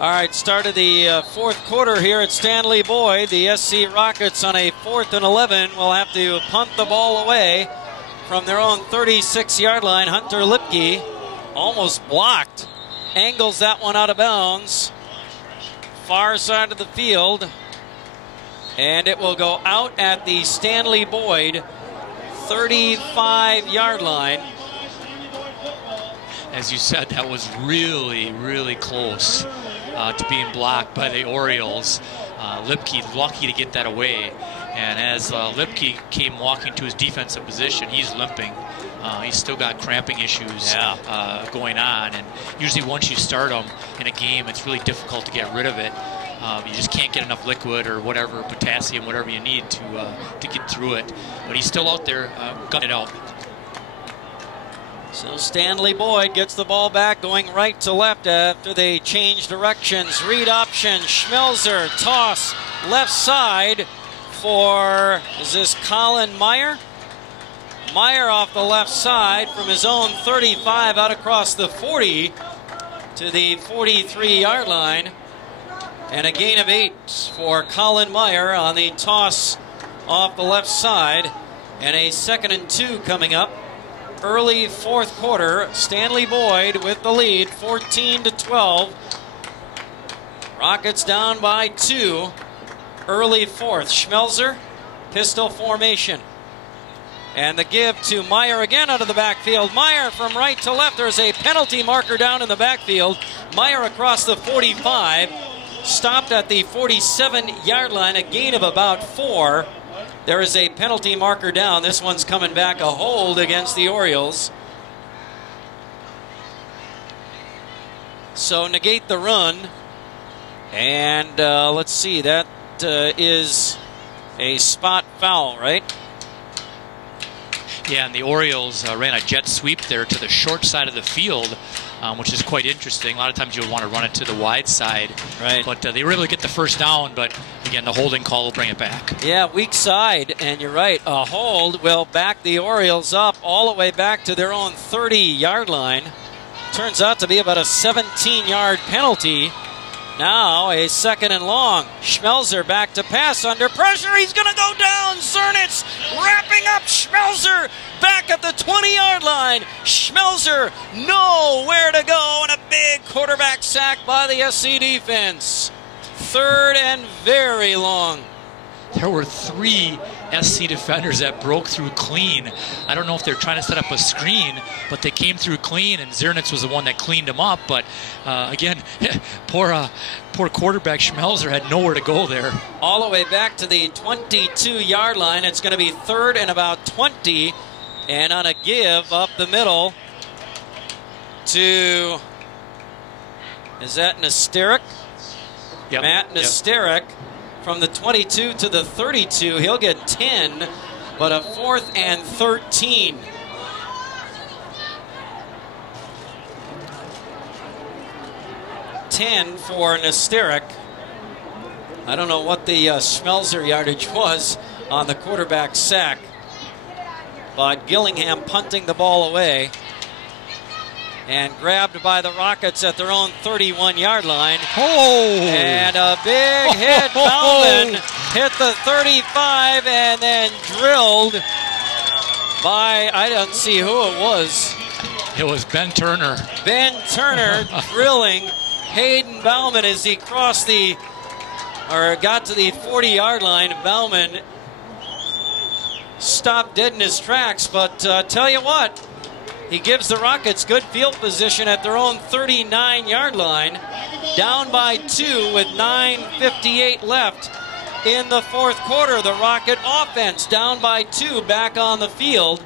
All right, start of the 4th quarter here at Stanley-Boyd. The SC Rockets on a 4th and 11 will have to punt the ball away from their own 36-yard line. Hunter Lipke almost blocked. Angles that one out of bounds. Far side of the field. And it will go out at the Stanley-Boyd 35-yard line. As you said, that was really, really close to being blocked by the Orioles. Lipke lucky to get that away. And as Lipke came walking to his defensive position, he's limping. He's still got cramping issues going on. And usually once you start them in a game, it's really difficult to get rid of it. You just can't get enough liquid or whatever, potassium, whatever you need to get through it. But he's still out there gunning it out. So Stanley-Boyd gets the ball back, going right to left after they change directions. Read option, Schmelzer, toss, left side for, is this Colin Meyer? Meyer off the left side from his own 35 out across the 40 to the 43-yard line. And a gain of 8 for Colin Meyer on the toss off the left side. And a 2nd and 2 coming up. Early 4th quarter, Stanley-Boyd with the lead, 14-12. Rockets down by 2. Early 4th, Schmelzer, pistol formation. And the give to Meyer again out of the backfield. Meyer from right to left. There's a penalty marker down in the backfield. Meyer across the 45. Stopped at the 47-yard line, a gain of about 4. There is a penalty marker down. This one's coming back, a hold against the Orioles. So negate the run. And let's see, that is a spot foul, right? Yeah, and the Orioles ran a jet sweep there to the short side of the field, which is quite interesting. A lot of times you'll want to run it to the wide side. Right. But they were able to get the first down, but again, the holding call will bring it back. Yeah, weak side, and you're right. A hold will back the Orioles up all the way back to their own 30-yard line. Turns out to be about a 17-yard penalty. Now a 2nd and long. Schmelzer back to pass under pressure. He's going to go down. Zernitz wrapping up Schmelzer back at the 20-yard line. Schmelzer nowhere to go, and a big quarterback sack by the SC defense. 3rd and very long. there were 3 SC defenders that broke through clean. I don't know if they're trying to set up a screen, but they came through clean, and Zernitz was the one that cleaned them up. But again, poor quarterback Schmelzer had nowhere to go there. All the way back to the 22-yard line. It's going to be 3rd and about 20. And on a give up the middle to, is that Nesteric? Yep. Matt Nesteric. From the 22 to the 32, he'll get 10, but a 4th and 13. For Nesteric. I don't know what the Schmelzer yardage was on the quarterback sack, but Gillingham punting the ball away and grabbed by the Rockets at their own 31-yard line. Oh! And a big hit. Bauman hit the 35 and then drilled by, I don't see who it was. It was Ben Turner. Ben Turner drilling Hayden Bauman as he crossed got to the 40-yard line. Bauman stopped dead in his tracks, but tell you what, he gives the Rockets good field position at their own 39-yard line, down by 2 with 9:58 left in the 4th quarter. The Rocket offense down by 2, back on the field.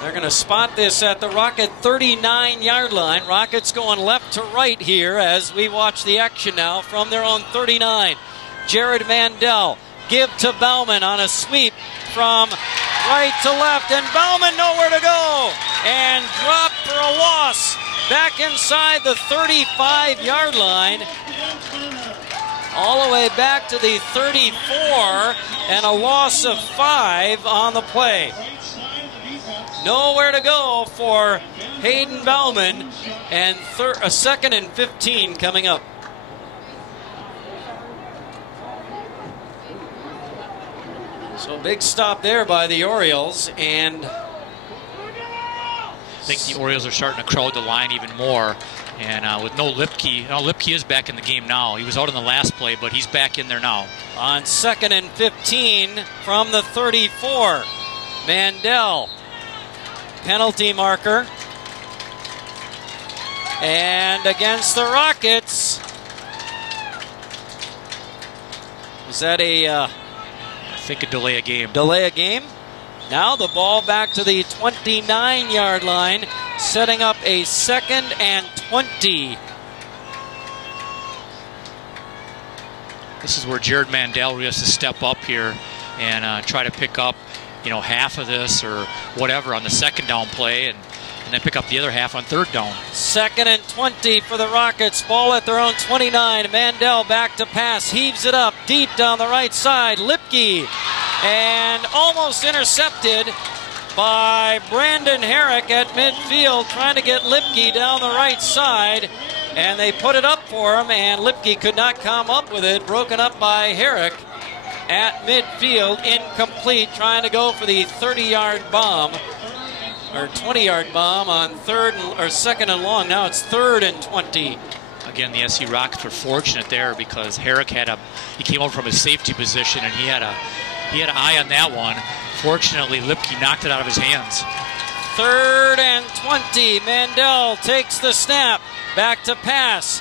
They're going to spot this at the Rocket 39-yard line. Rockets going left to right here as we watch the action now from their own 39. Jared Mandel, give to Bauman on a sweep from right to left, and Bauman nowhere to go, and dropped for a loss back inside the 35-yard line, all the way back to the 34, and a loss of 5 on the play. Nowhere to go for Hayden Bauman, and a 2nd and 15 coming up. So big stop there by the Orioles, and I think the Orioles are starting to crowd the line even more. And with no Lipke, Lipke is back in the game now. He was out in the last play, but he's back in there now. On 2nd and 15 from the 34, Mandel, penalty marker. And against the Rockets, is that I think a delay a game. Delay a game. Now the ball back to the 29-yard line, setting up a 2nd and 20. This is where Jared Mandel really has to step up here and try to pick up, half of this or whatever on the 2nd down play, and then pick up the other half on 3rd down. 2nd and 20 for the Rockets. Ball at their own 29. Mandel back to pass. Heaves it up deep down the right side. Lipke. And almost intercepted by Brandon Herrick at midfield, trying to get Lipke down the right side. And they put it up for him, and Lipke could not come up with it. Broken up by Herrick at midfield. Incomplete, trying to go for the 30-yard bomb. Or 20-yard bomb on 2nd and long. Now it's 3rd and 20. Again, the SC Rockets were fortunate there because Herrick he came over from his safety position, and he had an eye on that one. Fortunately, Lipke knocked it out of his hands. 3rd and 20. Mandel takes the snap. Back to pass.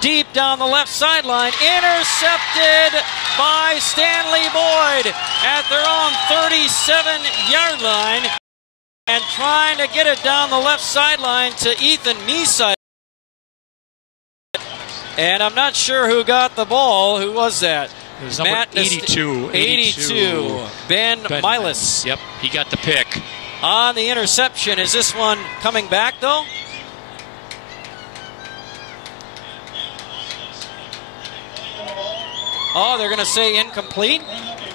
Deep down the left sideline. Intercepted by Stanley-Boyd at their own 37-yard line. And trying to get it down the left sideline to Ethan Meeside. And I'm not sure who got the ball. Who was that? It was number 82. Ben Milas. Yep, he got the pick. On the interception. Is this one coming back, though? Oh, they're going to say incomplete?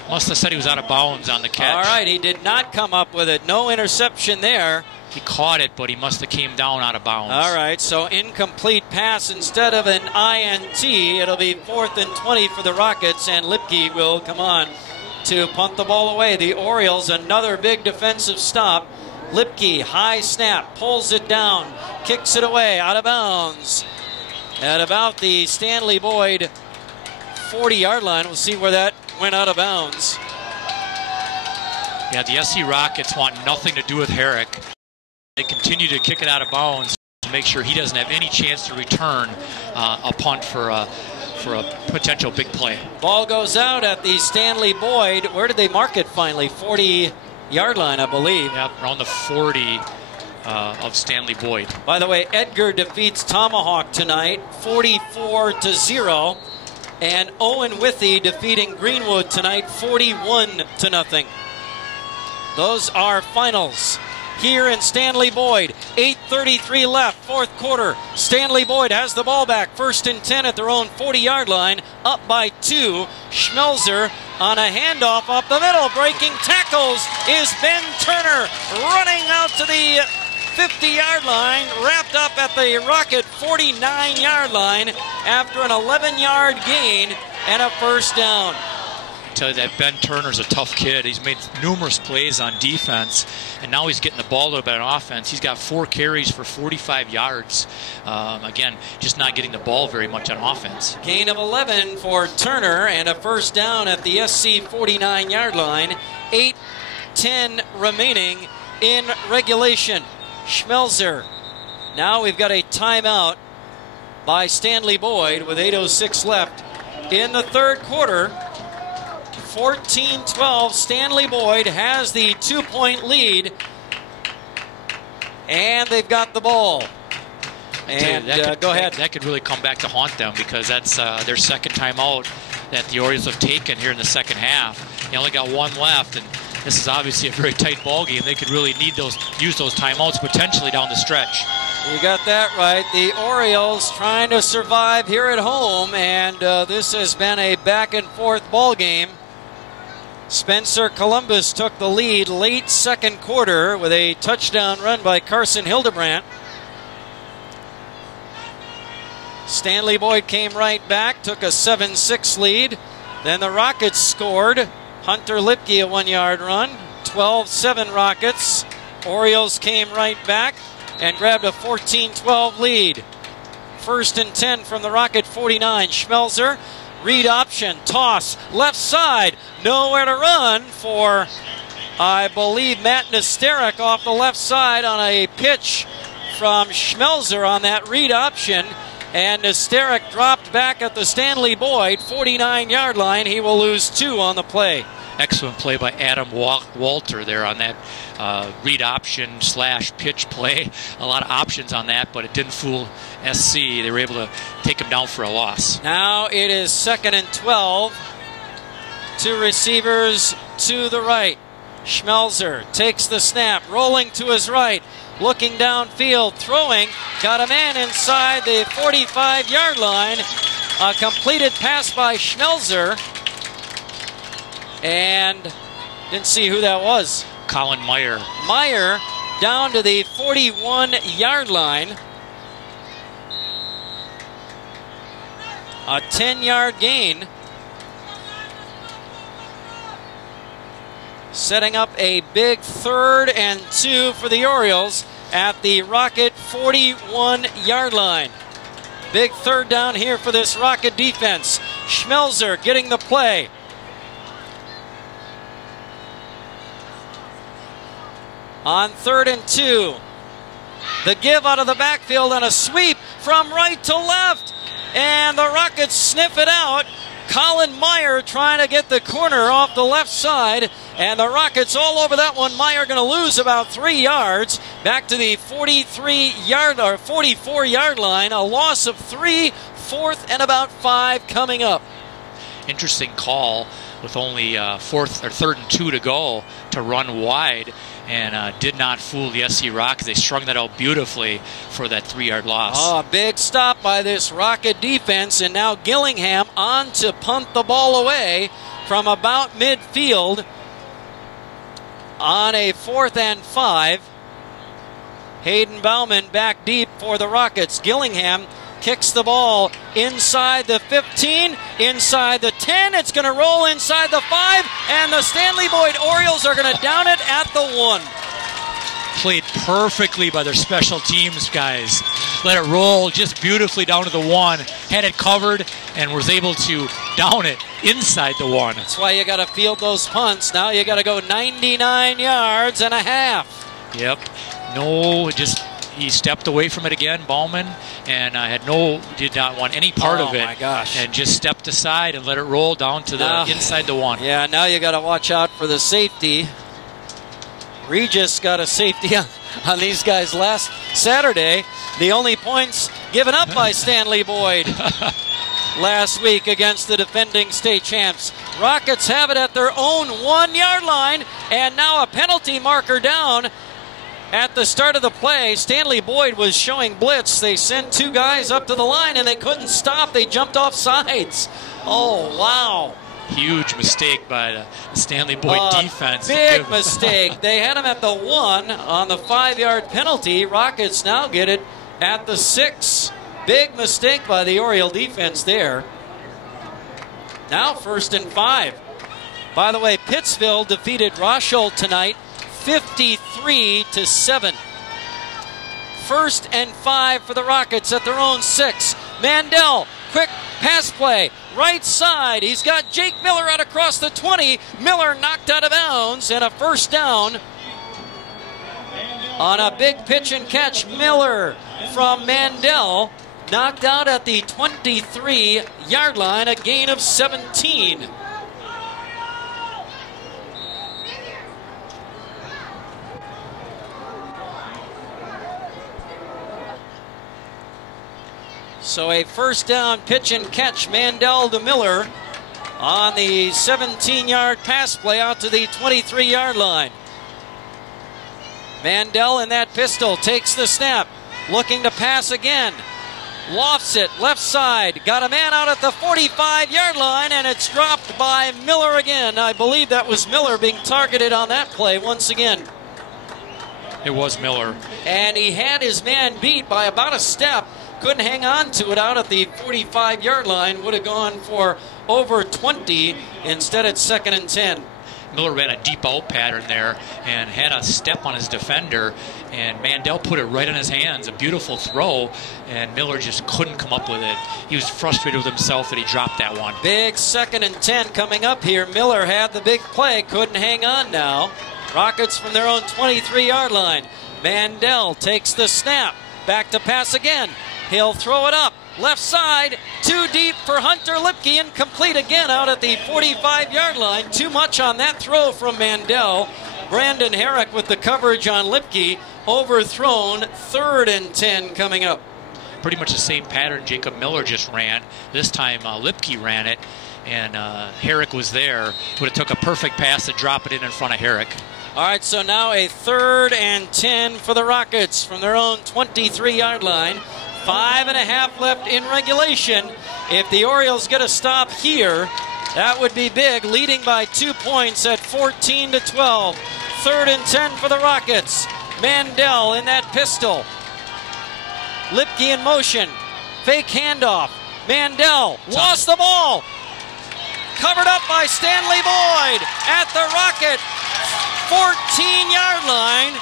Must have said he was out of bounds on the catch. All right, he did not come up with it. No interception there. He caught it, but he must have came down out of bounds. All right, so incomplete pass instead of an INT. It'll be 4th and 20 for the Rockets, and Lipke will come on to punt the ball away. The Orioles, another big defensive stop. Lipke, high snap, pulls it down, kicks it away, out of bounds. At about the Stanley-Boyd 40-yard line. We'll see where that went out of bounds. Yeah, the SC Rockets want nothing to do with Herrick. They continue to kick it out of bounds to make sure he doesn't have any chance to return a punt for a potential big play. Ball goes out at the Stanley-Boyd. Where did they mark it finally? 40-yard line, I believe. Yeah, around the 40 of Stanley-Boyd. By the way, Edgar defeats Tomahawk tonight, 44-0. And Owen Withy defeating Greenwood tonight, 41-0. Those are finals here in Stanley-Boyd. 8:33 left, fourth quarter. Stanley-Boyd has the ball back. 1st and 10 at their own 40-yard line, up by 2. Schmelzer on a handoff up the middle. Breaking tackles is Ben Turner, running out to the 50-yard line, wrapped up at the Rocket 49-yard line after an 11-yard gain and a first down. I tell you that Ben Turner's a tough kid. He's made numerous plays on defense, and now he's getting the ball a little bit on offense. He's got 4 carries for 45 yards. Again, just not getting the ball very much on offense. Gain of 11 for Turner and a first down at the SC 49-yard line. 8:10 remaining in regulation. Schmelzer. Now we've got a timeout by Stanley-Boyd with 8:06 left in the third quarter. 14-12. Stanley-Boyd has the 2-point lead, and they've got the ball. And go ahead. That could really come back to haunt them, because that's their second timeout that the Orioles have taken here in the second half. They only got 1 left, and this is obviously a very tight ball game. They could really use those timeouts potentially down the stretch. You got that right. The Orioles trying to survive here at home, and this has been a back-and-forth ball game. Spencer Columbus took the lead late second quarter with a touchdown run by Carson Hildebrandt. Stanley-Boyd came right back, took a 7-6 lead. Then the Rockets scored. Hunter Lipke a 1-yard run. 12-7 Rockets. Orioles came right back and grabbed a 14-12 lead. 1st and 10 from the Rocket 49. Schmelzer. Read option, toss, left side, nowhere to run for, I believe, Matt Nesterek off the left side on a pitch from Schmelzer on that read option. And Nesterek dropped back at the Stanley-Boyd 49-yard line. He will lose 2 on the play. Excellent play by Adam Walter there on that read option / pitch play. A lot of options on that, but it didn't fool SC. They were able to take him down for a loss. Now it is 2nd and 12. 2 receivers to the right. Schmelzer takes the snap, rolling to his right, looking downfield, throwing, got a man inside the 45-yard line. A completed pass by Schmelzer. And didn't see who that was. Colin Meyer. Meyer down to the 41-yard line. A 10-yard gain. Setting up a big 3rd and 2 for the Orioles at the Rocket 41-yard line. Big 3rd down here for this Rocket defense. Schmelzer getting the play. On 3rd and 2, the give out of the backfield on a sweep from right to left, and the Rockets sniff it out. Colin Meyer trying to get the corner off the left side, and the Rockets all over that one. Meyer going to lose about 3 yards back to the 44-yard line. A loss of 3, 4th and about 5 coming up. Interesting call with only 3rd and 2 to go to run wide, and did not fool the SC Rockets. They strung that out beautifully for that 3-yard loss. Oh, big stop by this Rocket defense, and now Gillingham on to punt the ball away from about midfield on a 4th and 5. Hayden Bauman back deep for the Rockets. Gillingham kicks the ball inside the 15, inside the 10. It's going to roll inside the 5, and the Stanley-Boyd Orioles are going to down it at the 1. Played perfectly by their special teams guys. let it roll just beautifully down to the 1, had it covered, and was able to down it inside the 1. That's why you got to field those punts. Now you got to go 99 yards and a half. Yep. No, just he stepped away from it again, Bauman, and did not want any part of it. Oh my gosh. And just stepped aside and let it roll down to the inside the 1. Yeah, now you got to watch out for the safety. Regis got a safety on these guys last Saturday. The only points given up by Stanley-Boyd last week against the defending state champs. Rockets have it at their own 1-yard line, and now a penalty marker down. At the start of the play, Stanley-Boyd was showing blitz. They sent 2 guys up to the line, and they couldn't stop. They jumped off sides. Oh, wow. Huge mistake by the Stanley-Boyd defense. Big mistake. They had him at the 1 on the 5-yard penalty. Rockets now get it at the 6. Big mistake by the Oriole defense there. Now 1st and 5. By the way, Pittsville defeated Rosholt tonight 53-7. 1st and 5 for the Rockets at their own 6. Mandel, quick pass play, right side. He's got Jake Miller out across the 20. Miller knocked out of bounds, and a 1st down on a big pitch and catch. Miller from Mandel knocked out at the 23-yard line, a gain of 17. So a 1st down pitch and catch, Mandel to Miller on the 17-yard pass play out to the 23-yard line. Mandel in that pistol takes the snap, looking to pass again. Lofts it, left side, got a man out at the 45-yard line, and it's dropped by Miller again. I believe that was Miller being targeted on that play once again. It was Miller. And he had his man beat by about a step. Couldn't hang on to it out at the 45-yard line. Would have gone for over 20. Instead, it's 2nd and 10. Miller ran a deep out pattern there and had a step on his defender, and Mandel put it right in his hands. A beautiful throw, and Miller just couldn't come up with it. He was frustrated with himself that he dropped that one. Big 2nd and 10 coming up here. Miller had the big play, couldn't hang on now. Rockets from their own 23-yard line. Mandel takes the snap. Back to pass again. He'll throw it up. Left side, too deep for Hunter Lipke, incomplete again out at the 45-yard line. Too much on that throw from Mandel. Brandon Herrick with the coverage on Lipke. Overthrown. 3rd and 10 coming up. Pretty much the same pattern Jacob Miller just ran. This time Lipke ran it, and Herrick was there. Would have took a perfect pass to drop it in front of Herrick. All right, so now a 3rd and 10 for the Rockets from their own 23-yard line. 5.5 left in regulation. If the Orioles get a stop here, that would be big, leading by 2 points at 14-12. 3rd and 10 for the Rockets. Mandel in that pistol. Lipke in motion. Fake handoff. Mandel lost the ball. Covered up by Stanley-Boyd at the Rocket 14-yard line.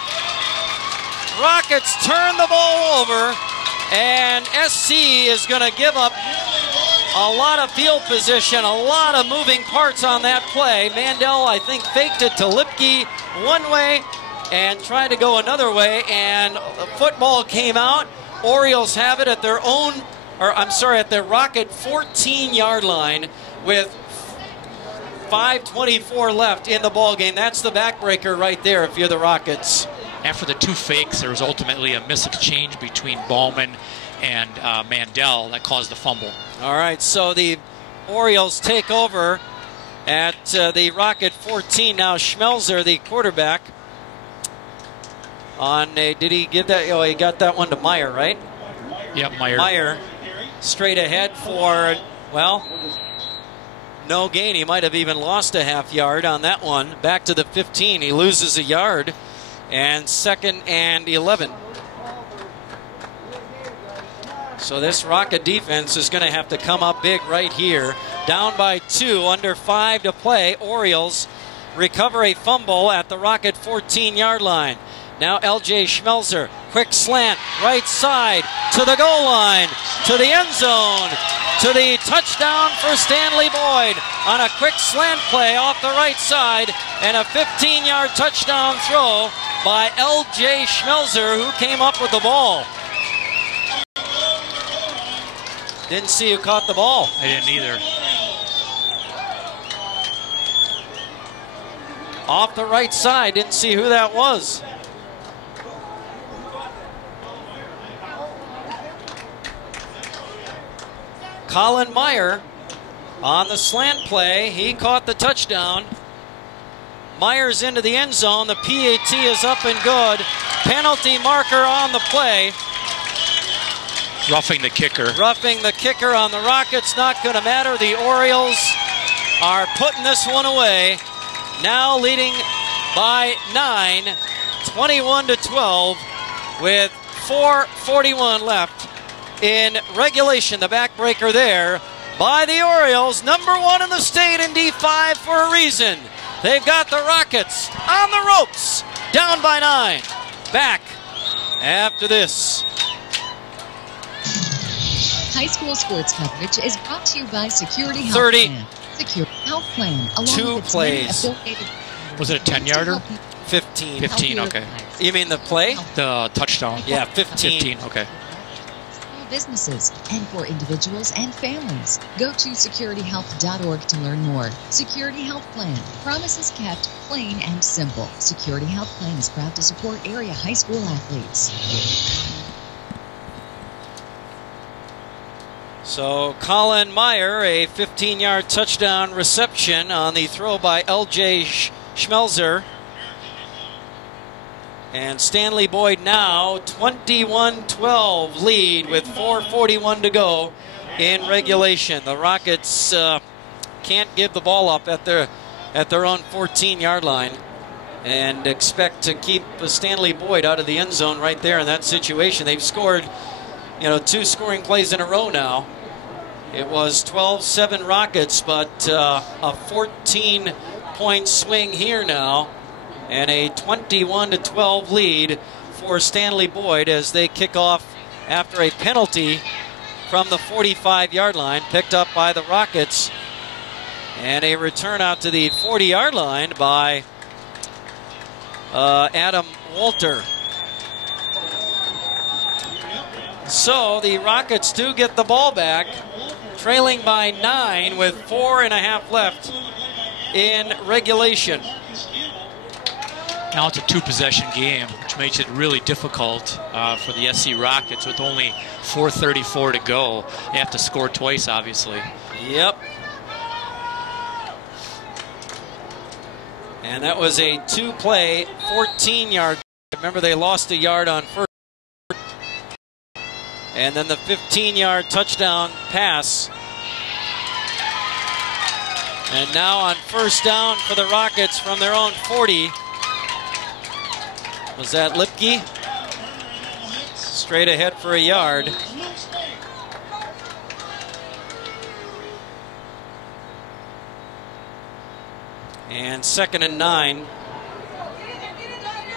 Rockets turn the ball over, and SC is going to give up a lot of field position, a lot of moving parts on that play. Mandel, I think, faked it to Lipke one way and tried to go another way, and the football came out. Orioles have it at their own, at the Rocket 14-yard line with 5:24 left in the ball game. That's the backbreaker right there if you're the Rockets. After the 2 fakes, there was ultimately a misexchange between Bauman and Mandel that caused the fumble. All right, so the Orioles take over at the Rocket 14. Now Schmelzer, the quarterback, did he give that? Oh, he got that one to Meyer, right? Yep, Meyer. Meyer straight ahead for, well, no gain. He might have even lost a half yard on that one. Back to the 15. He loses a yard. And 2nd and 11. So this Rocket defense is going to have to come up big right here. Down by 2, under 5 to play. Orioles recover a fumble at the Rocket 14-yard line. Now LJ Schmelzer, quick slant, right side, to the goal line, to the end zone, to the touchdown for Stanley-Boyd on a quick slant play off the right side, and a 15-yard touchdown throw by LJ Schmelzer, who came up with the ball. Didn't see who caught the ball. I didn't either. Off the right side, didn't see who that was. Colin Meyer on the slant play. He caught the touchdown. Myers into the end zone. The PAT is up and good. Penalty marker on the play. Roughing the kicker. Roughing the kicker on the Rockets. Not going to matter. The Orioles are putting this one away. Now leading by 9, 21-12, with 4:41 left in regulation. The backbreaker there by the Orioles, #1 in the state in D5 for a reason. They've got the Rockets on the ropes, down by 9. Back after this. High school sports coverage is brought to you by Security Health 30. Plan. Security Health Plan, along Two with its plays. many affiliated. Was it a 10-yarder? 15. 15, okay. You mean the play? The touchdown. Yeah, 15. 15, okay. Businesses and for individuals and families. Go to securityhealth.org to learn more. Security Health Plan. Promises kept, plain and simple. Security Health Plan is proud to support area high school athletes. So Colin Meyer, a 15-yard touchdown reception on the throw by LJ Schmelzer. And Stanley-Boyd now 21-12 lead with 4:41 to go in regulation. The Rockets can't give the ball up at their own 14-yard line and expect to keep Stanley-Boyd out of the end zone right there in that situation. They've scored, 2 scoring plays in a row now. It was 12-7 Rockets, but a 14-point swing here now. And a 21-12 lead for Stanley-Boyd as they kick off after a penalty from the 45-yard line, picked up by the Rockets. And a return out to the 40-yard line by Adam Walter. So the Rockets do get the ball back, trailing by 9 with 4.5 left in regulation. Now it's a 2-possession game, which makes it really difficult for the SC Rockets with only 4:34 to go. They have to score twice, obviously. Yep. And that was a 2-play, 14-yard. Remember, they lost a yard on first. And then the 15-yard touchdown pass. And now on first down for the Rockets from their own 40. Was that Lipke? Straight ahead for a yard. And 2nd and 9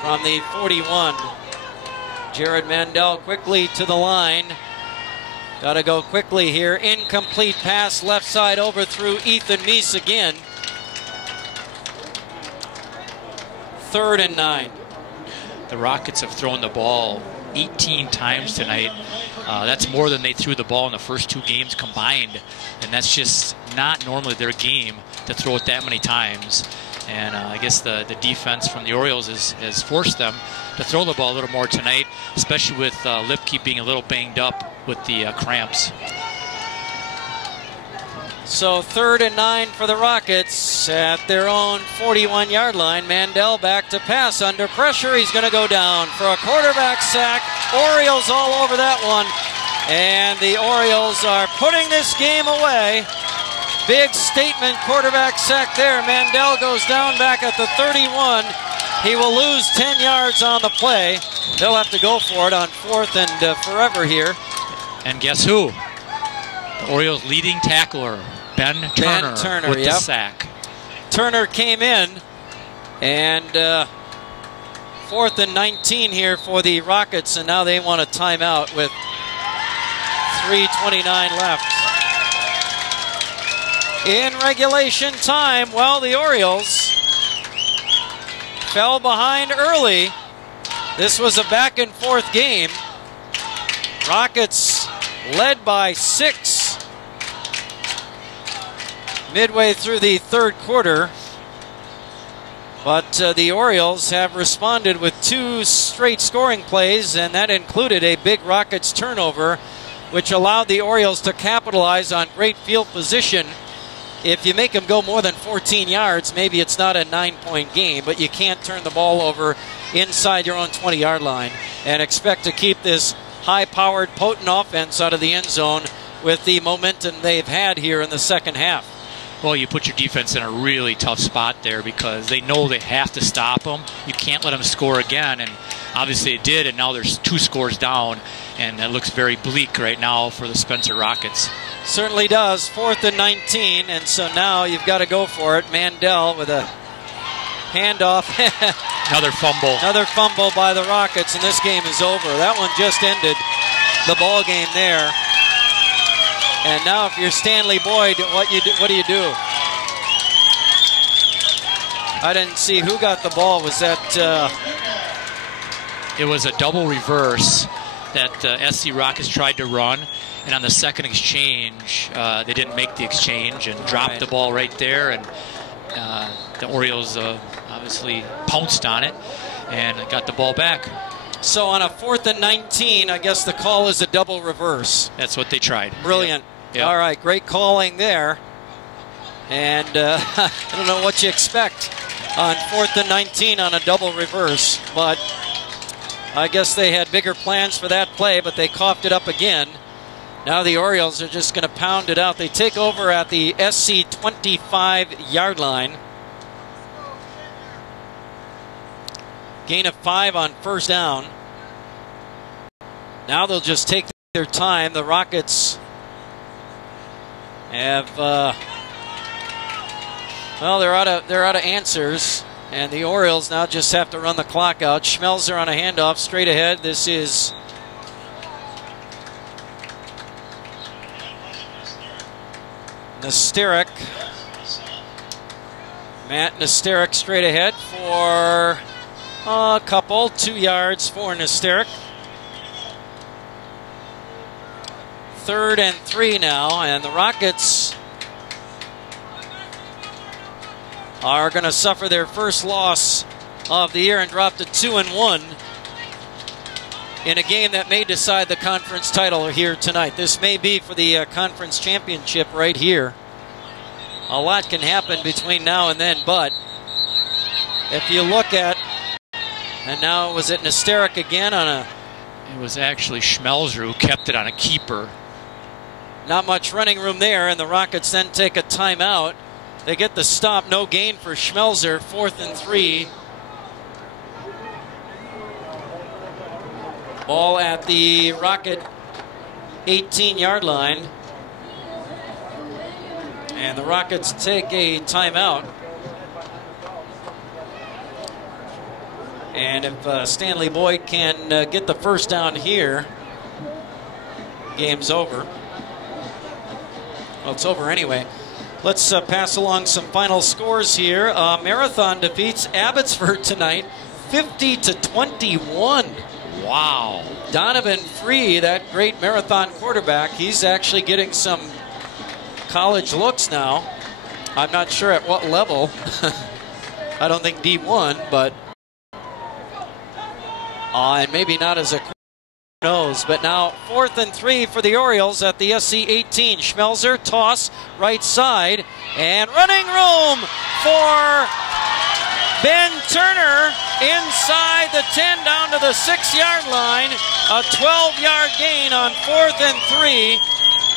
from the 41. Jared Mandel quickly to the line. Got to go quickly here. Incomplete pass left side over through Ethan Meese again. 3rd and 9. The Rockets have thrown the ball 18 times tonight. That's more than they threw the ball in the first 2 games combined. And that's just not normally their game to throw it that many times. And I guess the defense from the Orioles has forced them to throw the ball a little more tonight, especially with Lipke being a little banged up with the cramps. So 3rd and 9 for the Rockets at their own 41-yard line. Mandel back to pass under pressure. He's going to go down for a quarterback sack. Orioles all over that one. And the Orioles are putting this game away. Big statement quarterback sack there. Mandel goes down back at the 31. He will lose 10 yards on the play. They'll have to go for it on 4th and forever here. And guess who? The Orioles' leading tackler, Ben Turner with the sack. Turner came in and 4th and 19 here for the Rockets, and now they want a timeout with 3:29 left. In regulation time, well, the Orioles fell behind early. This was a back and forth game. Rockets led by 6 midway through the third quarter. But the Orioles have responded with 2 straight scoring plays, and that included a big Rockets turnover, which allowed the Orioles to capitalize on great field position. If you make them go more than 14 yards, maybe it's not a 9-point game, but you can't turn the ball over inside your own 20-yard line and expect to keep this high-powered, potent offense out of the end zone with the momentum they've had here in the second half. Well, you put your defense in a really tough spot there because they know they have to stop them. You can't let them score again, and obviously it did, and now there's 2 scores down, and it looks very bleak right now for the Spencer Rockets. Certainly does. 4th and 19, and so now you've got to go for it. Mandel with a handoff. Another fumble. Another fumble by the Rockets, and this game is over. That one just ended the ball game there. And now if you're Stanley-Boyd, what do you do? I didn't see who got the ball. Was that... It was a double reverse that SC Rockets tried to run. And on the second exchange, they didn't make the exchange and dropped the ball right there. And the Orioles obviously pounced on it and got the ball back. So on a 4th and 19, I guess the call is a double reverse. That's what they tried. Brilliant. Yep. All right, great calling there. And I don't know what you expect on 4th and 19 on a double reverse, but I guess they had bigger plans for that play, but they coughed it up again. Now the Orioles are just going to pound it out. They take over at the SC 25-yard line. Gain of 5 on first down. Now they'll just take their time. The Rockets have, well, they're out of answers, and the Orioles now just have to run the clock out. Schmelzer on a handoff straight ahead. This is Nesterik. Matt Nesterik straight ahead for a couple, 2 yards for Nesterik. 3rd and 3 now, and the Rockets are going to suffer their first loss of the year and drop to 2-1 in a game that may decide the conference title here tonight. This may be for the conference championship right here. A lot can happen between now and then, but if you look at, and now was it Nesterik again on a... It was actually Schmelzer who kept it on a keeper. Not much running room there, and the Rockets then take a timeout. They get the stop, no gain for Schmelzer, 4th and 3. Ball at the Rocket 18-yard line. And the Rockets take a timeout. And if Stanley-Boyd can get the first down here, game's over. Well, it's over anyway. Let's pass along some final scores here. Marathon defeats Abbotsford tonight, 50-21. Wow. Donovan Free, that great Marathon quarterback, he's actually getting some college looks now. I'm not sure at what level. I don't think D1, but and maybe not as a knows. But now 4th and 3 for the Orioles at the SC 18. Schmelzer, toss, right side, and running room for Ben Turner inside the 10 down to the 6-yard line. A 12-yard gain on 4th and 3.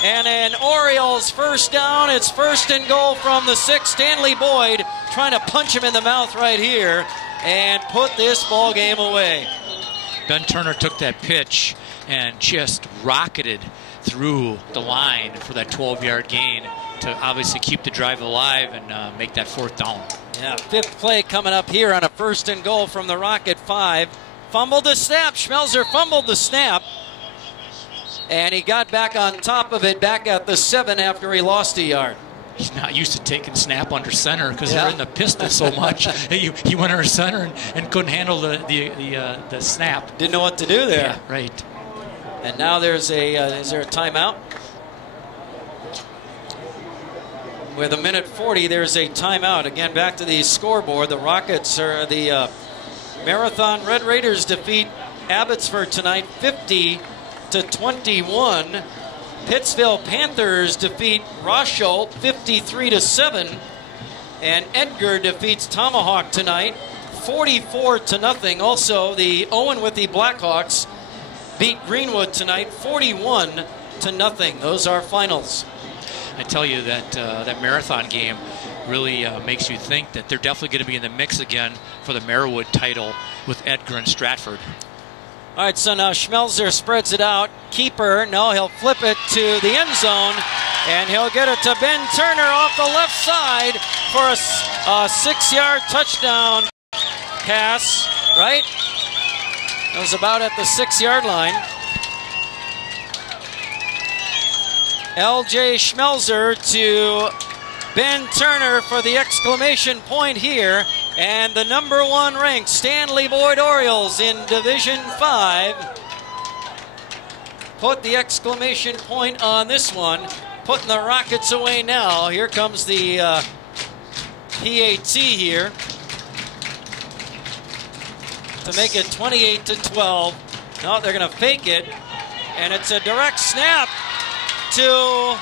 And an Orioles first down. It's 1st and goal from the 6. Stanley-Boyd trying to punch him in the mouth right here and put this ball game away. Ben Turner took that pitch and just rocketed through the line for that 12-yard gain to obviously keep the drive alive and make that 4th down. Yeah, fifth play coming up here on a 1st and goal from the Rocket 5. Fumbled the snap. Schmelzer fumbled the snap. And he got back on top of it back at the 7 after he lost a yard. He's not used to taking snap under center because they're in the pistol so much. He went under center and couldn't handle the snap. Didn't know what to do there. Yeah, right. And now there's is there a timeout? With 1:40, there's a timeout. Again, back to the scoreboard. The Rockets are the Marathon Red Raiders defeat Abbotsford tonight, 50-21. Pittsville Panthers defeat Rochelle 53-7. And Edgar defeats Tomahawk tonight 44-0. Also, the Owen with the Blackhawks beat Greenwood tonight 41-0. Those are finals. I tell you that that Marathon game really makes you think that they're definitely going to be in the mix again for the Merriwood title with Edgar and Stratford. All right, so now Schmelzer spreads it out. Keeper, no, he'll flip it to the end zone, and he'll get it to Ben Turner off the left side for a 6-yard touchdown pass, right? It was about at the 6-yard line. L.J. Schmelzer to Ben Turner for the exclamation point here. And the #1 ranked Stanley-Boyd Orioles in Division 5 put the exclamation point on this one, putting the Rockets away now. Here comes the PAT here to make it 28-12. No, they're going to fake it, and it's a direct snap to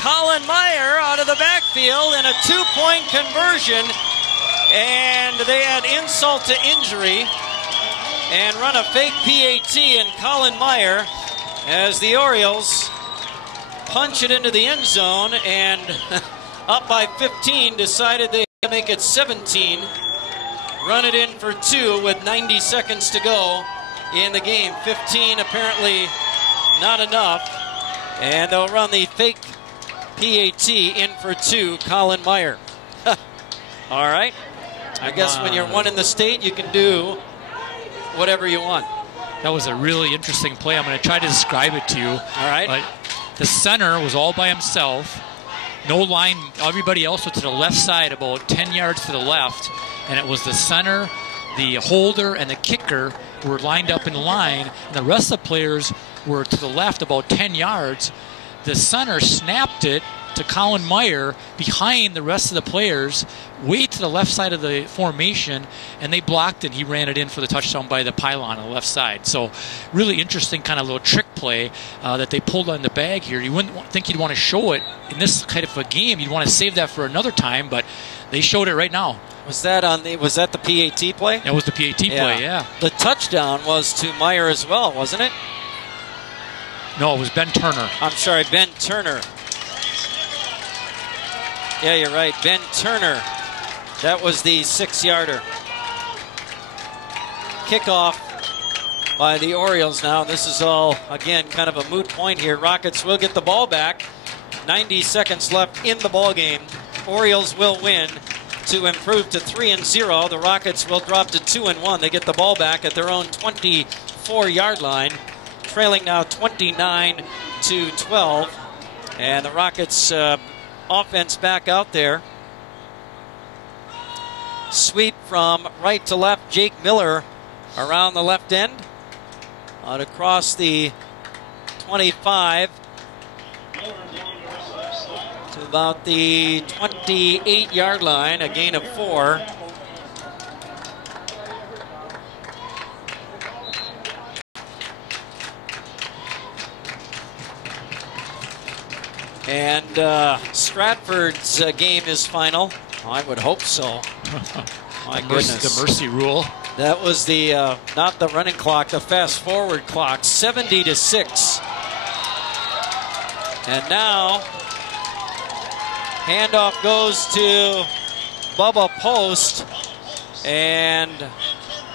Colin Meyer out of the backfield and a 2-point conversion. And they add insult to injury and run a fake PAT, and Colin Meyer, as the Orioles punch it into the end zone and up by 15, decided they had to make it 17. Run it in for 2 with 90 seconds to go in the game. 15 apparently not enough. And they'll run the fake PAT in for 2, Colin Meyer. All right. I guess when you're one in the state, you can do whatever you want. That was a really interesting play. I'm going to try to describe it to you. All right. But the center was all by himself. No line. Everybody else was to the left side, about 10 yards to the left. And it was the center, the holder, and the kicker were lined up in line. And the rest of the players were to the left about 10 yards. The center snapped it to Colin Meyer behind the rest of the players, way to the left side of the formation, and they blocked it. He ran it in for the touchdown by the pylon on the left side. So really interesting kind of little trick play that they pulled on the bag here. You wouldn't think you'd want to show it in this kind of a game. You'd want to save that for another time, but they showed it right now. Was that the PAT play? That was the PAT play, yeah. The touchdown was to Meyer as well, wasn't it? No, it was Ben Turner. I'm sorry, Ben Turner. Yeah, you're right. Ben Turner. That was the 6-yarder. Kickoff by the Orioles now. This is all, again, kind of a moot point here. Rockets will get the ball back. 90 seconds left in the ball game. Orioles will win to improve to 3-0. The Rockets will drop to 2-1. They get the ball back at their own 24-yard line, trailing now 29-12. And the Rockets offense back out there. Sweep from right to left. Jake Miller around the left end. Out across the 25 to about the 28-yard line. A gain of 4. And Stratford's game is final. I would hope so. My goodness. The mercy rule. That was the, not the running clock, the fast forward clock. 70-6. And now, handoff goes to Bubba Post. And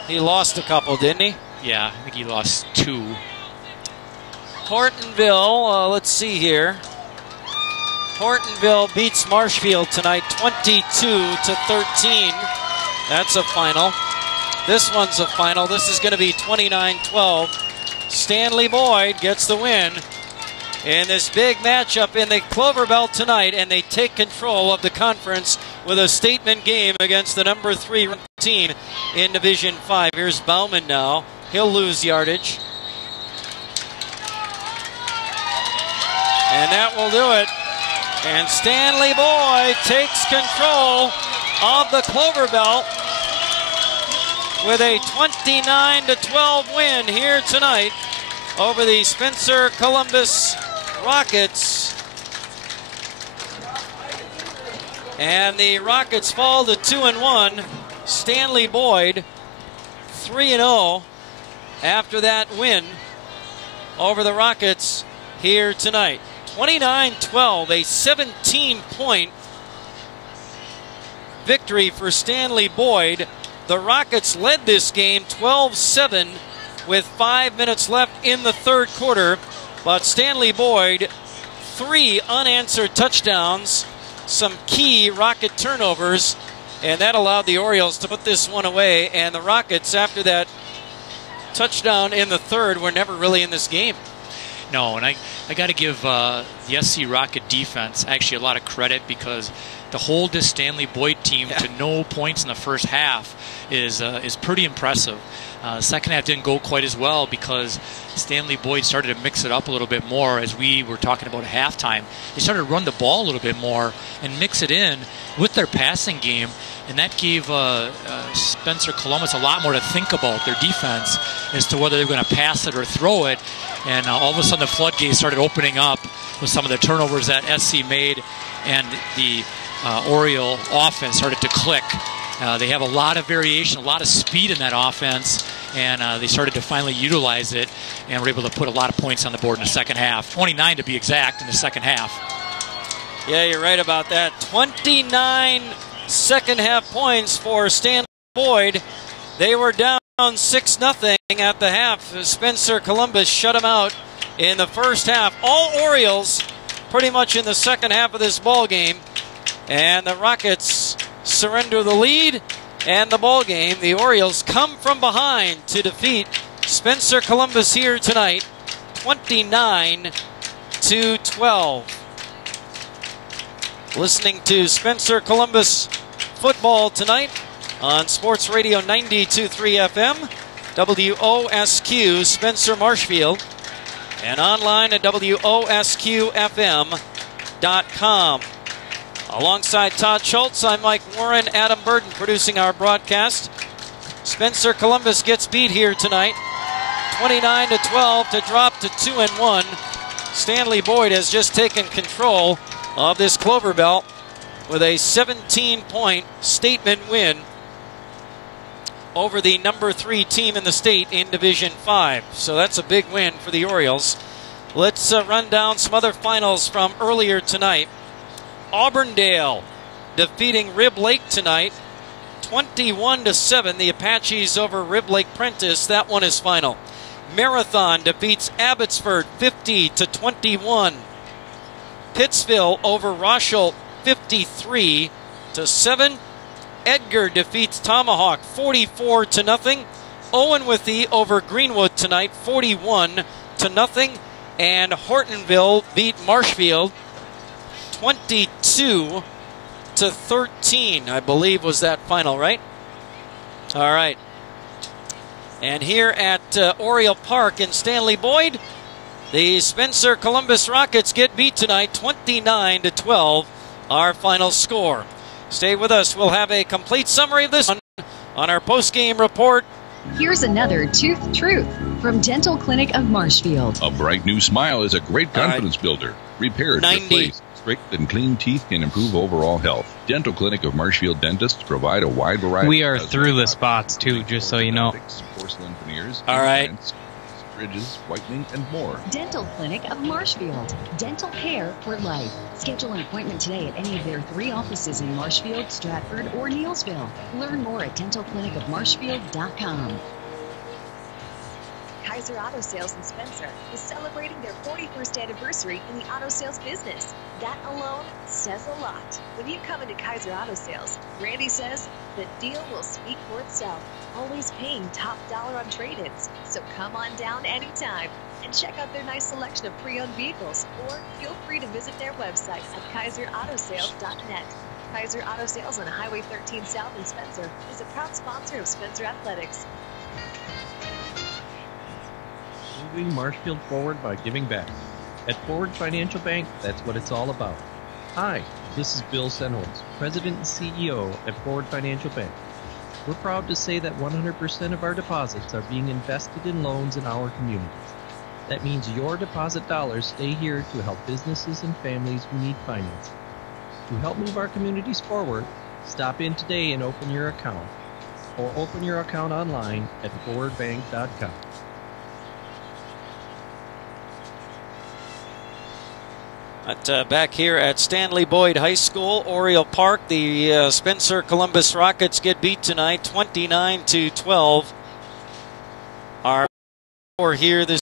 he lost a couple, didn't he? Yeah, I think he lost 2. Hortonville, let's see here. Hortonville beats Marshfield tonight 22-13. That's a final. This one's a final. This is going to be 29-12. Stanley-Boyd gets the win in this big matchup in the Clover Belt tonight, and they take control of the conference with a statement game against the number 3 team in Division 5. Here's Bauman now. He'll lose yardage. And that will do it. And Stanley-Boyd takes control of the Clover Belt with a 29-12 win here tonight over the Spencer Columbus Rockets. And the Rockets fall to 2-1. Stanley-Boyd 3-0 after that win over the Rockets here tonight. 29-12, a 17-point victory for Stanley-Boyd. The Rockets led this game 12-7 with 5 minutes left in the third quarter, but Stanley-Boyd, 3 unanswered touchdowns, some key Rocket turnovers, and that allowed the Orioles to put this one away, and the Rockets, after that touchdown in the third, were never really in this game. No, and I got to give the SC Rocket defense actually a lot of credit, because to hold this Stanley-Boyd team to no points in the first half is pretty impressive. Second half didn't go quite as well because Stanley-Boyd started to mix it up a little bit more, as we were talking about at halftime. They started to run the ball a little bit more and mix it in with their passing game, and that gave Spencer Columbus a lot more to think about, their defense, as to whether they were going to pass it or throw it. And all of a sudden the floodgates started opening up with some of the turnovers that SC made, and the Oriole offense started to click. They have a lot of variation, a lot of speed in that offense, and they started to finally utilize it and were able to put a lot of points on the board in the second half. 29 to be exact in the second half. Yeah, you're right about that. 29 second half points for Stanley-Boyd. They were down 6-0 at the half. Spencer Columbus shut them out in the first half. All Orioles pretty much in the second half of this ball game, and the Rockets surrender the lead and the ball game. The Orioles come from behind to defeat Spencer Columbus here tonight, 29-12. Listening to Spencer Columbus football tonight on Sports Radio 92.3 FM, WOSQ Spencer Marshfield, and online at WOSQFM.com. Alongside Todd Schultz, I'm Mike Warren, Adam Burden producing our broadcast. Spencer Columbus gets beat here tonight, 29-12 to drop to 2-1. Stanley-Boyd has just taken control of this Clover Belt with a 17-point statement win over the number 3 team in the state in Division 5. So that's a big win for the Orioles. Let's run down some other finals from earlier tonight. Auburndale defeating Rib Lake tonight, 21-7. The Apaches over Rib Lake Prentice. That one is final. Marathon defeats Abbotsford 50-21. Pittsville over Rochelle 53-7. Edgar defeats Tomahawk 44-0. Owenwithy over Greenwood tonight 41-0. And Hortonville beat Marshfield 22-13, I believe was that final, right? All right. And here at Oriole Park in Stanley-Boyd, the Spencer Columbus Rockets get beat tonight 29-12, our final score. Stay with us. We'll have a complete summary of this on our post-game report. Here's another Tooth Truth from Dental Clinic of Marshfield. A bright new smile is a great confidence builder. Repaired, replaced, straightened, and clean teeth can improve overall health. Dental Clinic of Marshfield dentists provide a wide variety. We are through the spots too, just so you know. Porcelain veneers, all right, bridges, whitening, and more. Dental Clinic of Marshfield. Dental care for life. Schedule an appointment today at any of their 3 offices in Marshfield, Stratford, or Neelsville. Learn more at dentalclinicofmarshfield.com. Kaiser Auto Sales in Spencer is celebrating their 41st anniversary in the auto sales business. That alone says a lot. When you come into Kaiser Auto Sales, Randy says the deal will speak for itself, always paying top dollar on trade-ins. So come on down anytime and check out their nice selection of pre-owned vehicles, or feel free to visit their website at kaiserautosales.net. Kaiser Auto Sales on Highway 13 South in Spencer is a proud sponsor of Spencer Athletics. Moving Marshfield forward by giving back. At Forward Financial Bank, that's what it's all about. Hi, this is Bill Senholz, President and CEO at Forward Financial Bank. We're proud to say that 100% of our deposits are being invested in loans in our communities. That means your deposit dollars stay here to help businesses and families who need financing. To help move our communities forward, stop in today and open your account, or open your account online at forwardbank.com. Back here at Stanley-Boyd High School, Oriole Park, the Spencer Columbus Rockets get beat tonight, 29-12. Our score here this